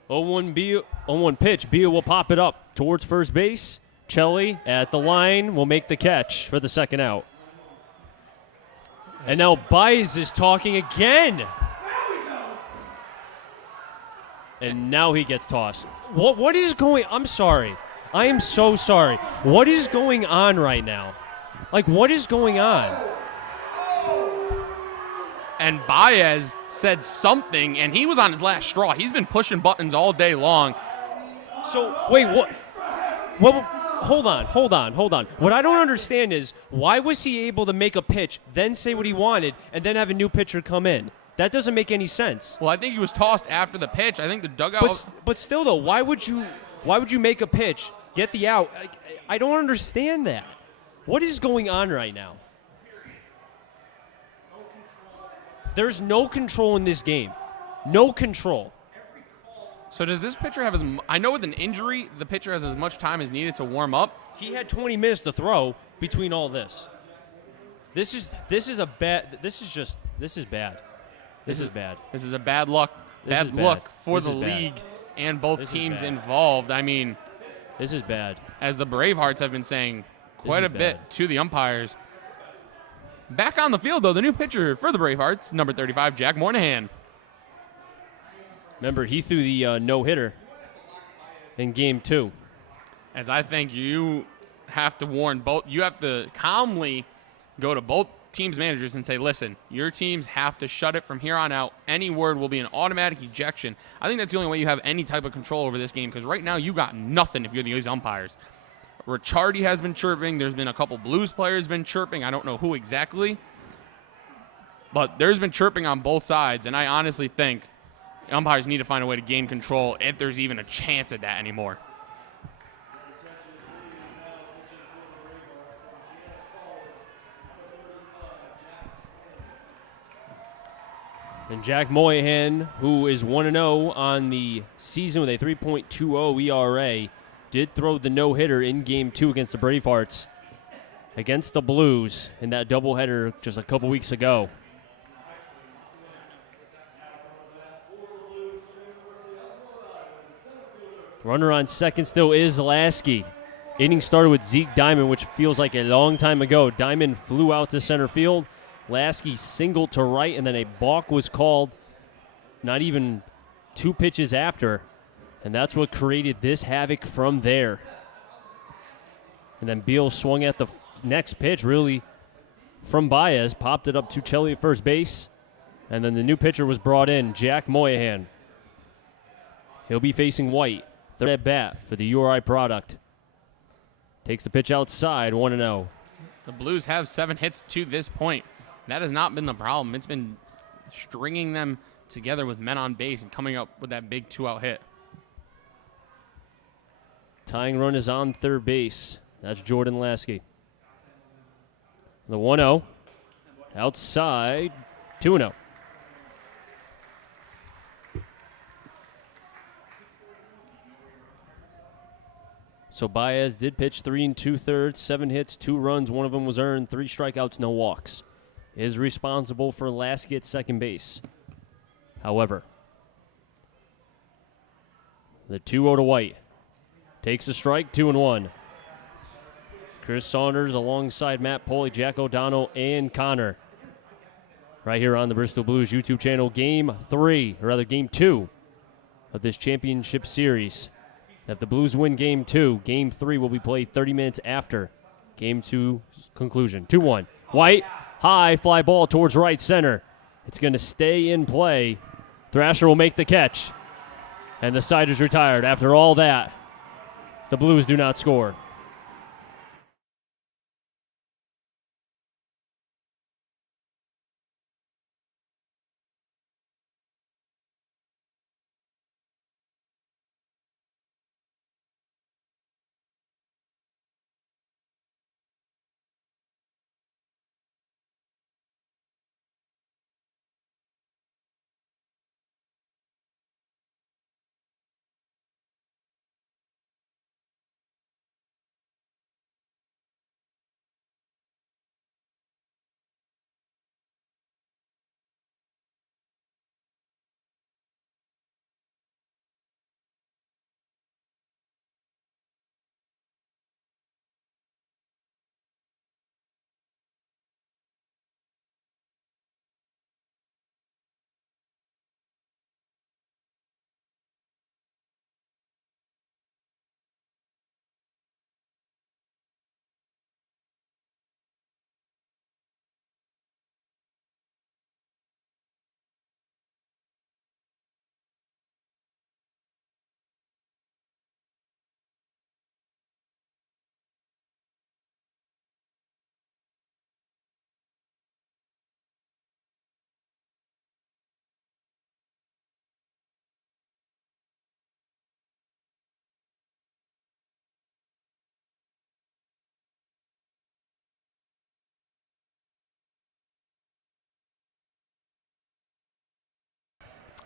0-1 pitch. Beal will pop it up towards first base. Chelly at the line will make the catch for the second out. And now Baez is talking again. And now he gets tossed. What is going? I'm sorry. I am so sorry. What is going on right now? Like, what is going on? And Baez said something, and he was on his last straw. He's been pushing buttons all day long. So, wait, what? Well, hold on. What I don't understand is, why was he able to make a pitch, then say what he wanted, and then have a new pitcher come in? That doesn't make any sense. Well, I think he was tossed after the pitch. I think the dugout... But still, though, why would you make a pitch, get the out? I don't understand that. What is going on right now? There's no control in this game. No control. So does this pitcher have I know with an injury, the pitcher has as much time as needed to warm up. He had 20 minutes to throw between all this. This is bad. This is bad. This is bad. This is a bad luck for the league and both teams involved. I mean, this is bad. As the Bravehearts have been saying quite a bit to the umpires. Back on the field, though, the new pitcher for the Bravehearts, number 35, Jack Moynihan. Remember, he threw the no-hitter in Game 2. As I think you have to warn both. You have to calmly go to both teams' managers and say, listen, your teams have to shut it from here on out. Any word will be an automatic ejection. I think that's the only way you have any type of control over this game, because right now you got nothing if you're these umpires. Ricciardi has been chirping. There's been a couple Blues players been chirping. I don't know who exactly. But there's been chirping on both sides, and I honestly think umpires need to find a way to gain control if there's even a chance at that anymore. And Jack Moynihan, who is 1-0 on the season with a 3.20 ERA, did throw the no-hitter in Game 2 against the Bravehearts against the Blues in that doubleheader just a couple weeks ago. Runner on second still is Lasky. Inning started with Zeke Diamond, which feels like a long time ago. Diamond flew out to center field. Lasky singled to right, and then a balk was called not even 2 pitches after. And that's what created this havoc from there. And then Beal swung at the next pitch, really, from Baez. Popped it up to Chelly at first base. And then the new pitcher was brought in, Jack Moynihan. He'll be facing White. Third at bat for the URI product. Takes the pitch outside, 1-0. The Blues have 7 hits to this point. That has not been the problem. It's been stringing them together with men on base and coming up with that big 2-out hit. Tying run is on third base. That's Jordan Lasky. The 1-0. Outside, 2-0. So Baez did pitch 3 2/3, 7 hits, 2 runs. One of them was earned, 3 strikeouts, no walks. Is responsible for Lasky at second base. However, the 2-0 to White. Takes a strike, 2-1. Chris Saunders alongside Matt Poley, Jack O'Donnell, and Connor. Right here on the Bristol Blues YouTube channel. Game 2 of this championship series. If the Blues win Game 2, Game 3 will be played 30 minutes after Game 2 conclusion. 2-1. White, high fly ball towards right center. It's going to stay in play. Thrasher will make the catch. And the side is retired. After all that, the Blues do not score.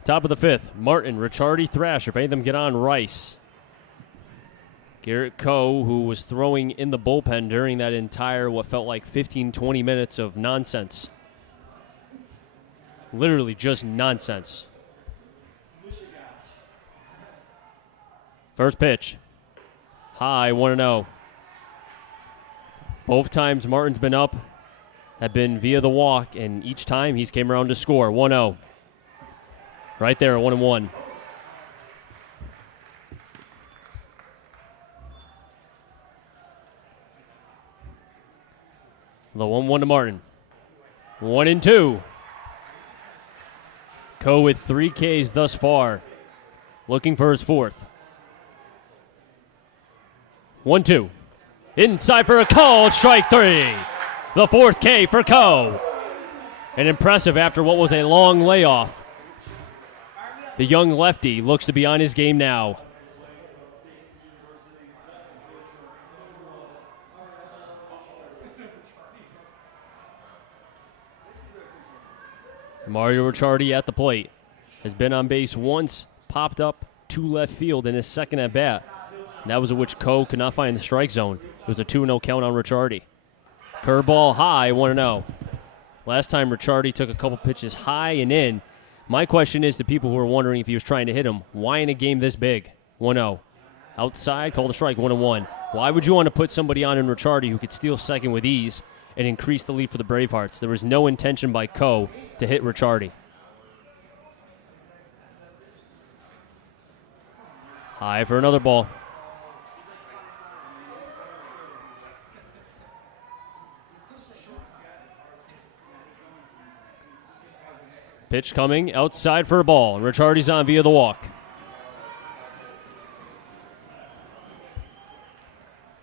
Top of the 5th, Martin, Ricciardi, Thrasher. If any of them get on, Rice. Garrett Coe, who was throwing in the bullpen during that entire, what felt like 15, 20 minutes of nonsense. Literally just nonsense. First pitch. High, 1-0. Both times Martin's been up have been via the walk, and each time he's came around to score. 1-0. Right there, 1-1. The 1-1 to Martin. 1-2. Coe with 3 Ks thus far. Looking for his 4th. 1-2. Inside for a call, strike 3. The 4th K for Coe. And impressive after what was a long layoff. The young lefty looks to be on his game now. Mario Ricciardi at the plate. Has been on base once, popped up to left field in his second at bat. And that was at which Coe could not find the strike zone. It was a 2-0 count on Ricciardi. Curveball high, 1-0. Last time Ricciardi took a couple pitches high and in. My question is to people who are wondering if he was trying to hit him, why in a game this big? 1-0. Outside, called a strike, 1-1. Why would you want to put somebody on in Ricciardi who could steal second with ease and increase the lead for the Bravehearts? There was no intention by Coe to hit Ricciardi. High for another ball. Pitch coming outside for a ball. And Ricciardi's on via the walk.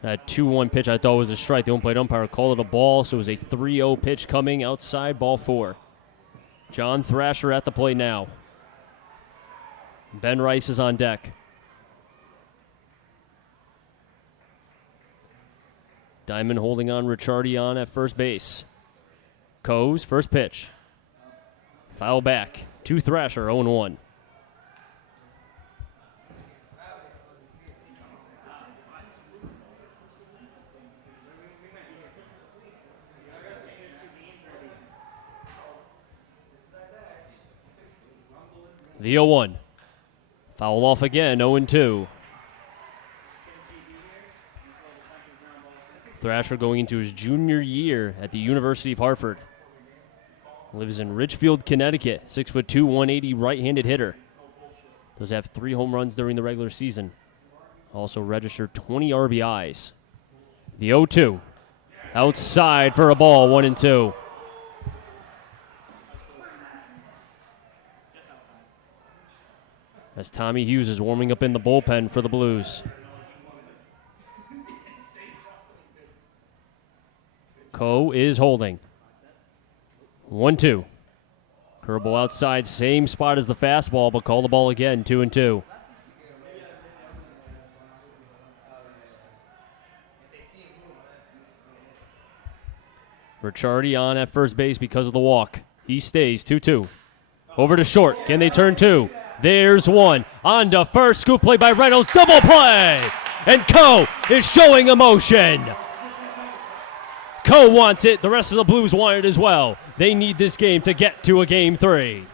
That 2-1 pitch I thought was a strike. The home plate umpire called it a ball, so it was a 3-0 pitch coming outside, ball 4. John Thrasher at the plate now. Ben Rice is on deck. Diamond holding on Ricciardi on at first base. Coe's first pitch. Foul back to Thrasher, 0-1. The 0-1. Foul off again, 0-2. Thrasher going into his junior year at the University of Hartford. Lives in Ridgefield, Connecticut. 6'2", 180 right-handed hitter. Does have 3 home runs during the regular season. Also registered 20 RBIs. The 0-2. Outside for a ball, 1-2. As Tommy Hughes is warming up in the bullpen for the Blues. Coe is holding. 1-2. Curveball outside, same spot as the fastball, but call the ball again, 2-2. Ricciardi on at first base because of the walk. He stays, 2-2. Over to short. Can they turn 2? There's 1. On to first. Scoop play by Reynolds. Double play. And Coe is showing emotion. Coe wants it. The rest of the Blues want it as well. They need this game to get to a Game 3.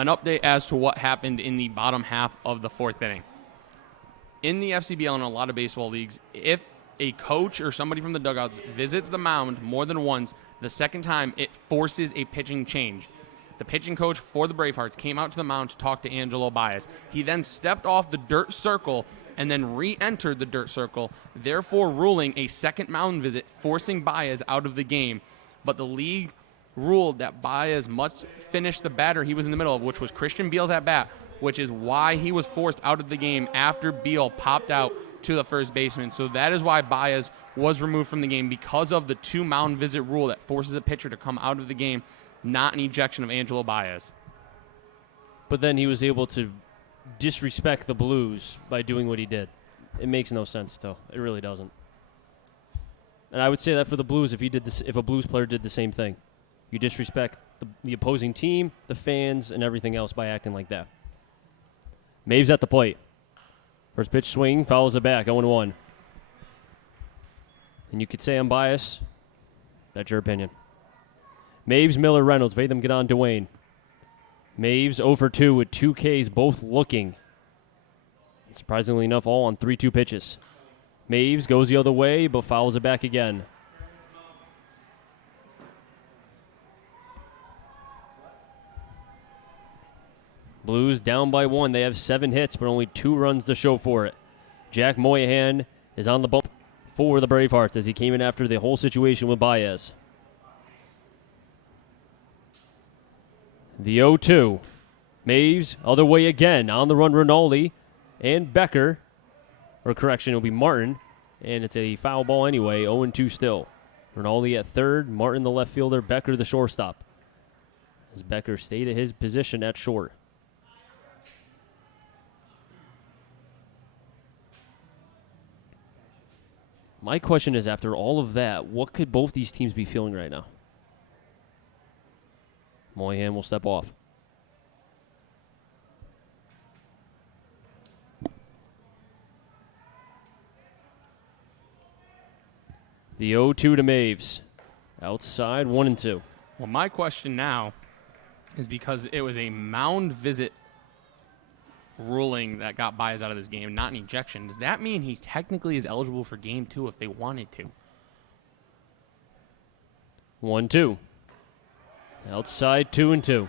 an update as to what happened in the bottom half of the fourth inning. In the FCBL and a lot of baseball leagues, if a coach or somebody from the dugouts visits the mound more than once, the second time it forces a pitching change. The pitching coach for the Bravehearts came out to the mound to talk to Angelo Baez. He then stepped off the dirt circle and then re-entered the dirt circle, therefore ruling a second mound visit, forcing Baez out of the game. But the league ruled that Baez must finish the batter he was in the middle of, which was Christian Beal's at-bat, which is why he was forced out of the game after Beal popped out to the first baseman. So that is why Baez was removed from the game, because of the 2 mound visit rule that forces a pitcher to come out of the game, not an ejection of Angelo Baez. But then he was able to disrespect the Blues by doing what he did. It makes no sense, though. It really doesn't. And I would say that for the Blues, if a Blues player did the same thing. You disrespect the opposing team, the fans, and everything else by acting like that. Maves at the plate. First pitch swing, fouls it back, 0-1. And you could say I'm biased. That's your opinion. Maves, Miller, Reynolds. Vatham get on Dwayne. Maves 0 for 2 with 2 Ks, both looking. And surprisingly enough, all on 3-2 pitches. Maves goes the other way, but fouls it back again. Blues down by 1. They have 7 hits, but only 2 runs to show for it. Jack Moynihan is on the bump for the Bravehearts as he came in after the whole situation with Baez. The 0-2. Maves, other way again. On the run, Rinaldi and Becker. Or correction, it'll be Martin. And it's a foul ball anyway, 0-2 still. Rinaldi at third, Martin the left fielder, Becker the shortstop. As Becker stayed at his position at short. My question is, after all of that, what could both these teams be feeling right now? Moynihan will step off. The 0-2 to Maves. Outside, 1-2. Well, my question now is, because it was a mound visit ruling that got Baez out of this game, not an ejection, does that mean he technically is eligible for Game 2 if they wanted to? 1-2. Outside, 2-2.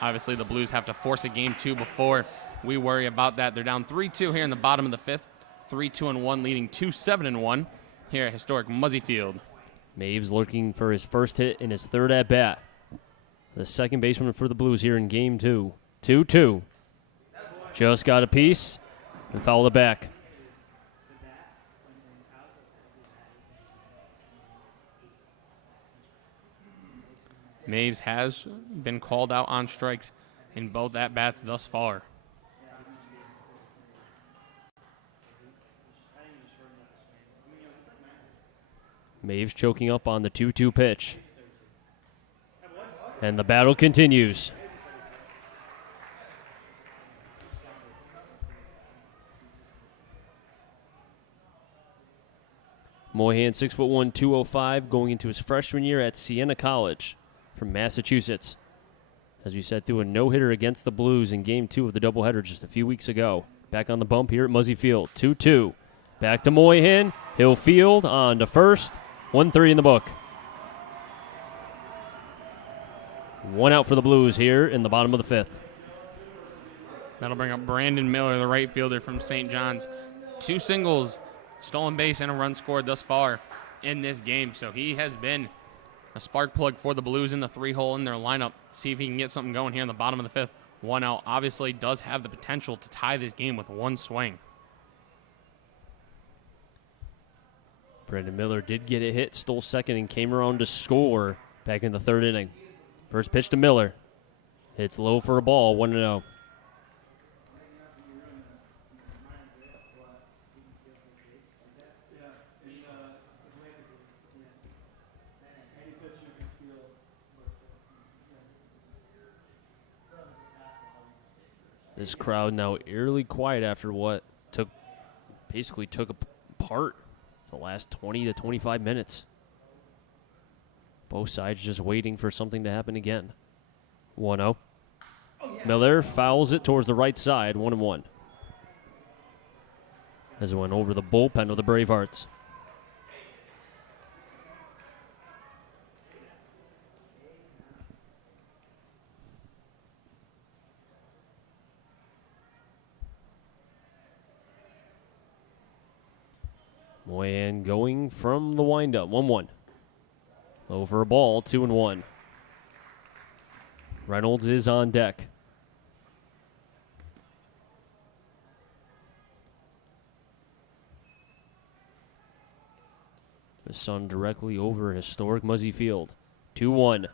Obviously, the Blues have to force a Game 2 before we worry about that. They're down 3-2 here in the bottom of the fifth. 3-2-1, leading 2-7-1 here at historic Muzzy Field. Maves looking for his first hit in his third at-bat. The second baseman for the Blues here in Game 2. 2-2. Just got a piece and fouled it back. Maves has been called out on strikes in both at-bats thus far. Maves choking up on the 2-2 pitch. And the battle continues. Moynihan, 6'1", 205, going into his freshman year at Siena College from Massachusetts. As we said, threw a no-hitter against the Blues in Game 2 of the doubleheader just a few weeks ago. Back on the bump here at Muzzy Field, 2-2. Back to Moynihan. He'll field on to first. 1-3 in the book. 1 out for the Blues here in the bottom of the fifth. That'll bring up Brandon Miller, the right fielder from St. John's. 2 singles, stolen base, and a run scored thus far in this game. So he has been a spark plug for the Blues in the 3-hole in their lineup. See if he can get something going here in the bottom of the fifth. 1 out. Obviously does have the potential to tie this game with 1 swing. Brandon Miller did get a hit, stole second, and came around to score back in the third inning. First pitch to Miller. It's low for a ball, 1-0. This crowd now eerily quiet after what basically took apart the last 20 to 25 minutes. Both sides just waiting for something to happen again. 1-0. Miller fouls it towards the right side, 1-1. As it went over the bullpen of the Bravehearts. Moynihan going from the windup, 1-1. Over a ball, 2-1. Reynolds is on deck. The sun directly over historic Muzzy Field. 2-1.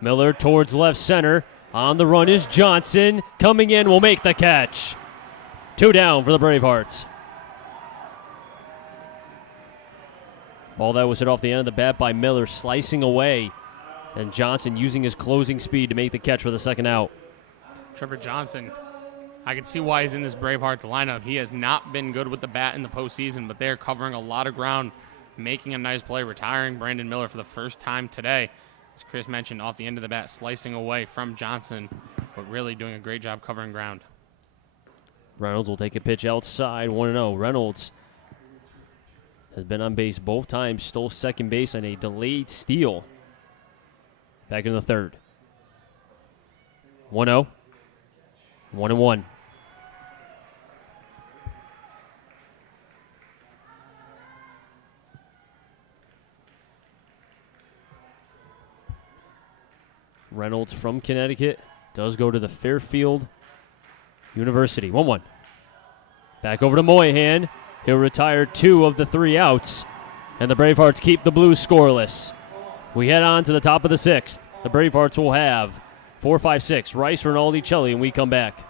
Miller towards left center. On the run is Johnson. Coming in will make the catch. 2 down for the Bravehearts. Ball that was hit off the end of the bat by Miller, slicing away. And Johnson using his closing speed to make the catch for the second out. Trevor Johnson, I can see why he's in this Bravehearts lineup. He has not been good with the bat in the postseason, but they're covering a lot of ground, making a nice play, retiring Brandon Miller for the first time today. As Chris mentioned, off the end of the bat, slicing away from Johnson, but really doing a great job covering ground. Reynolds will take a pitch outside, 1-0. Reynolds has been on base both times, stole second base on a delayed steal. Back in the third. 1-0. 1-1. Reynolds from Connecticut does go to the Fairfield University. 1-1. Back over to Moynihan. He'll retire 2 of the 3 outs, and the Bravehearts keep the Blues scoreless. We head on to the top of the 6th. The Bravehearts will have 4, 5, 6. Rice, Rinaldi, Celli, and we come back.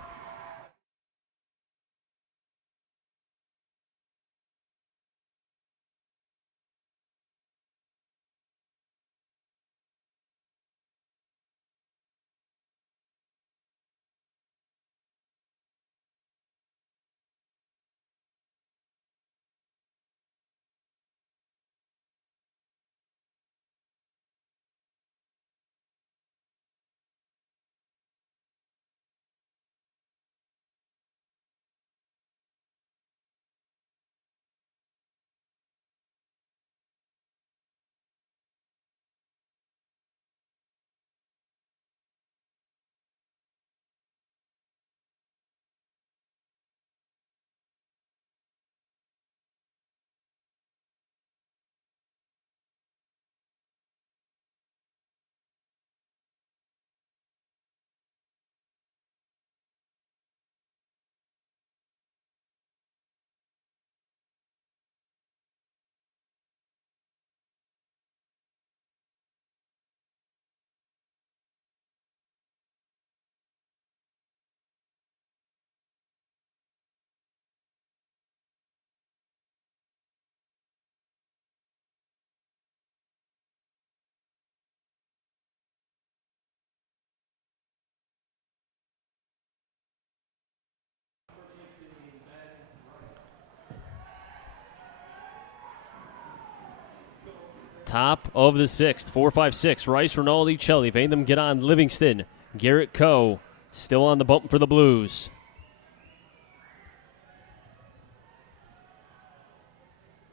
Top of the 6th, 4, 5, 6. Rice, Rinaldi, Celli. If any of them get on, Livingston. Garrett Coe still on the bump for the Blues.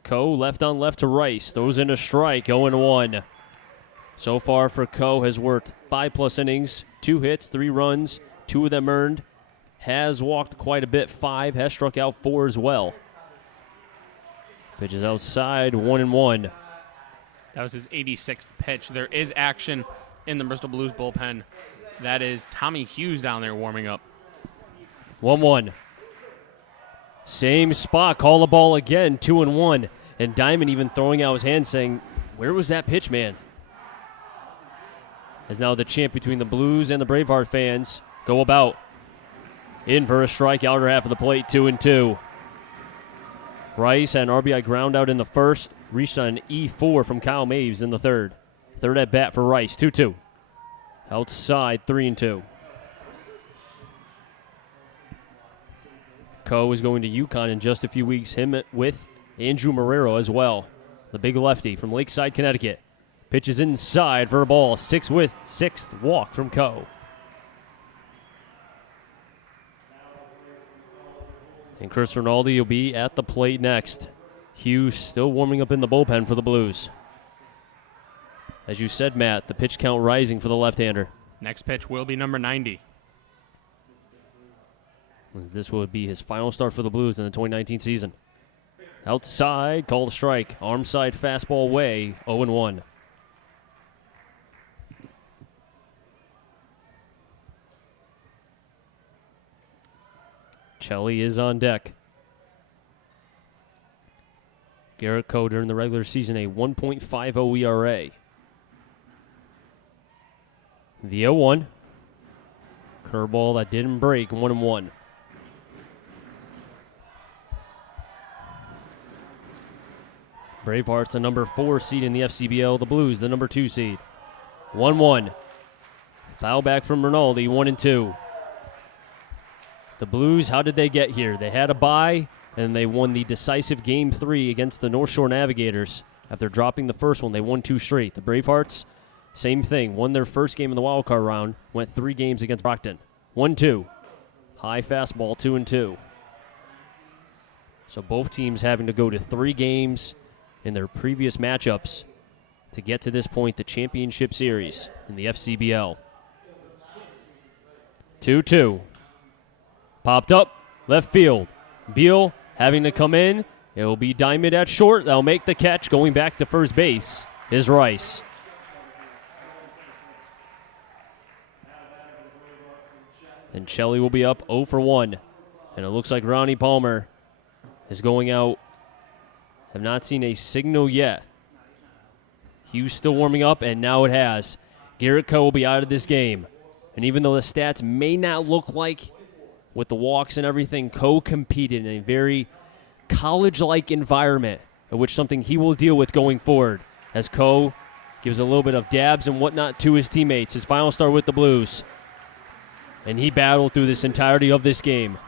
Coe left on left to Rice. Throws in a strike, 0-1. So far for Coe has worked 5+ innings, 2 hits, 3 runs, 2 of them earned. Has walked quite a bit, 5. Has struck out 4 as well. Pitches outside, 1-1. That was his 86th pitch. There is action in the Bristol Blues bullpen. That is Tommy Hughes down there warming up. 1-1. Same spot. Call the ball again. 2-1. And Diamond even throwing out his hand saying, where was that pitch, man? As now the chant between the Blues and the Braveheart fans go about. In for a strike, outer half of the plate, 2-2. Rice had an RBI ground out in the first. Reached on an E4 from Kyle Maves in the third. Third at bat for Rice, 2-2. Outside, 3-2. Coe is going to UConn in just a few weeks. Him with Andrew Marrero as well. The big lefty from Lakeside, Connecticut. Pitches inside for a ball. 6th walk from Coe. And Chris Rinaldi will be at the plate next. Hughes still warming up in the bullpen for the Blues. As you said, Matt, the pitch count rising for the left-hander. Next pitch will be number 90. This will be his final start for the Blues in the 2019 season. Outside, called a strike. Arm side fastball away, 0-1. Chelly is on deck. Garrett Coe during the regular season, a 1.50 ERA. The 0-1. Curveball that didn't break, 1-1. Bravehearts, the number 4 seed in the FCBL. The Blues, the number 2 seed. 1-1. Foul back from Rinaldi, 1-2. The Blues, how did they get here? They had a bye, and they won the decisive Game 3 against the North Shore Navigators. After dropping the first one, they won 2 straight. The Bravehearts, same thing. Won their first game in the wildcard round, went 3 games against Brockton. 1-2. High fastball, 2-2. So both teams having to go to 3 games in their previous matchups to get to this point, the championship series in the FCBL. 2-2. Popped up, left field. Beal having to come in. It will be Diamond at short. That'll make the catch. Going back to first base is Rice. And Chelly will be up 0-1. And it looks like Ronnie Palmer is going out. Have not seen a signal yet. Hughes still warming up, and now it has. Garrett Coe will be out of this game. And even though the stats may not look like with the walks and everything, Coe competed in a very college-like environment, in which something he will deal with going forward, as Coe gives a little bit of dabs and whatnot to his teammates. His final start with the Blues. And he battled through this entirety of this game.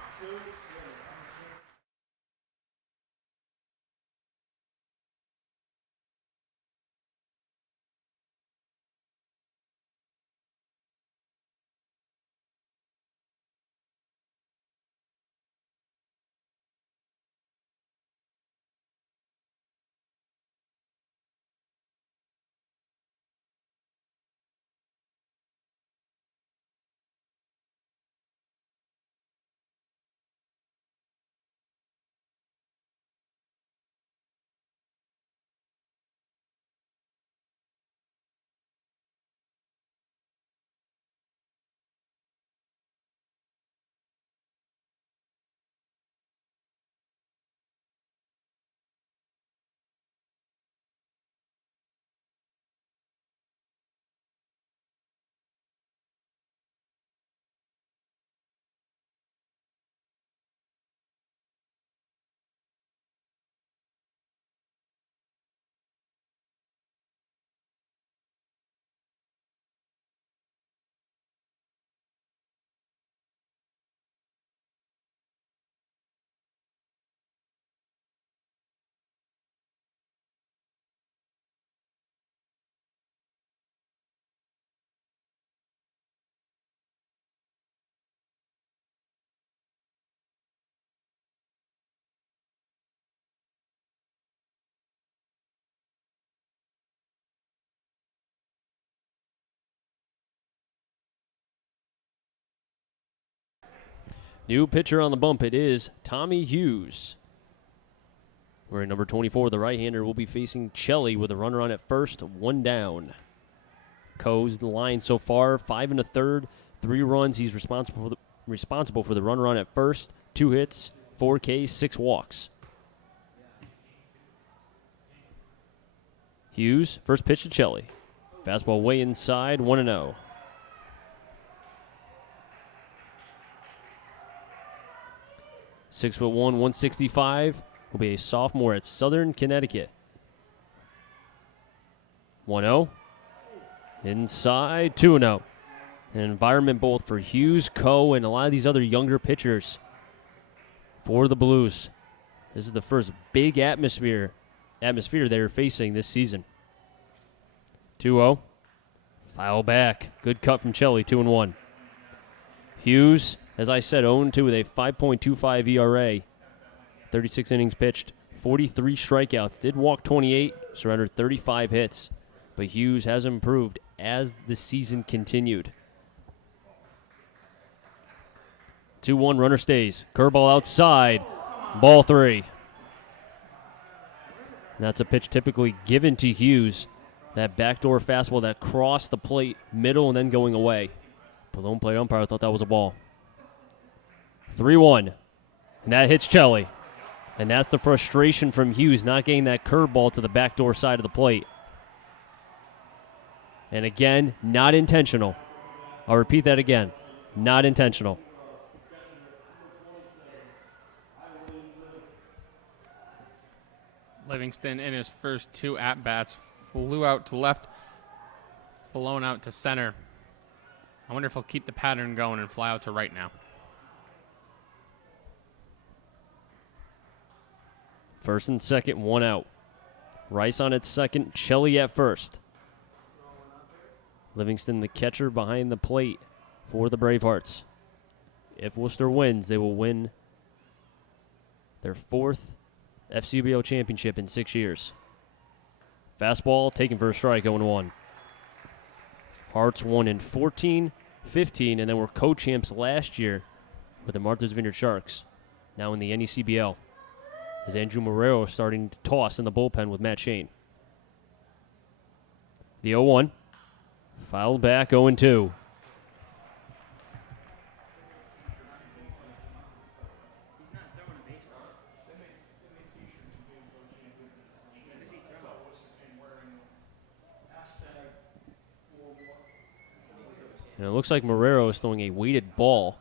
New pitcher on the bump, it is Tommy Hughes. Wearing number 24, the right-hander will be facing Chelly with a runner on at first, 1 down. Coe's the line so far, 5 1/3, 3 runs. He's responsible for the runner on at first, 2 hits, 4 Ks, 6 walks. Hughes, first pitch to Chelly. Fastball way inside, 1-0. Six 165, will be a sophomore at Southern Connecticut. 1-0. Inside, 2-0. An environment both for Hughes, Coe, and a lot of these other younger pitchers for the Blues. This is the first big atmosphere they're facing this season. 2-0. Foul back. Good cut from Chelly, 2-1. Hughes, as I said, 0-2 with a 5.25 ERA. 36 innings pitched, 43 strikeouts. Did walk 28, surrendered 35 hits. But Hughes has improved as the season continued. 2-1 runner stays. Curveball outside. Ball 3. That's a pitch typically given to Hughes. That backdoor fastball that crossed the plate, middle, and then going away. But the home plate umpire thought that was a ball. 3-1. And that hits Chelly. And that's the frustration from Hughes, not getting that curveball to the backdoor side of the plate. And again, not intentional. I'll repeat that again. Not intentional. Livingston, in his first 2 at-bats, flew out to left, flown out to center. I wonder if he'll keep the pattern going and fly out to right now. First and second, 1 out. Rice on its second, Chelly at first. Livingston, the catcher behind the plate for the Bravehearts. If Worcester wins, they will win their 4th FCBL championship in 6 years. Fastball taken for a strike, 0-1. Hearts won in 14, 15, and then were co-champs last year with the Martha's Vineyard Sharks, now in the NECBL. As Andrew Marrero is starting to toss in the bullpen with Matt Shane. The 0-1. Fouled back, 0-2. And it looks like Marrero is throwing a weighted ball.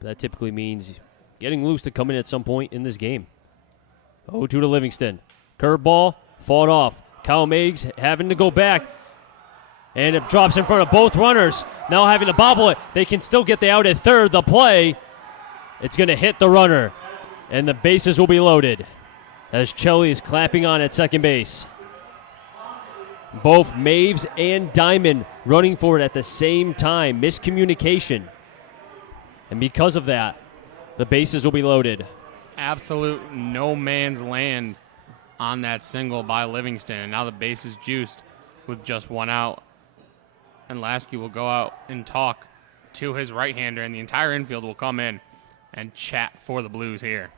But that typically means getting loose to come in at some point in this game. 0-2 to Livingston. Curveball, fought off. Kyle Meigs having to go back. And it drops in front of both runners. Now having to bobble it. They can still get the out at third. The play, it's going to hit the runner. And the bases will be loaded as Chelly is clapping on at second base. Both Maves and Diamond running for it at the same time. Miscommunication. And because of that, the bases will be loaded. Absolute no man's land on that single by Livingston. And now the base is juiced with just 1 out. And Lasky will go out and talk to his right-hander, and the entire infield will come in and chat for the Blues here.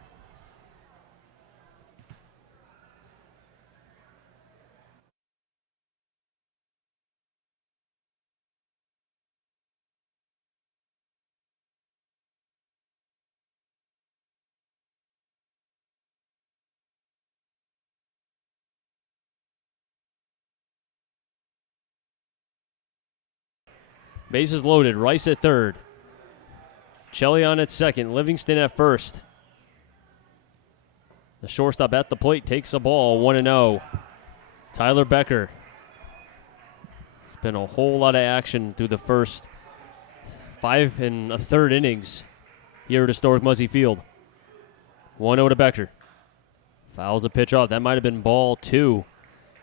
Bases loaded. Rice at third. Chelly on at second. Livingston at first. The shortstop at the plate takes a ball. 1-0. Tyler Becker. It's been a whole lot of action through the first 5 1/3 innings here at historic Muzzy Field. 1-0 to Becker. Fouls a pitch off. That might have been ball 2.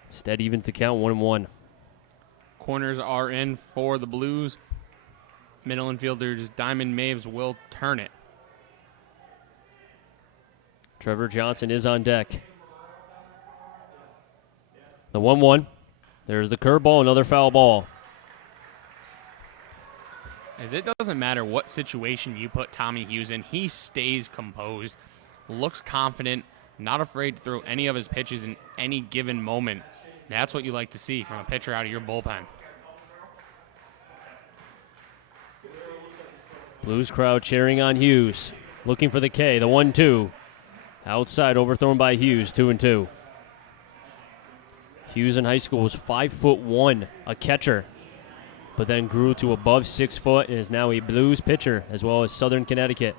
Instead evens the count 1-1. Corners are in for the Blues. Middle infielders Diamond Maves will turn it. Trevor Johnson is on deck. The 1-1. There's the curveball, another foul ball. As it doesn't matter what situation you put Tommy Hughes in, he stays composed, looks confident, not afraid to throw any of his pitches in any given moment. That's what you like to see from a pitcher out of your bullpen. Blues crowd cheering on Hughes. Looking for the K, the 1-2. Outside, overthrown by Hughes, 2-2. Hughes in high school was 5'1", a catcher, but then grew to above 6 foot and is now a Blues pitcher as well as Southern Connecticut.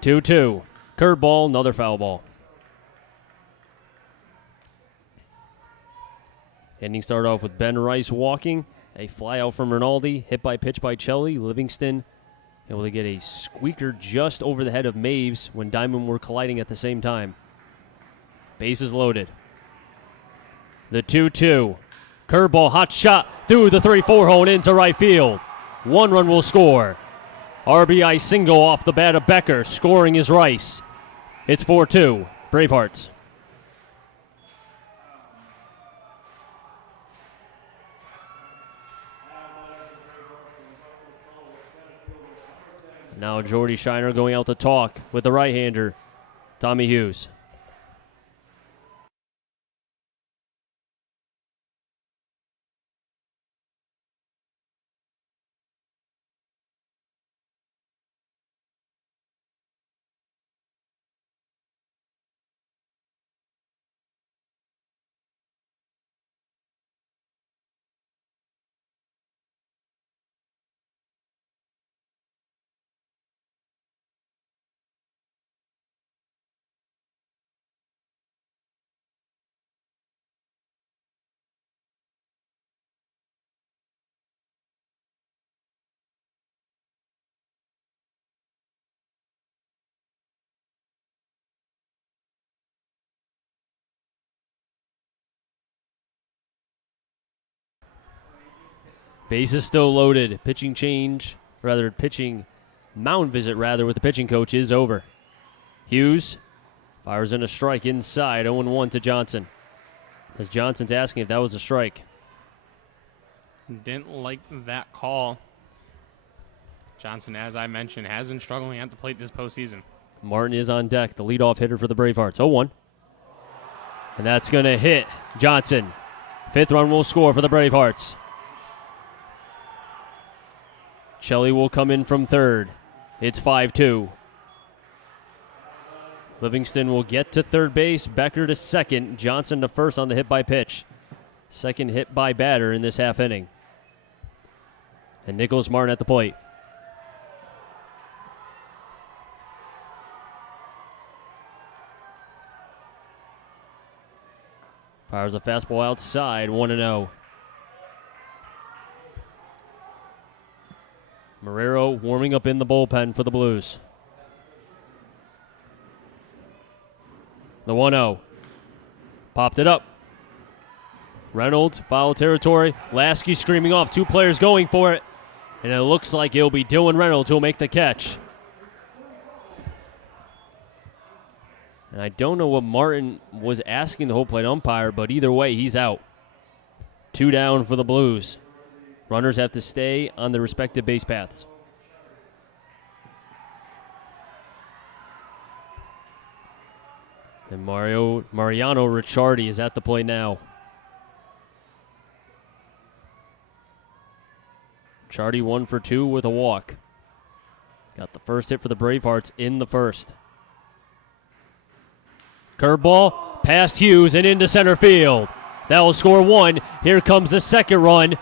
2-2. Curveball, another foul ball. Ending start off with Ben Rice walking. A fly out from Rinaldi. Hit by pitch by Chelly. Livingston able to get a squeaker just over the head of Maves when Diamond were colliding at the same time. Bases loaded. The 2-2. Curveball, hot shot through the 3-4 hole and into right field. 1 run will score. RBI single off the bat of Becker. Scoring is Rice. It's 4-2, Bravehearts. Now Jordy Shiner going out to talk with the right-hander, Tommy Hughes. Base is still loaded. Pitching mound visit with the pitching coach is over. Hughes fires in a strike inside, 0-1 to Johnson. As Johnson's asking if that was a strike. Didn't like that call. Johnson, as I mentioned, has been struggling at the plate this postseason. Martin is on deck, the leadoff hitter for the Bravehearts. 0-1. And that's going to hit Johnson. 5th run will score for the Bravehearts. Shelley will come in from third. It's 5-2. Livingston will get to third base. Becker to second. Johnson to first on the hit by pitch. Second hit by batter in this half inning. And Nicholas Martin at the plate. Fires a fastball outside, 1-0. Marrero warming up in the bullpen for the Blues. The 1-0. Popped it up. Reynolds, foul territory. Lasky screaming off. 2 players going for it. And it looks like it'll be Dylan Reynolds who'll make the catch. And I don't know what Martin was asking the whole plate umpire, but either way, he's out. 2 down for the Blues. Runners have to stay on their respective base paths. And Mariano Ricciardi is at the plate now. Ricciardi 1 for 2 with a walk. Got the first hit for the Bravehearts in the first. Curveball past Hughes and into center field. That will score 1. Here comes the second run.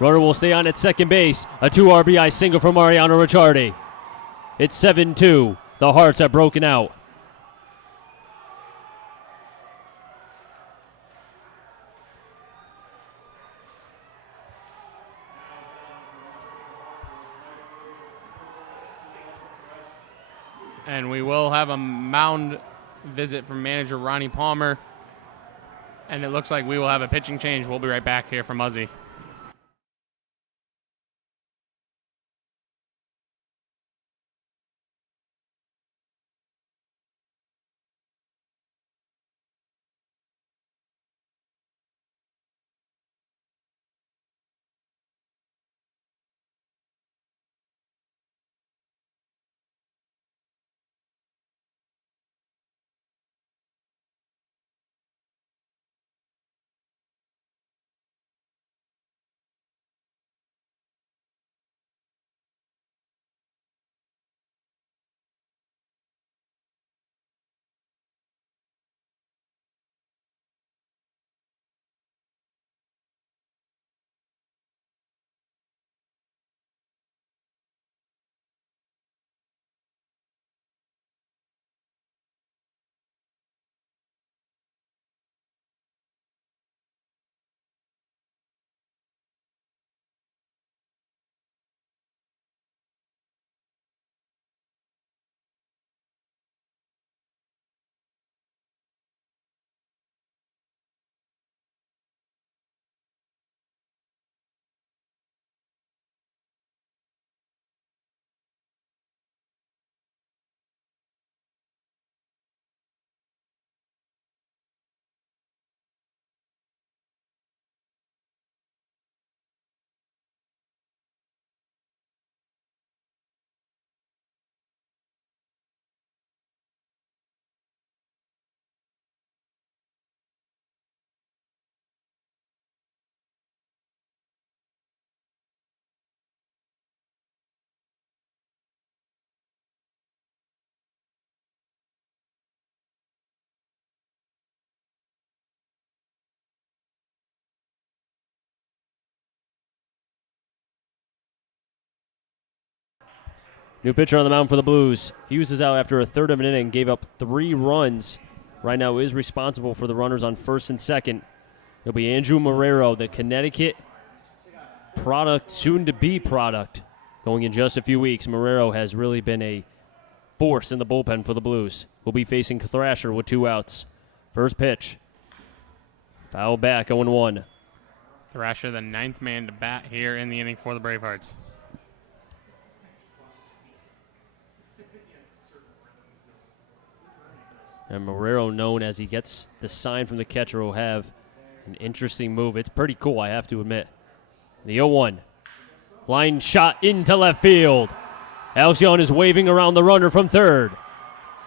Runner will stay on at second base. A 2 RBI single from Mariano Ricciardi. It's 7-2. The Hearts have broken out. And we will have a mound visit from manager Ronnie Palmer. And it looks like we will have a pitching change. We'll be right back here from Muzzy. New pitcher on the mound for the Blues. Hughes is out after a third of an inning, gave up 3 runs. Right now is responsible for the runners on first and second. It'll be Andrew Marrero, the Connecticut product, soon-to-be product, going in just a few weeks. Marrero has really been a force in the bullpen for the Blues. We'll be facing Thrasher with 2 outs. First pitch. Foul back, 0-1. Thrasher, the 9th man to bat here in the inning for the Bravehearts. And Marrero, known as he gets the sign from the catcher, will have an interesting move. It's pretty cool, I have to admit. The 0-1. Line shot into left field. Alcione is waving around the runner from third.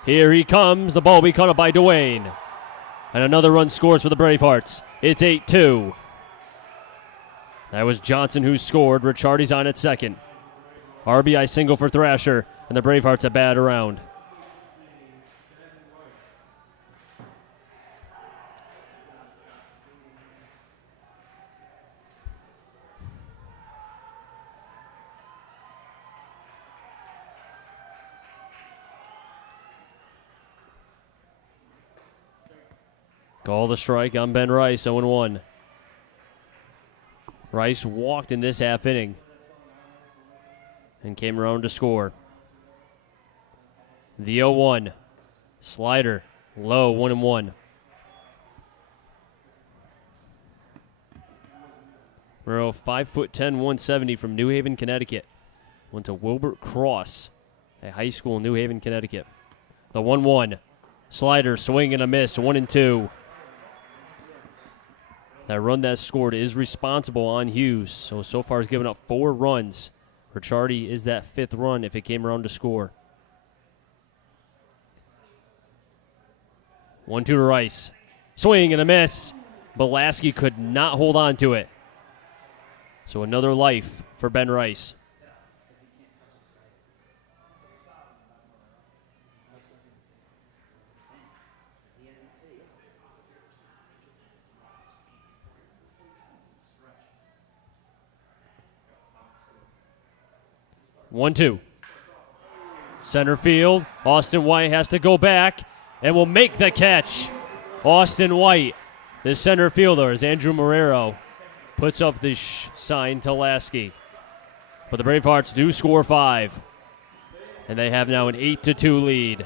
Here he comes. The ball will be caught up by Duane. And another run scores for the Bravehearts. It's 8-2. That was Johnson who scored. Ricciardi's on at second. RBI single for Thrasher, and the Bravehearts a bat around. Call the strike on Ben Rice, 0-1. Rice walked in this half inning and came around to score. The 0-1. Slider, low, 1-1. Marrero, 5'10", 170 from New Haven, Connecticut. Went to Wilbert Cross, a high school in New Haven, Connecticut. The 1-1. Slider, swing and a miss, 1-2. That run that scored is responsible on Hughes. So far has given up 4 runs. Ricciardi is that 5th run if it came around to score. 1-2 to Rice. Swing and a miss. Belaski could not hold on to it. So another life for Ben Rice. One, two. Center field. Austin White has to go back and will make the catch. Austin White, the center fielder, as Andrew Marrero puts up the sign to Lasky. But the Bravehearts do score 5. And they have now an 8-2 lead.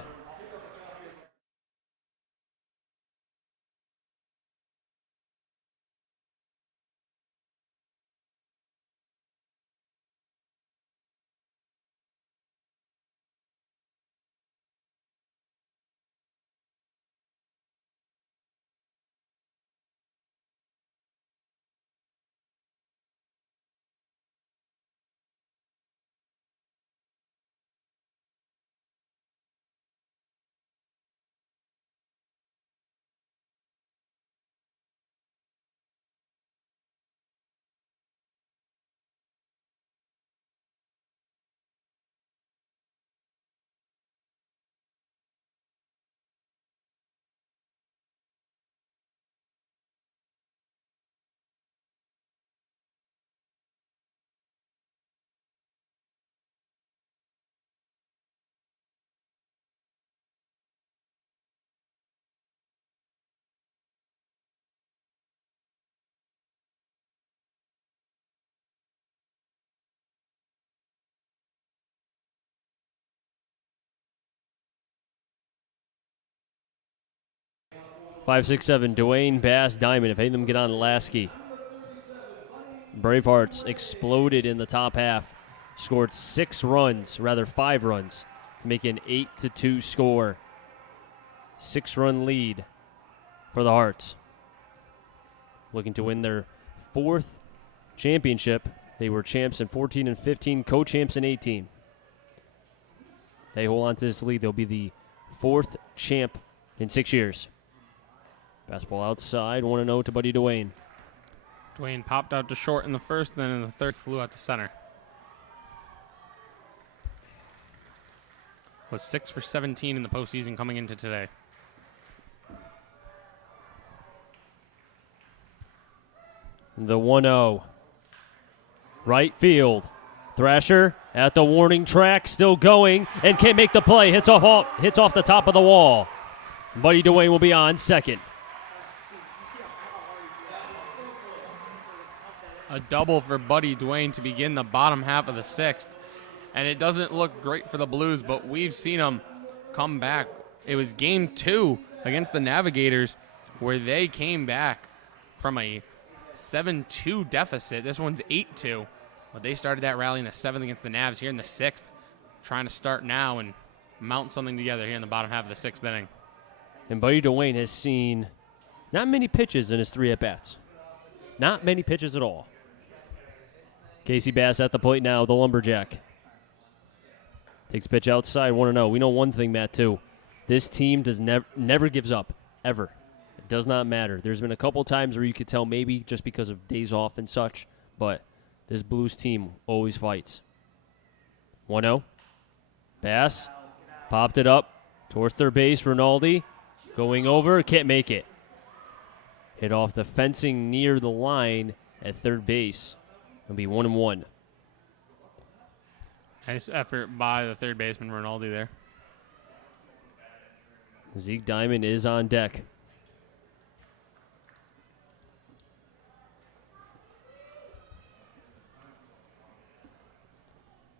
Five, six, seven. Duane, Bass, Diamond. If any of them get on Lasky. Bravehearts exploded in the top half. Scored 5 runs to make an 8-2 score. 6-run lead for the Hearts. Looking to win their 4th championship. They were champs in 14 and 15, co-champs in 18. They hold on to this lead. They'll be the 4th champ in 6 years. Fastball outside, 1-0 to Buddy Duane. Duane popped out to short in the first, then in the third flew out to center. Was 6 for 17 in the postseason coming into today. The 1-0. Right field. Thrasher at the warning track, still going, and can't make the play. Hits off the top of the wall. Buddy Dwayne will be on second. A double for Buddy Dwayne to begin the bottom half of the sixth. And it doesn't look great for the Blues, but we've seen them come back. It was game 2 against the Navigators where they came back from a 7-2 deficit. This one's 8-2. But they started that rally in the 7th against the Navs here in the 6th, trying to start now and mount something together here in the bottom half of the 6th inning. And Buddy Dwayne has seen not many pitches in his 3 at-bats. Not many pitches at all. Casey Bass at the plate now, the Lumberjack. Takes pitch outside, 1-0. We know one thing, Matt, too. This team does never gives up, ever. It does not matter. There's been a couple times where you could tell maybe just because of days off and such, but this Blues team always fights. 1-0. Bass popped it up towards third base. Rinaldi going over, can't make it. Hit off the fencing near the line at third base. It'll be 1-1. Nice effort by the third baseman, Rinaldi, there. Zeke Diamond is on deck.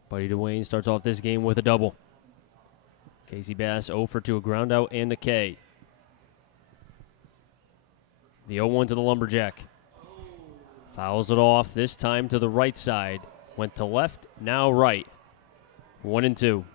Buddy Dwayne starts off this game with a double. Casey Bass 0 for 2, a ground out and a K. The 0-1 to the Lumberjack. Fouls it off, this time to the right side. Went to left, now right. 1-2.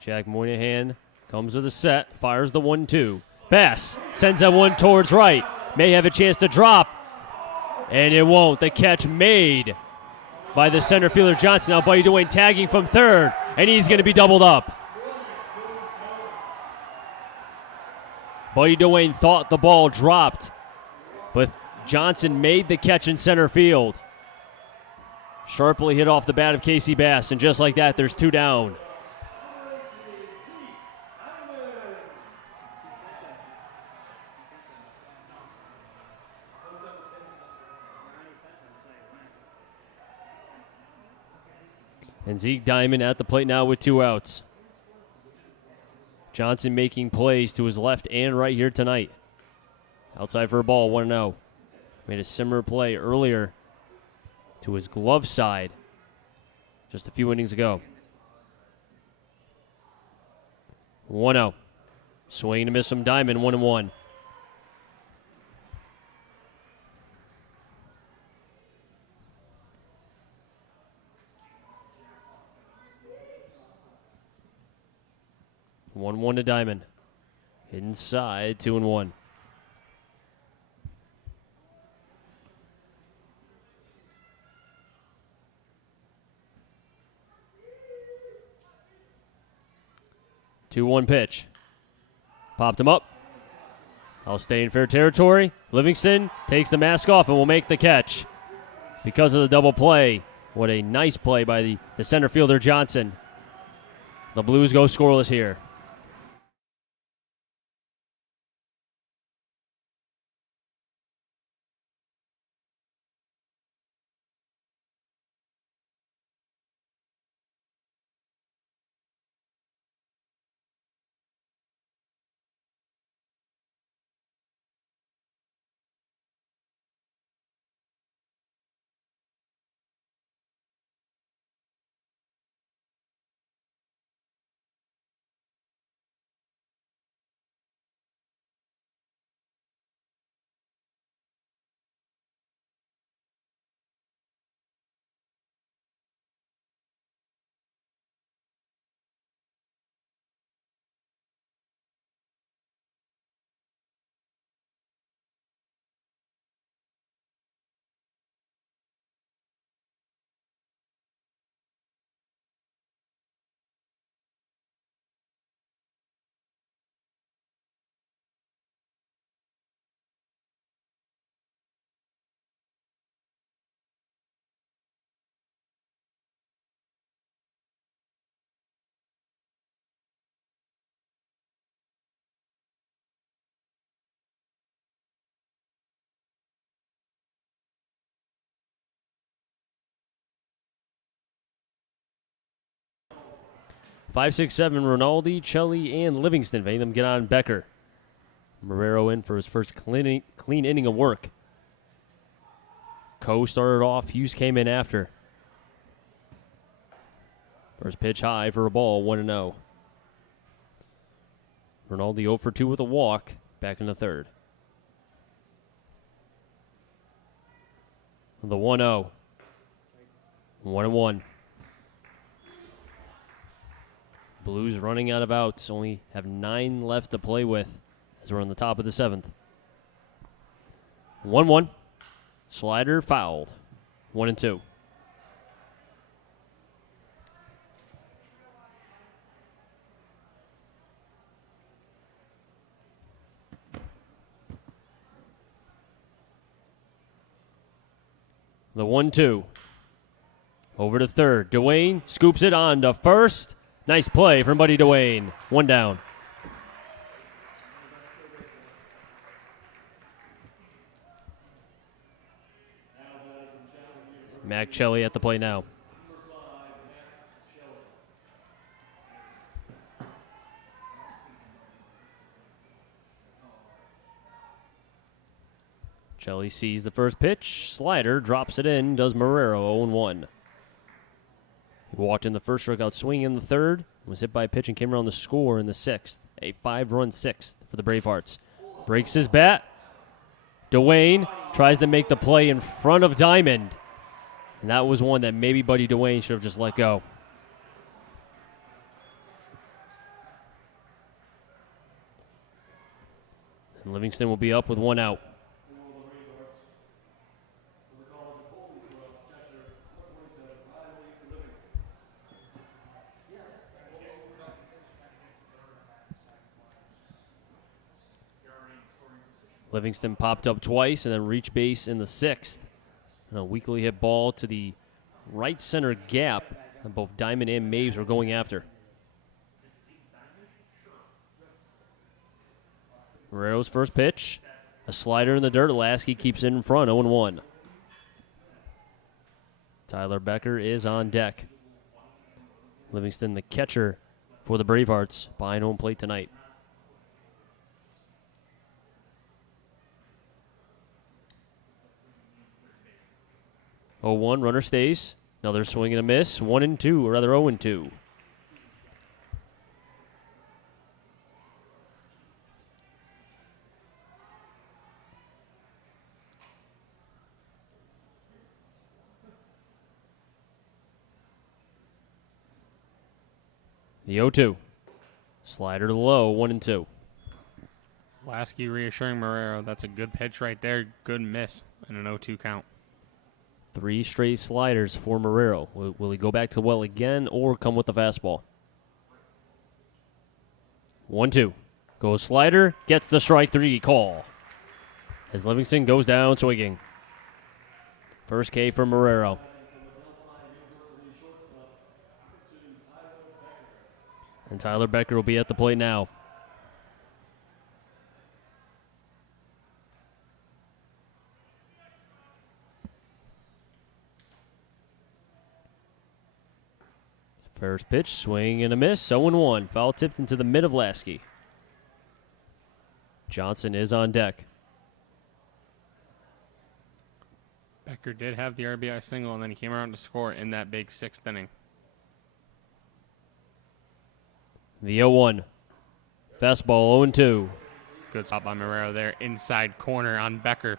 Jack Moynihan comes to the set, fires the 1-2. Bass sends that one towards right. May have a chance to drop, and it won't. The catch made by the center fielder Johnson. Now Buddy Dwayne tagging from third, and he's going to be doubled up. Buddy Dwayne thought the ball dropped, but Johnson made the catch in center field. Sharply hit off the bat of Casey Bass, and just like that, there's 2 down. And Zeke Diamond at the plate now with 2 outs. Johnson making plays to his left and right here tonight. Outside for a ball, 1-0. Made a similar play earlier to his glove side just a few innings ago. 1-0. Swing to miss from Diamond, 1-1. One to Diamond. Inside, 2-1. Two one pitch. Popped him up. I'll stay in fair territory. Livingston takes the mask off and will make the catch. Because of the double play. What a nice play by the center fielder Johnson. The Blues go scoreless here. 5, 6, 7, Rinaldi, Chelly, and Livingston. They them get on Becker. Marrero in for his first clean inning of work. Coe started off. Hughes came in after. First pitch high for a ball, 1-0. Rinaldi 0 for 2 with a walk. Back in the third. The 1-0. 1-1. Blues running out of outs. Only have 9 left to play with as we're on the top of the 7th. 1-1. Slider fouled. 1-2. The 1-2. Over to third. Dwayne scoops it on to first. Nice play from Buddy Dwayne. 1 down. Mac Chelly at the plate now. Chelly sees the first pitch. Slider drops it in. Does Marrero 0-1. He walked in the first, struck out swinging in the third. Was hit by a pitch and came around the score in the 6th. A 5-run 6th for the Bravehearts. Breaks his bat. Dwayne tries to make the play in front of Diamond. And that was one that maybe Buddy Dwayne should have just let go. And Livingston will be up with 1 out. Livingston popped up twice and then reached base in the 6th. And a weakly hit ball to the right center gap that both Diamond and Maves were going after. Marrero's first pitch. A slider in the dirt. Lasky keeps it in front, 0-1. Tyler Becker is on deck. Livingston, the catcher for the Bravehearts, behind home plate tonight. Oh, 1, runner stays. Another swing and a miss. 1-2, or rather 0-2. The 0-2. Slider to low, 1-2. Lasky reassuring Marrero. That's a good pitch right there. Good miss and an 0-2 count. 3 straight sliders for Marrero. Will he go back to the well again or come with the fastball? 1-2. Goes slider, gets the strike 3 call. As Livingston goes down swinging. First K for Marrero. And Tyler Becker will be at the plate now. First pitch, swing and a miss, 0-1. Foul tipped into the mid of Lasky. Johnson is on deck. Becker did have the RBI single, and then he came around to score in that big 6th inning. The 0-1. Fastball 0-2. Good stop by Marrero there. Inside corner on Becker.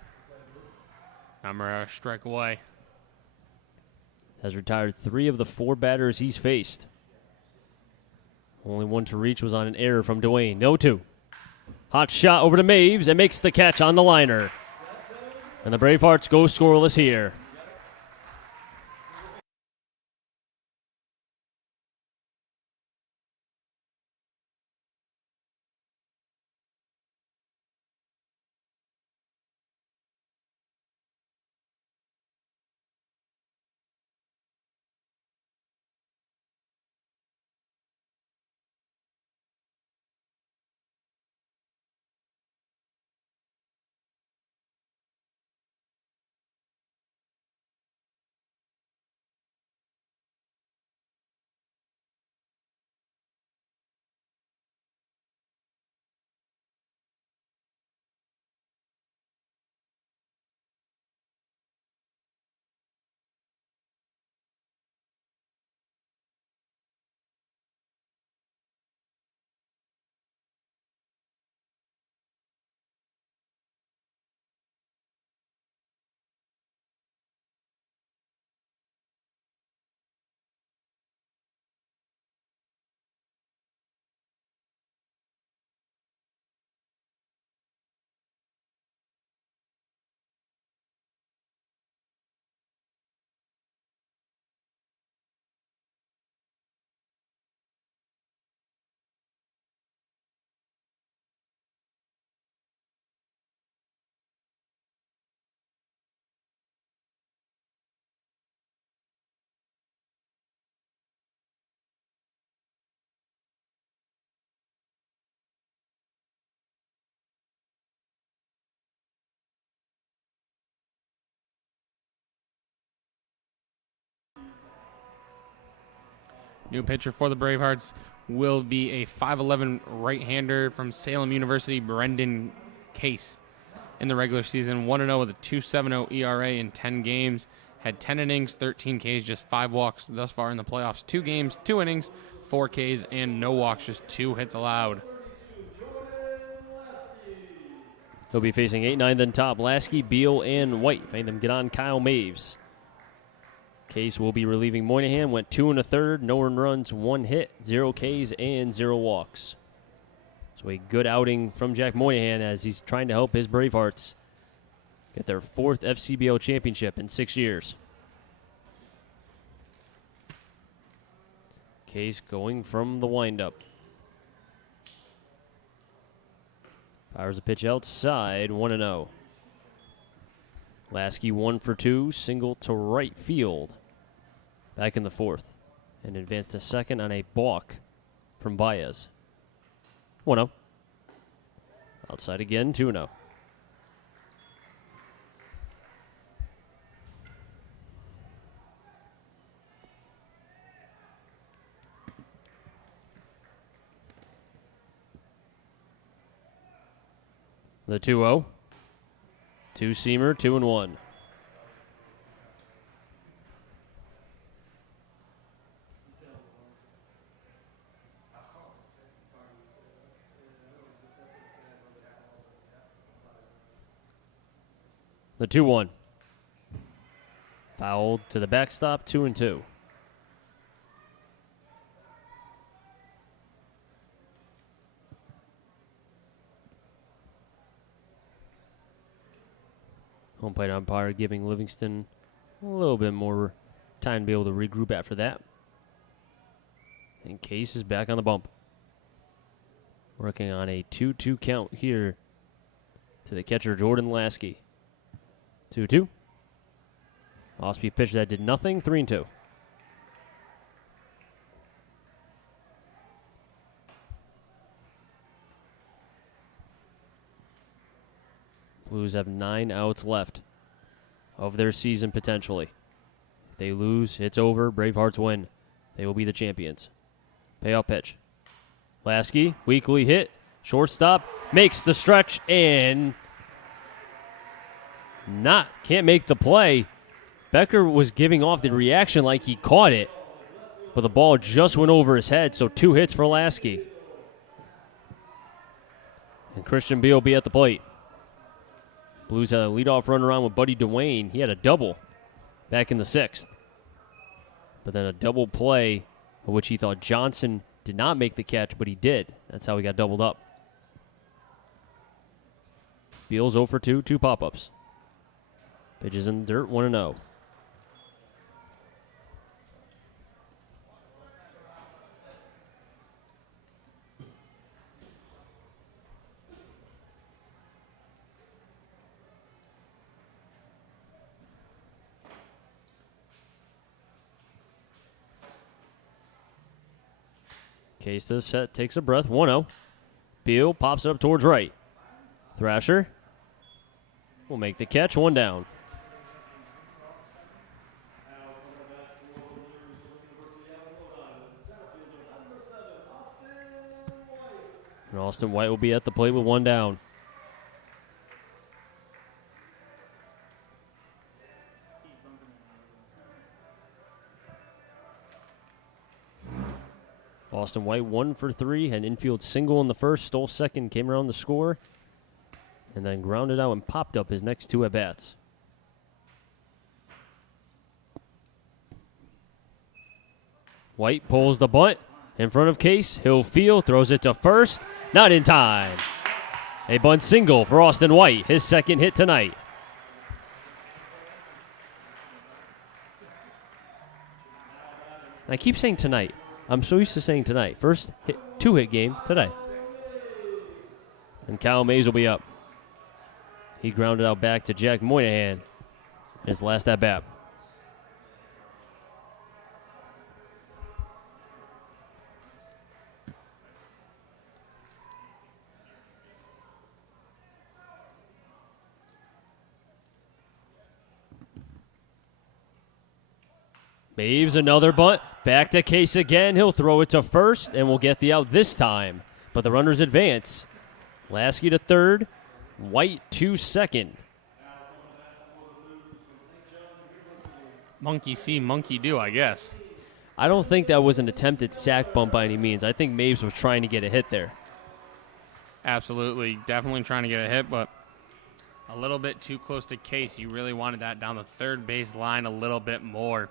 Now Marrero strike away. Has retired 3 of the 4 batters he's faced. Only one to reach was on an error from Dwayne. 0-2. Hot shot over to Maves and makes the catch on the liner. And the Bravehearts go scoreless here. New pitcher for the Bravehearts will be a 5'11 right-hander from Salem University, Brendan Case. In the regular season, 1-0 with a 2.70 ERA in 10 games. Had 10 innings, 13 Ks, just 5 walks thus far in the playoffs. 2 games, 2 innings, 4 Ks, and no walks, just 2 hits allowed. He'll be facing 8-9 then top. Lasky, Beal, and White. Made them get on Kyle Maves. Case will be relieving Moynihan. Went 2 1/3, no earned runs, 1 hit, 0 Ks, and 0 walks. So a good outing from Jack Moynihan as he's trying to help his Bravehearts get their 4th FCBL championship in 6 years. Case going from the windup. Fires a pitch outside, 1-0. Lasky 1 for 2, single to right field. Back in the 4th. And advanced to second on a balk from Baez. 1-0. Outside again, 2-0. The 2-0. 2-seamer, 2-1. The 2-1. Fouled to the backstop, 2-2. Home plate umpire giving Livingston a little bit more time to be able to regroup after that. And Case is back on the bump. Working on a 2-2 count here to the catcher, Jordan Lasky. 2-2. Off-speed pitch that did nothing, 3-2. Blues have 9 outs left of their season potentially. If they lose, it's over. Bravehearts win. They will be the champions. Payoff pitch. Lasky, weakly hit. Shortstop makes the stretch and can't make the play. Becker was giving off the reaction like he caught it, but the ball just went over his head, so 2 hits for Lasky. And Christian Beal will be at the plate. Blues had a leadoff run around with Buddy Dwayne. He had a double back in the 6th. But then a double play, of which he thought Johnson did not make the catch, but he did. That's how he got doubled up. Beal's 0 for 2, 2 pop-ups. Pitches in the dirt, 1-0. Case to the set, takes a breath, 1-0. Beal pops it up towards right. Thrasher will make the catch, 1 down. And Austin White will be at the plate with 1 down. Austin White 1 for 3, had an infield single in the first, stole second, came around the score, and then grounded out and popped up his next 2 at-bats. White pulls the bunt in front of Case. He'll field, throws it to first, not in time. A bunt single for Austin White, his 2nd hit tonight. I keep saying tonight. I'm so used to saying tonight. First hit, 2-hit game today. And Kyle Mays will be up. He grounded out back to Jack Moynihan. His last at bat. Maves another bunt. Back to Case again. He'll throw it to first, and we'll get the out this time. But the runners advance. Lasky to third, White to second. Monkey see, monkey do, I guess. I don't think that was an attempted sack bump by any means. I think Mabes was trying to get a hit there. Absolutely, definitely trying to get a hit, but a little bit too close to Case. You really wanted that down the third base line a little bit more.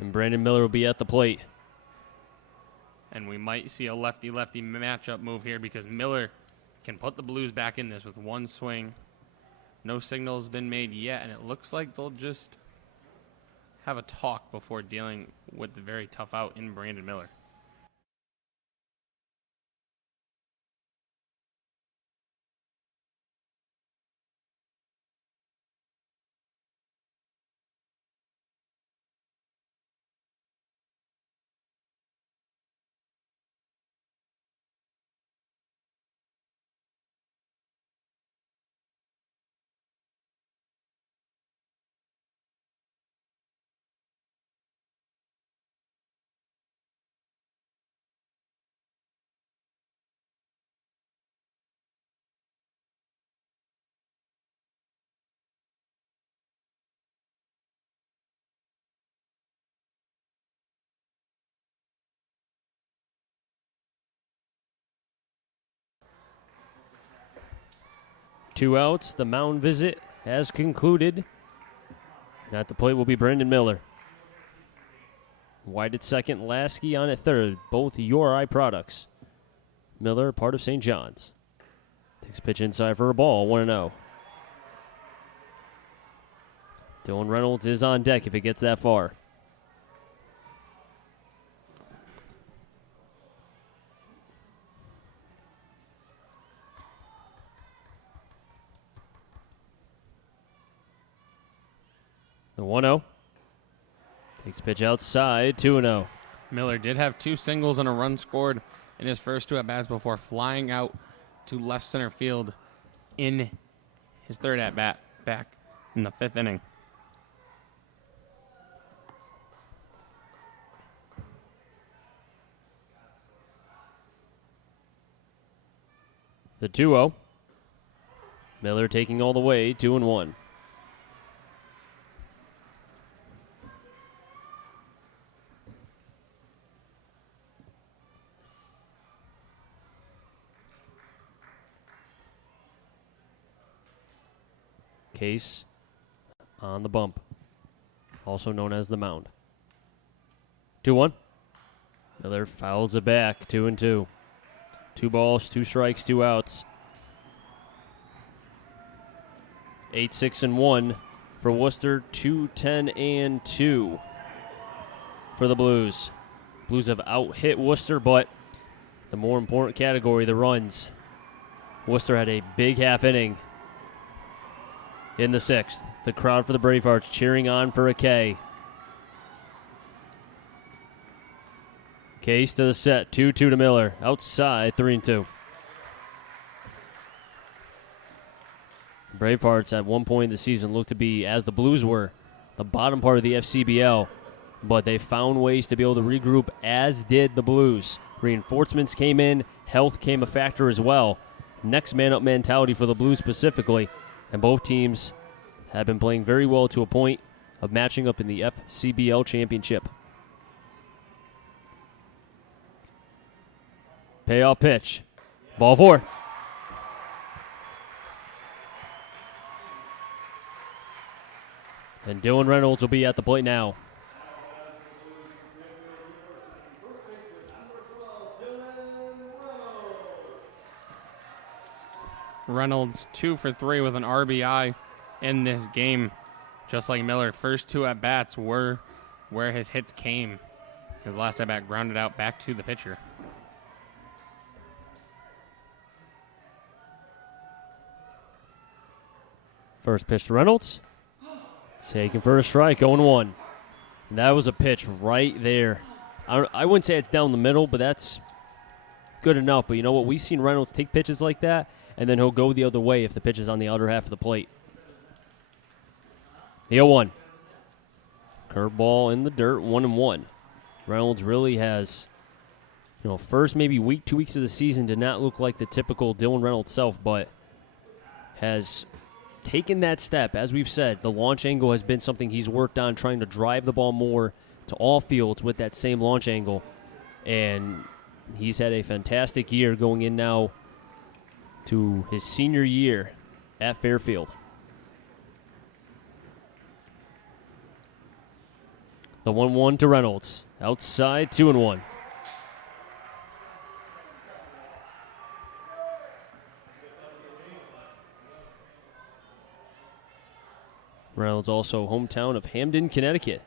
And Brandon Miller will be at the plate. And we might see a lefty-lefty matchup move here because Miller can put the Blues back in this with one swing. No signal has been made yet, and it looks like they'll just have a talk before dealing with the very tough out in Brandon Miller. Two outs. The mound visit has concluded. And at the plate will be Brandon Miller. White at second, Lasky on at third. Both URI products. Miller, part of St. John's. Takes pitch inside for a ball, 1-0. Dylan Reynolds is on deck if it gets that far. The 1-0. Takes pitch outside, 2-0. Miller did have two singles and a run scored in his first two at-bats before flying out to left center field in his third at-bat back in the fifth inning. The 2-0. Miller taking all the way, 2-1. Case on the bump, also known as the mound. 2-1. Miller fouls it back, 2-2. 2 balls, 2 strikes, 2 outs. 8-6-1 for Worcester, 2-10-2 for the Blues. Blues have out-hit Worcester, but the more important category, the runs. Worcester had a big half inning in the 6th. The crowd for the Bravehearts cheering on for a K. Case to the set, 2-2 to Miller. Outside, 3-2. Bravehearts at one point in the season looked to be, as the Blues were, the bottom part of the FCBL, but they found ways to be able to regroup, as did the Blues. Reinforcements came in, health came a factor as well. Next man up mentality for the Blues specifically. And both teams have been playing very well to a point of matching up in the FCBL championship. Payoff pitch. Ball 4. And Dylan Reynolds will be at the plate now. Reynolds 2 for 3 with an RBI in this game. Just like Miller, first 2 at-bats were where his hits came. His last at-bat grounded out back to the pitcher. First pitch to Reynolds. Taken for a strike, 0-1. And that was a pitch right there. I wouldn't say it's down the middle, but that's good enough. But you know what? We've seen Reynolds take pitches like that, and then he'll go the other way if the pitch is on the outer half of the plate. The 0-1. Curveball in the dirt, 1-1. Reynolds really has, first maybe week, 2 weeks of the season did not look like the typical Dylan Reynolds self, but has taken that step. As we've said, the launch angle has been something he's worked on, trying to drive the ball more to all fields with that same launch angle. And he's had a fantastic year going in now to his senior year at Fairfield. The 1-1 to Reynolds. Outside, 2-1. Reynolds also hometown of Hamden, Connecticut.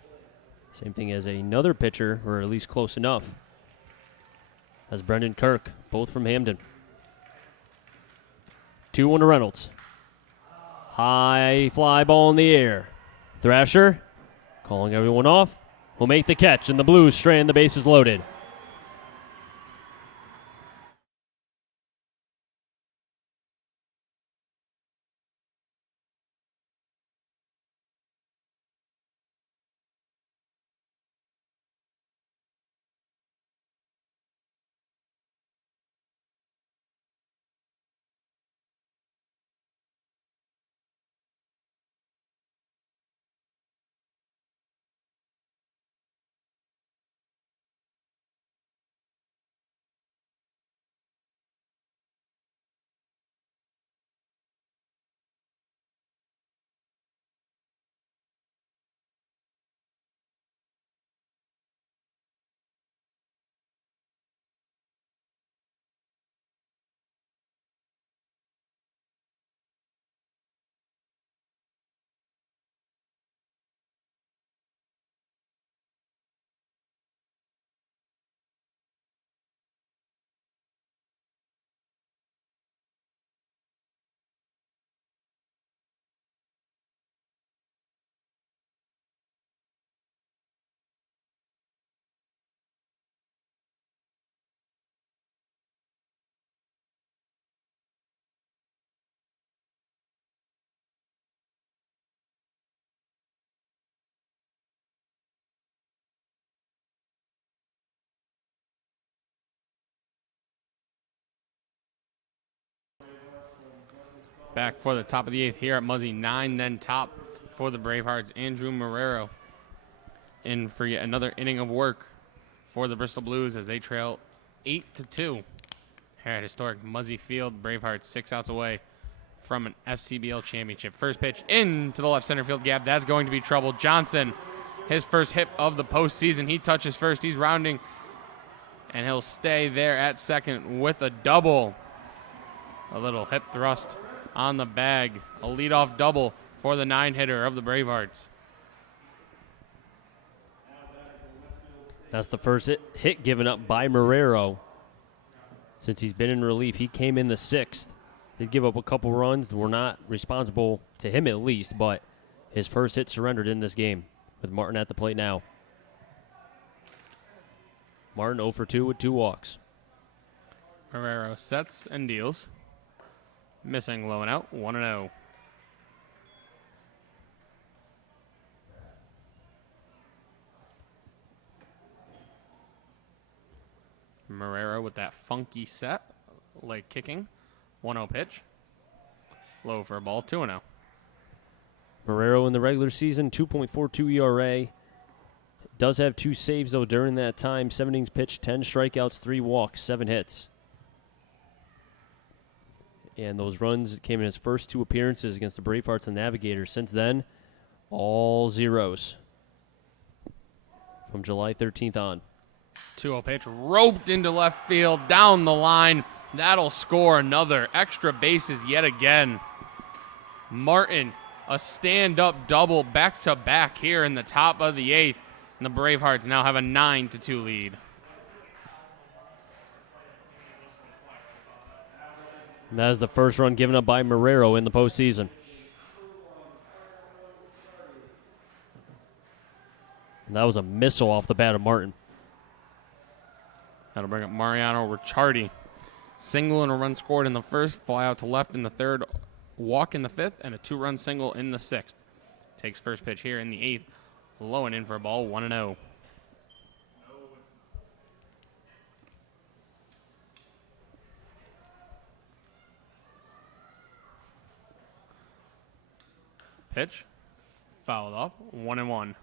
Same thing as another pitcher, or at least close enough, as Brendan Kirk, both from Hamden. 2-1 to Reynolds. High fly ball in the air. Thrasher calling everyone off. Will make the catch, and the Blues strand the bases loaded. Back for the top of the 8th here at Muzzy. 9 then top for the Bravehearts. Andrew Marrero in for yet another inning of work for the Bristol Blues as they trail 8-2 here at historic Muzzy Field. Bravehearts 6 outs away from an FCBL championship. First pitch into the left center field gap. That's going to be trouble. Johnson, his first hit of the postseason. He touches first. He's rounding, and he'll stay there at second with a double. A little hip thrust on the bag. A leadoff double for the 9-hitter of the Bravehearts. That's the first hit given up by Marrero since he's been in relief. He came in the 6th. Did give up a couple runs. Were not responsible, to him at least, but his first hit surrendered in this game with Martin at the plate now. Martin 0 for 2 with 2 walks. Marrero sets and deals. Missing low and out, 1-0. Marrero with that funky set, leg kicking, 1-0 pitch. Low for a ball, 2-0. Marrero in the regular season, 2.42 ERA. Does have 2 saves, though, during that time. 7 innings pitched, 10 strikeouts, 3 walks, 7 hits. And those runs came in his first 2 appearances against the Bravehearts and Navigators. Since then, all zeros from July 13th on. 2-0 pitch, roped into left field, down the line. That'll score another. Extra bases yet again. Martin, a stand-up double back-to-back here in the top of the 8th. And the Bravehearts now have a 9-2 lead. And that is the first run given up by Marrero in the postseason. And that was a missile off the bat of Martin. That'll bring up Mariano Ricciardi. Single and a run scored in the first, fly out to left in the 3rd, walk in the 5th, and a 2-run single in the 6th. Takes first pitch here in the 8th. Low and in for a ball, 1-0. Pitch. Fouled off, 1-1.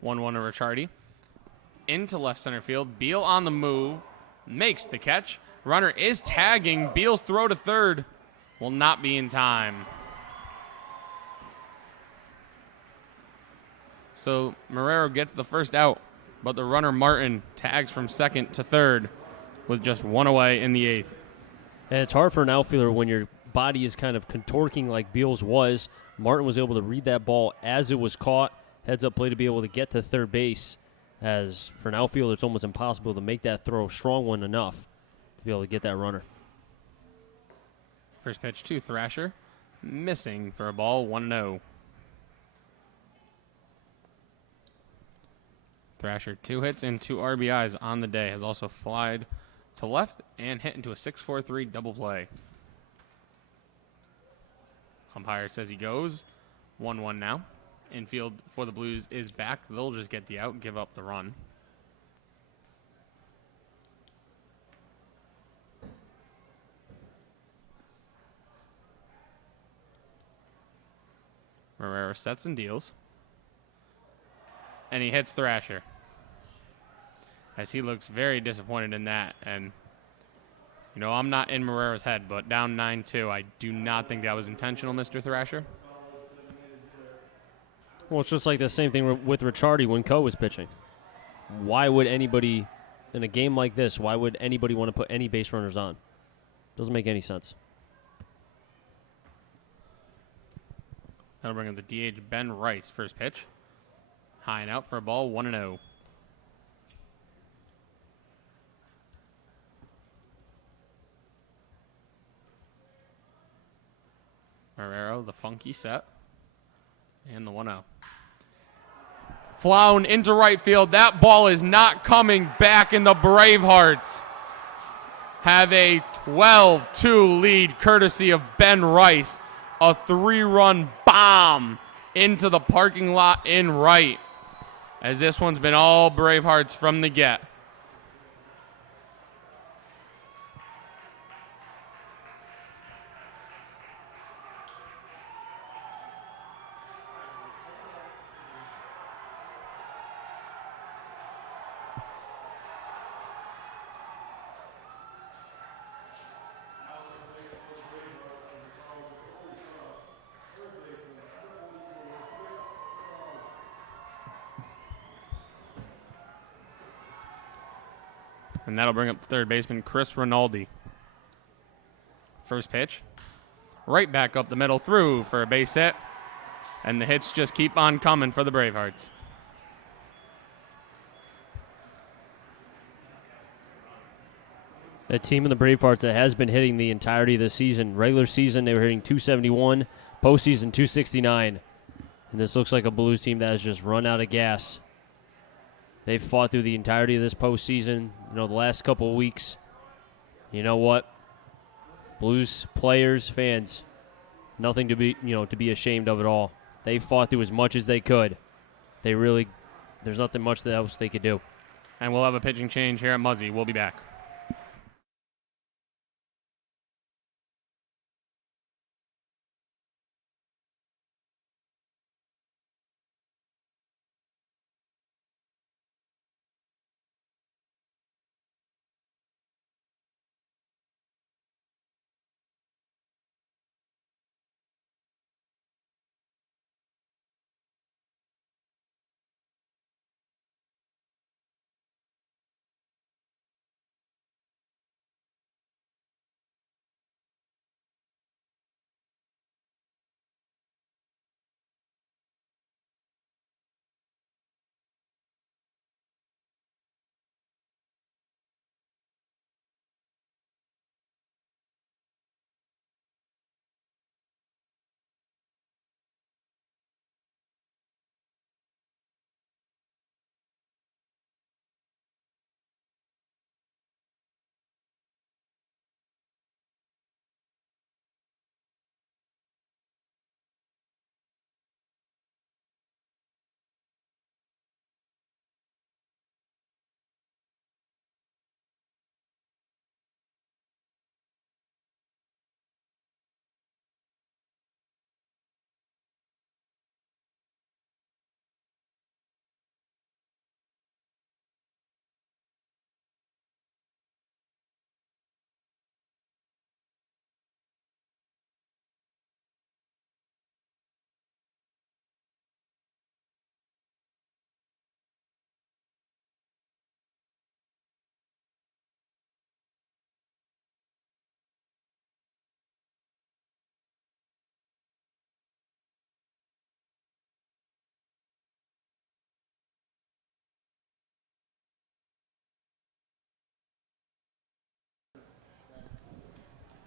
One to Ricciardi. Into left center field. Beal on the move. Makes the catch. Runner is tagging. Beal's throw to third will not be in time. So Marrero gets the first out, but the runner Martin tags from second to third with just one away in the eighth. And it's hard for an outfielder when your body is kind of contorting like Beal's was. Martin was able to read that ball as it was caught. Heads up play to be able to get to third base. As for an outfielder, it's almost impossible to make that throw strong one enough to be able to get that runner. First pitch to Thrasher. Missing for a ball, 1-0. Thrasher, 2 hits and 2 RBIs on the day. Has also flied to left and hit into a 6-4-3 double play. Umpire says he goes. 1-1 now. Infield for the Blues is back. They'll just get the out, give up the run. Marrero sets and deals. And he hits Thrasher. As he looks very disappointed in that. And, you know, I'm not in Marrero's head, but down 9-2, I do not think that was intentional, Mr. Thrasher. Well, it's just like the same thing with Ricciardi when Coe was pitching. Why would anybody, in a game like this, why would anybody want to put any base runners on? Doesn't make any sense. That'll bring up the DH Ben Rice. First pitch. High and out for a ball, 1-0. Marrero, the funky set. And the 1-0. Flown into right field. That ball is not coming back, and the Bravehearts have a 12-2 lead courtesy of Ben Rice. A 3-run bomb into the parking lot in right, as this one's been all Bravehearts from the get. And that'll bring up third baseman Chris Rinaldi. First pitch. Right back up the middle, through for a base hit. And the hits just keep on coming for the Bravehearts. A team in the Bravehearts that has been hitting the entirety of the season. Regular season, they were hitting 271. Postseason, 269. And this looks like a Blues team that has just run out of gas. They've fought through the entirety of this postseason. You know, the last couple of weeks. You know what? Blues players, fans, nothing to be ashamed of at all. They fought through as much as they could. There's nothing much else they could do. And we'll have a pitching change here at Muzzy. We'll be back.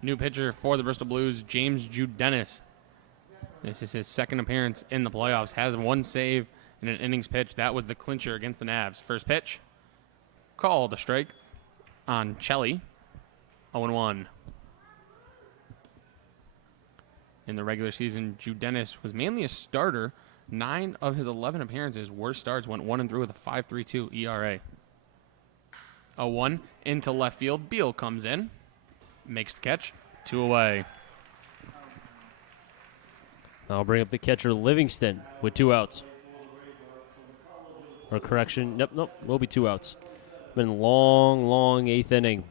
New pitcher for the Bristol Blues, James Judenis. This is his second appearance in the playoffs. Has one save in an innings pitch. That was the clincher against the Navs. First pitch, called a strike on Chelly. 0-1. In the regular season, Judenis was mainly a starter. 9 of his 11 appearances, worst starts, went 1-3 with a 5.32 ERA. 0-1 into left field. Beal comes in, makes the catch, 2 away. I'll bring up the catcher Livingston with 2 outs. Or correction, nope, will be 2 outs. Been a long, long 8th inning.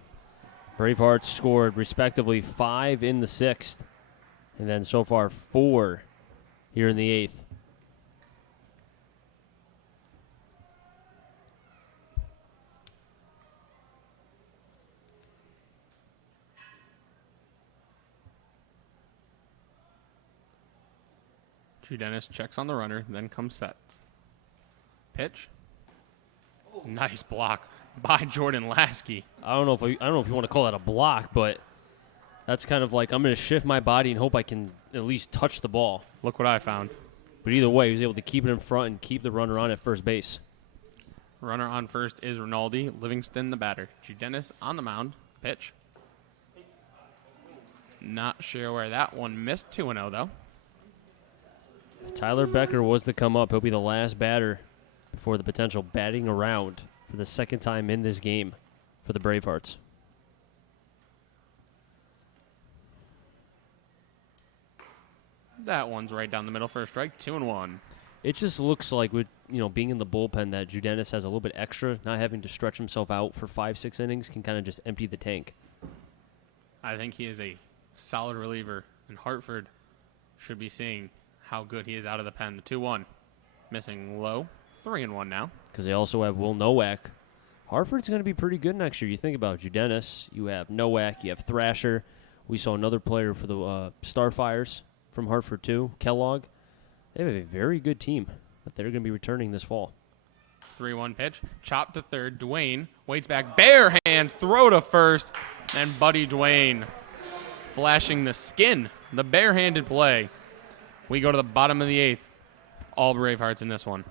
Bravehearts scored respectively 5 in the 6th, and then so far 4 here in the 8th. Judenis checks on the runner, then comes set. Pitch. Nice block by Jordan Lasky. I don't know if you want to call that a block, but that's kind of like I'm going to shift my body and hope I can at least touch the ball. Look what I found. But either way, he was able to keep it in front and keep the runner on at first base. Runner on first is Rinaldi. Livingston, the batter. Judenis on the mound. Pitch. Not sure where that one missed. 2-0, though. If Tyler Becker was to come up, he'll be the last batter before the potential batting around for the second time in this game for the Bravehearts. That one's right down the middle for a strike. 2-1. It just looks like with being in the bullpen that Judenis has a little bit extra, not having to stretch himself out for 5-6 innings, can kind of just empty the tank. I think he is a solid reliever, and Hartford should be seeing how good he is out of the pen. The 2-1. Missing low. 3-1 now. Because they also have Will Nowak. Hartford's going to be pretty good next year. You think about Judenis, you have Nowak, you have Thrasher. We saw another player for the Starfires from Hartford too, Kellogg. They have a very good team that they're going to be returning this fall. 3-1 pitch. Chop to third. Dwayne waits back. Bare hands. Throw to first. And Buddy Dwayne flashing the skin. The bare-handed play. We go to the bottom of the 8th. All Bravehearts in this one.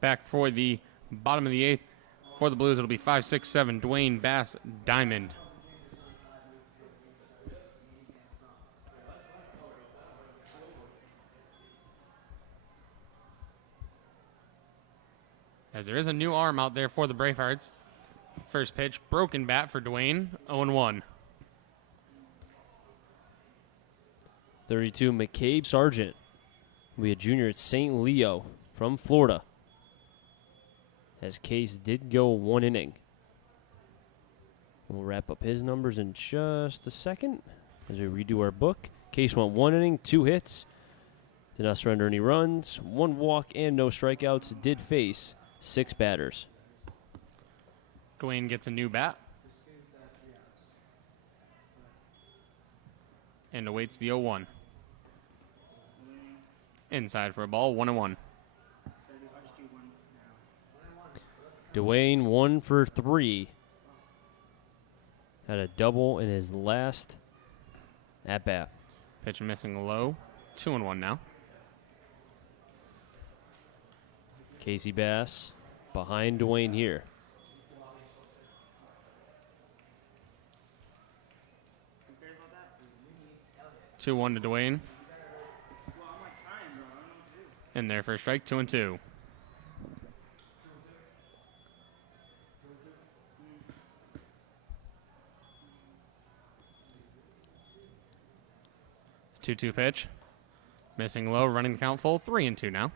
Back for the bottom of the 8th. For the Blues, it'll be 5, 6, 7, Dwayne, Bass, Diamond. As there is a new arm out there for the Bravehearts. First pitch, broken bat for Dwayne, 0-1. 32, McCabe Sargent. We a junior at St. Leo from Florida. As Case did go 1 inning. We'll wrap up his numbers in just a second as we redo our book. Case went 1 inning, 2 hits. Did not surrender any runs. 1 walk and no strikeouts. Did face 6 batters. Dwayne gets a new bat. And awaits the 0-1. Inside for a ball, 1-1. Dwayne 1 for 3. Had a double in his last at bat. Pitch missing low, 2-1 now. Casey Bass behind Dwayne here. Two one to Dwayne. And there for a strike, 2-2. Two-two pitch. Missing low, running the count full, 3-2 now.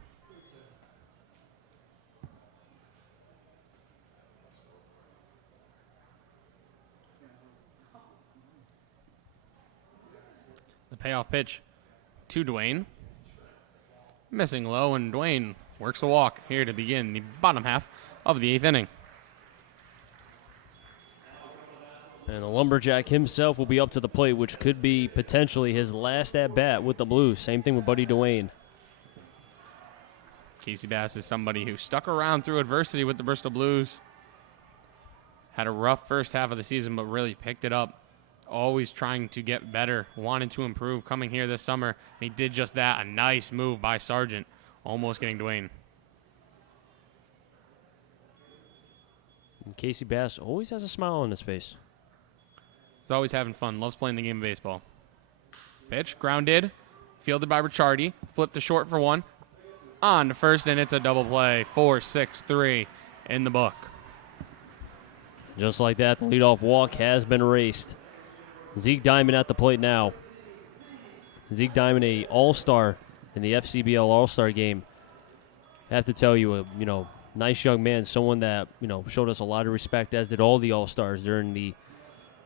The payoff pitch to Dwayne. Missing low, and Dwayne works a walk here to begin the bottom half of the 8th inning. And the Lumberjack himself will be up to the plate, which could be potentially his last at-bat with the Blues. Same thing with Buddy Dwayne. Casey Bass is somebody who stuck around through adversity with the Bristol Blues. Had a rough first half of the season, but really picked it up. Always trying to get better, wanted to improve coming here this summer. And he did just that. A nice move by Sargent, almost getting Dwayne. And Casey Bass always has a smile on his face. He's always having fun, loves playing the game of baseball. Pitch, grounded, fielded by Ricciardi, flipped to short for 1. On to first, and it's a double play. 4-6-3 in the book. Just like that, the leadoff walk has been erased. Zeke Diamond at the plate now. Zeke Diamond, a all-star in the FCBL All-Star game. I have to tell you, nice young man, someone that, showed us a lot of respect, as did all the all-stars during the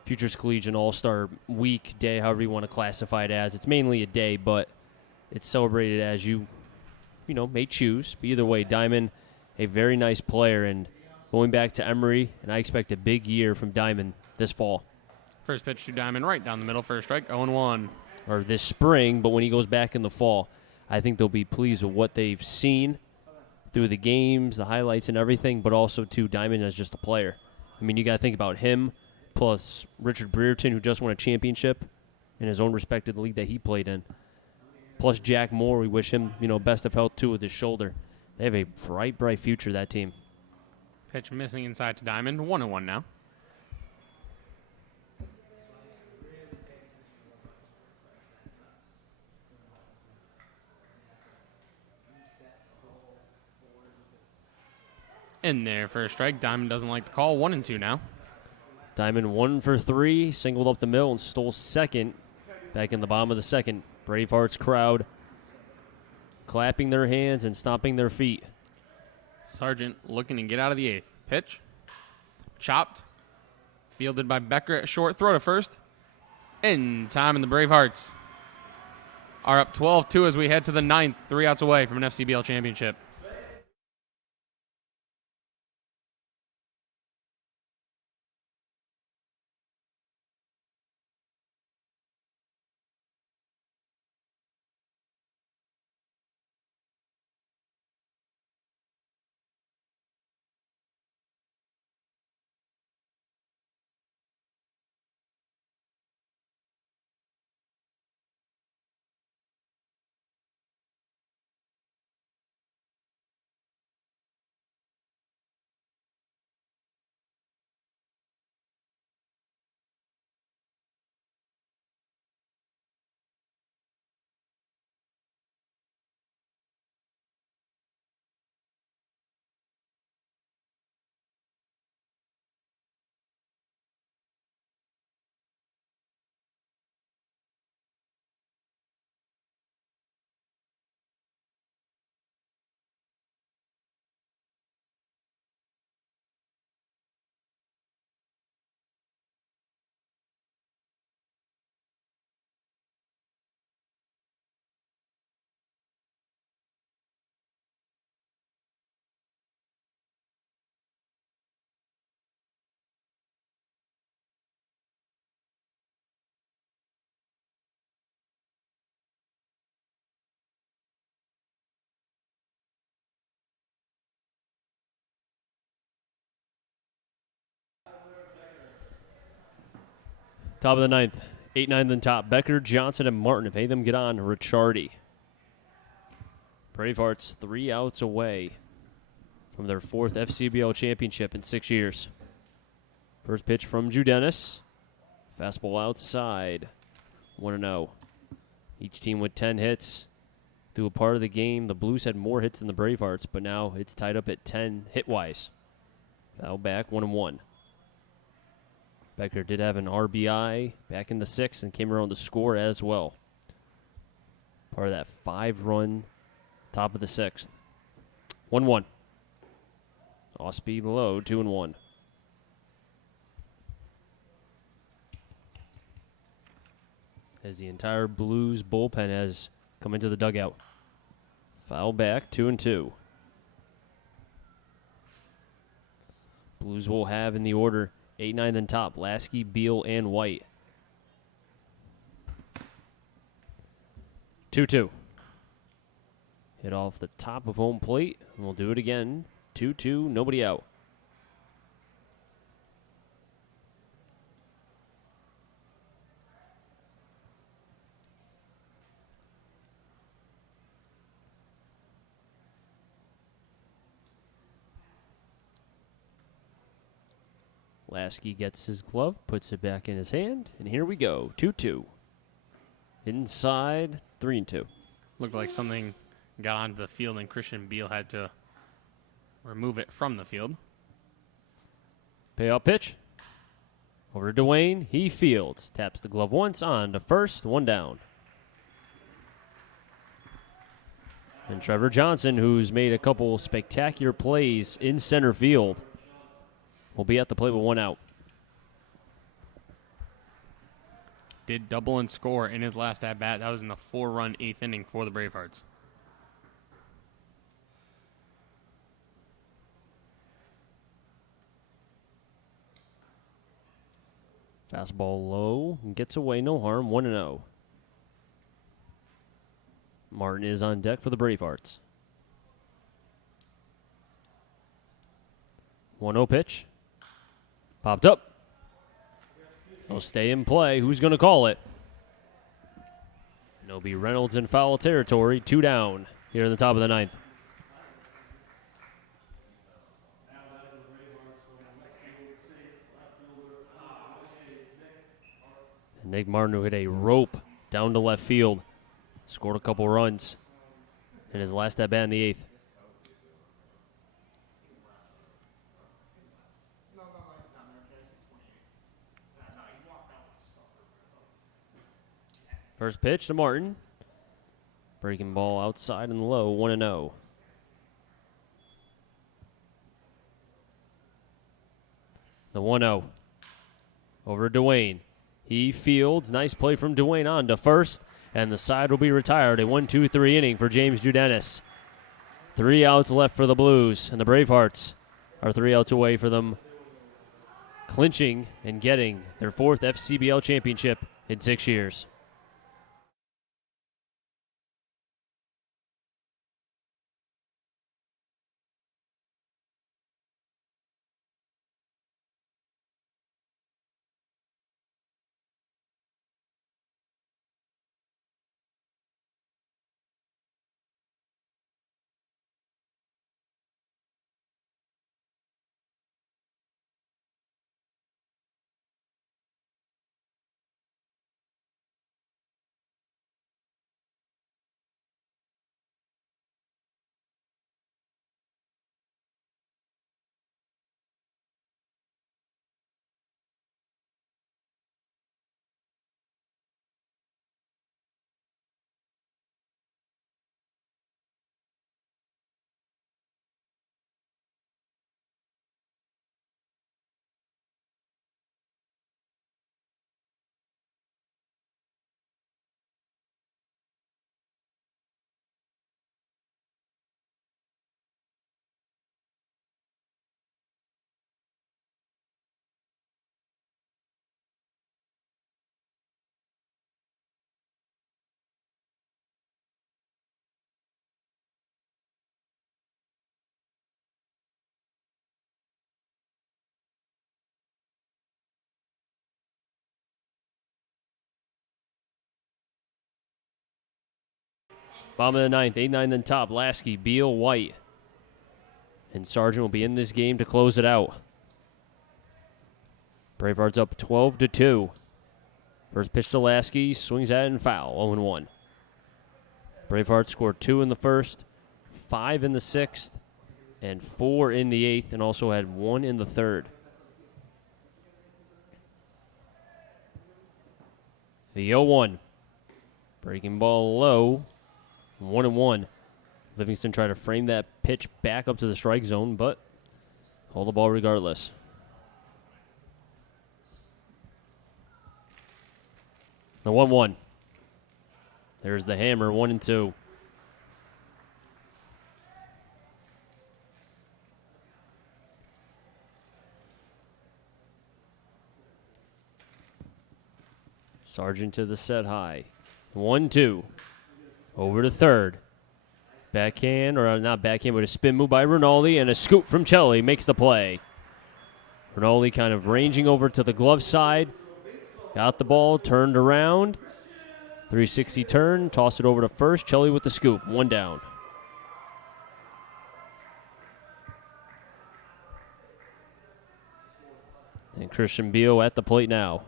Futures Collegiate All-Star Week, day, however you want to classify it as. It's mainly a day, but it's celebrated as you may choose. But either way, Diamond, a very nice player, and going back to Emory, and I expect a big year from Diamond this fall. First pitch to Diamond, right down the middle for a strike, 0-1. Or this spring, but when he goes back in the fall, I think they'll be pleased with what they've seen through the games, the highlights and everything, but also, too, Diamond as just a player. I mean, you got to think about him, plus Richard Brereton, who just won a championship in his own respected league that he played in. Plus Jack Moore, we wish him, best of health, too, with his shoulder. They have a bright, bright future, that team. Pitch missing inside to Diamond, 1-1 now. In there for a strike. Diamond doesn't like the call. 1-2 now. Diamond 1 for 3, singled up the middle and stole second. Back in the bottom of the second. Bravehearts crowd clapping their hands and stomping their feet. Sargent looking to get out of the 8th. Pitch. Chopped. Fielded by Becker at short. Throw to first. In time, and the Bravehearts are up 12-2 as we head to the 9th. 3 outs away from an FCBL championship. Top of the ninth. 8-9 then top. Becker, Johnson, and Martin. If any of them get on, Ricciardi. Bravehearts 3 outs away from their 4th FCBL championship in 6 years. First pitch from Judenis. Fastball outside. 1-0. Each team with 10 hits. Through a part of the game, the Blues had more hits than the Bravehearts, but now it's tied up at 10 hit-wise. Foul back, 1-1. Becker did have an RBI back in the 6th and came around to score as well. Part of that 5-run top of the 6th. 1-1. Off speed low, 2-1. As the entire Blues bullpen has come into the dugout. Foul back, 2-2. Blues will have in the order 8-9 then top. Lasky, Beal, and White. 2-2. Hit off the top of home plate, and we'll do it again. 2-2, nobody out. Lasky gets his glove, puts it back in his hand, and here we go. 2-2. Inside, 3-2. Looked like something got onto the field and Christian Beal had to remove it from the field. Payoff pitch. Over to Dwayne. He fields. Taps the glove once on to first. 1 down. And Trevor Johnson, who's made a couple spectacular plays in center field, will be at the plate with 1 out. Did double and score in his last at-bat. That was in the 4-run 8th inning for the Bravehearts. Fastball low. Gets away, no harm. 1-0. Martin is on deck for the Bravehearts. 1-0 pitch. Popped up. He'll stay in play. Who's going to call it? It'll be Reynolds in foul territory. 2 down here in the top of the 9th. Nick Martin, who hit a rope down to left field, scored a couple runs in his last at bat in the 8th. First pitch to Martin. Breaking ball outside and low, 1-0. The 1-0. Over to Dwayne. He fields. Nice play from Dwayne on to first. And the side will be retired. A 1-2-3 inning for James Judenis. 3 outs left for the Blues. And the Bravehearts are 3 outs away for them clinching and getting their 4th FCBL championship in 6 years. Bottom of the ninth, 8-9 then top. Lasky, Beal, White. And Sargent will be in this game to close it out. Bravehearts up 12-2. First pitch to Lasky, swings at it and foul, 0-1. Bravehearts scored 2 in the first, 5 in the sixth, and 4 in the eighth, and also had 1 in the third. The 0-1. Breaking ball low, 1-1. Livingston tried to frame that pitch back up to the strike zone, but called the ball regardless. The 1-1. There's the hammer, 1-2. Sargent to the set high. 1-2. Over to third. Backhand, or not backhand, but a spin move by Rinaldi, and a scoop from Chelly makes the play. Rinaldi kind of ranging over to the glove side. Got the ball, turned around. 360 turn, toss it over to first. Chelly with the scoop, 1 down. And Christian Beal at the plate now.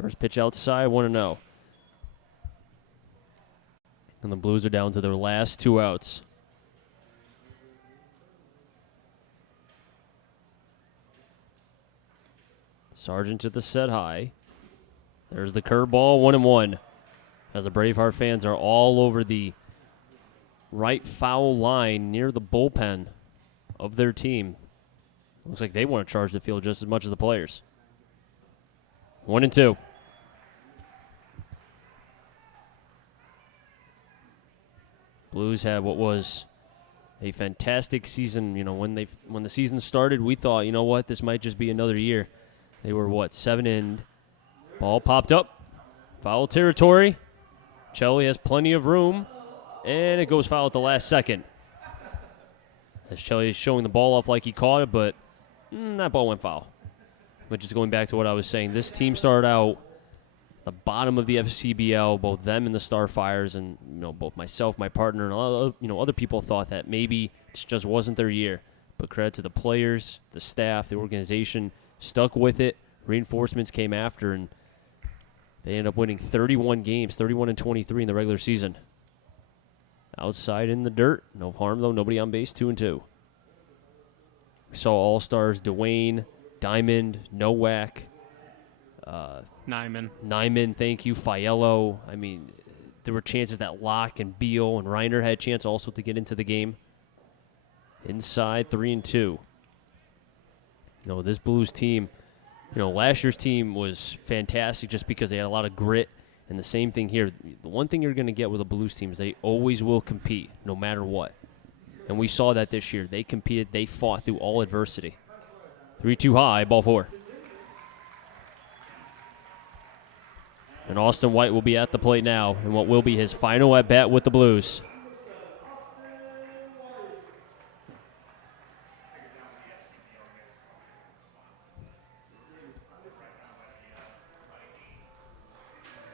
First pitch outside, 1-0. And the Blues are down to their last 2 outs. Sargent to the set high. There's the curveball, 1-1. As the Braveheart fans are all over the right foul line near the bullpen of their team. Looks like they want to charge the field just as much as the players. 1-2. Blues had what was a fantastic season. You know, when the season started, we thought, you know what, this might just be another year. They were, 7 in. Ball popped up. Foul territory. Chelly has plenty of room. And it goes foul at the last second. As Chelly is showing the ball off like he caught it, but that ball went foul. But just going back to what I was saying, this team started out the bottom of the FCBL, both them and the Starfires, and both myself, my partner, and other people thought that maybe it just wasn't their year. But credit to the players, the staff, the organization, stuck with it. Reinforcements came after, and they ended up winning 31 games, 31-23 in the regular season. Outside in the dirt, no harm though, nobody on base, 2-2. We saw All-Stars Dwayne, Diamond, Nowak, Nyman, thank you, Fiello. I mean, there were chances that Locke and Beal and Reiner had a chance also to get into the game. Inside, 3-2. This Blues team, last year's team was fantastic just because they had a lot of grit. And the same thing here. The one thing you're going to get with a Blues team is they always will compete, no matter what. And we saw that this year. They competed. They fought through all adversity. 3-2 high, ball 4. And Austin White will be at the plate now in what will be his final at-bat with the Blues.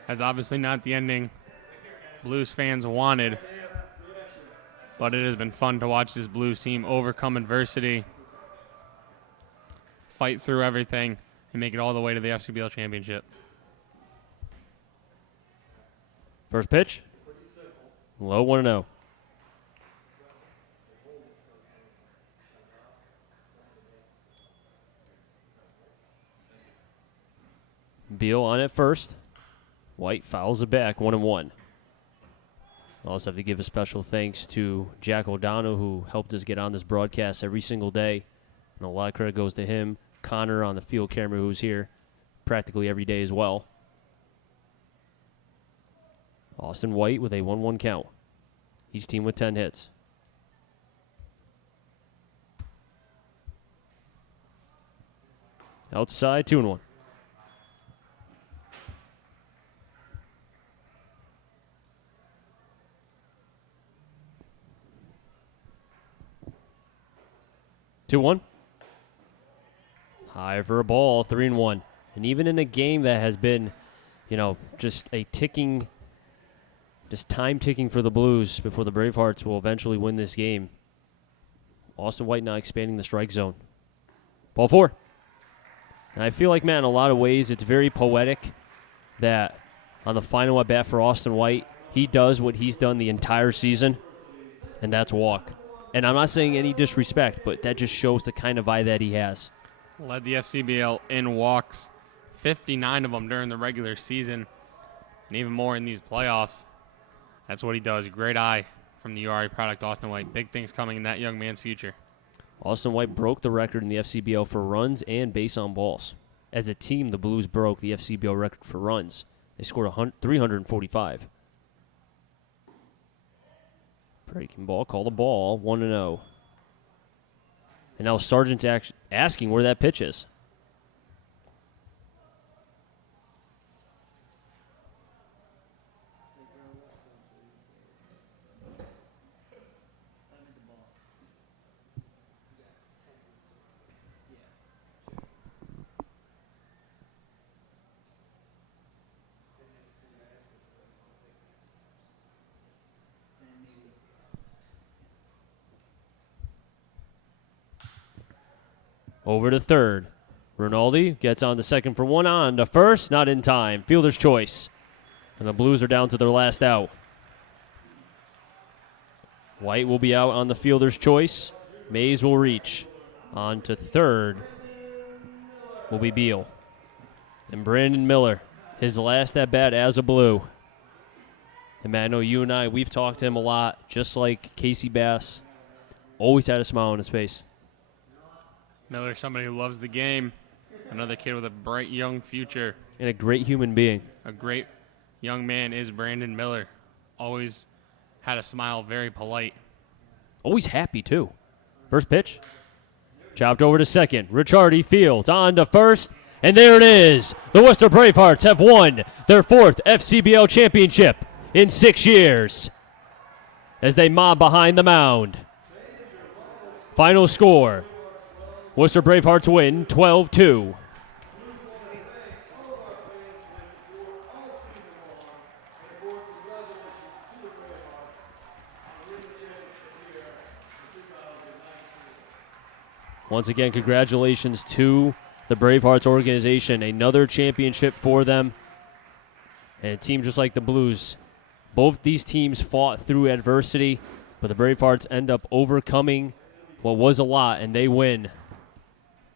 That's obviously not the ending Blues fans wanted, but it has been fun to watch this Blues team overcome adversity, fight through everything, and make it all the way to the FCBL championship. First pitch, low, 1-0. Beal on at first. White fouls it back, 1-1. I also have to give a special thanks to Jack O'Donnell, who helped us get on this broadcast every single day. And a lot of credit goes to him. Connor on the field camera, who's here practically every day as well. Austin White with a 1-1 count. Each team with 10 hits. Outside, 2-1. 2-1. High for a ball, 3-1. And even in a game that has been, just a ticking, just time ticking for the Blues before the Bravehearts will eventually win this game. Austin White now expanding the strike zone. Ball 4. And I feel like, man, in a lot of ways, it's very poetic that on the final at bat for Austin White, he does what he's done the entire season, and that's walk. And I'm not saying any disrespect, but that just shows the kind of eye that he has. Led the FCBL in walks, 59 of them during the regular season, and even more in these playoffs. That's what he does. Great eye from the URI product, Austin White. Big things coming in that young man's future. Austin White broke the record in the FCBL for runs and base on balls. As a team, the Blues broke the FCBL record for runs. They scored 345. Breaking ball, call the ball, 1-0. And now Sargent's asking where that pitch is. Over to third. Rinaldi gets on to second for 1 on to first. Not in time. Fielder's choice. And the Blues are down to their last out. White will be out on the fielder's choice. Mays will reach. On to third will be Beal. And Brandon Miller, his last at bat as a Blue. And man, I know you and I, we've talked to him a lot, just like Casey Bass. Always had a smile on his face. Miller, somebody who loves the game. Another kid with a bright young future. And a great human being. A great young man is Brandon Miller. Always had a smile, very polite. Always happy, too. First pitch. Chopped over to second. Ricciardi fields on to first. And there it is. The Worcester Bravehearts have won their 4th FCBL championship in 6 years as they mob behind the mound. Final score. Worcester Bravehearts win 12-2. Once again, congratulations to the Bravehearts organization. Another championship for them. And a team just like the Blues. Both these teams fought through adversity, but the Bravehearts end up overcoming what was a lot, and they win.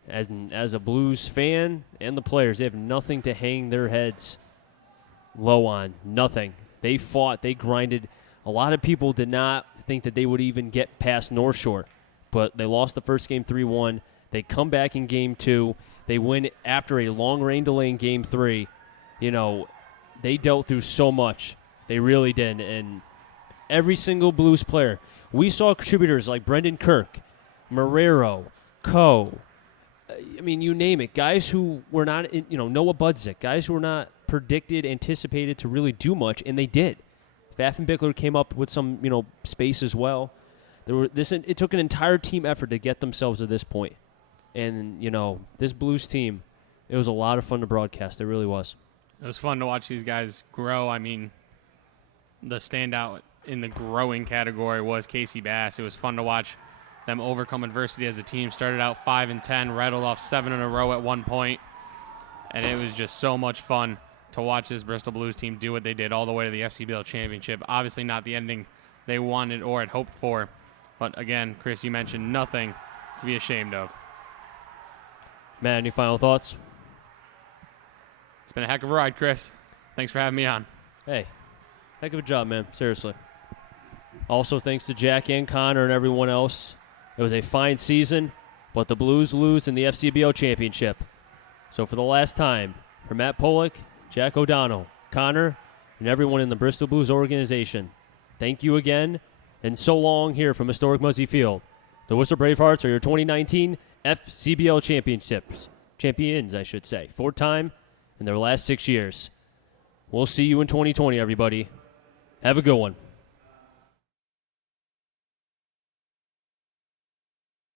As a Blues fan and the players, they have nothing to hang their heads low on. Nothing. They fought. They grinded. A lot of people did not think that they would even get past North Shore, but they lost the first game 3-1. They come back in game 2. They win after a long rain delay in game 3. They dealt through so much. They really did. And every single Blues player, we saw contributors like Brendan Kirk, Marrero, Coe, you name it. Guys who were not, Noah Budzik, guys who were not predicted, anticipated to really do much, and they did. Pfaffenbickler came up with some, space as well. It took an entire team effort to get themselves to this point. And, this Blues team, it was a lot of fun to broadcast. It really was. It was fun to watch these guys grow. The standout in the growing category was Casey Bass. It was fun to watch them overcome adversity as a team. Started out 5-10, rattled off 7 in a row at one point, and it was just so much fun to watch this Bristol Blues team do what they did all the way to the FCBL championship. Obviously not the ending they wanted or had hoped for, but again, Chris, you mentioned nothing to be ashamed of. Matt, any final thoughts? It's been a heck of a ride, Chris. Thanks for having me on. Hey, heck of a job, man. Seriously. Also, thanks to Jack and Connor and everyone else. It was a fine season, but the Blues lose in the FCBL championship. So for the last time, for Matt Pollock, Jack O'Donnell, Connor, and everyone in the Bristol Blues organization, thank you again, and so long here from historic Muzzy Field. The Worcester Bravehearts are your 2019 FCBL champions, I should say. 4th time in their last 6 years. We'll see you in 2020, everybody. Have a good one.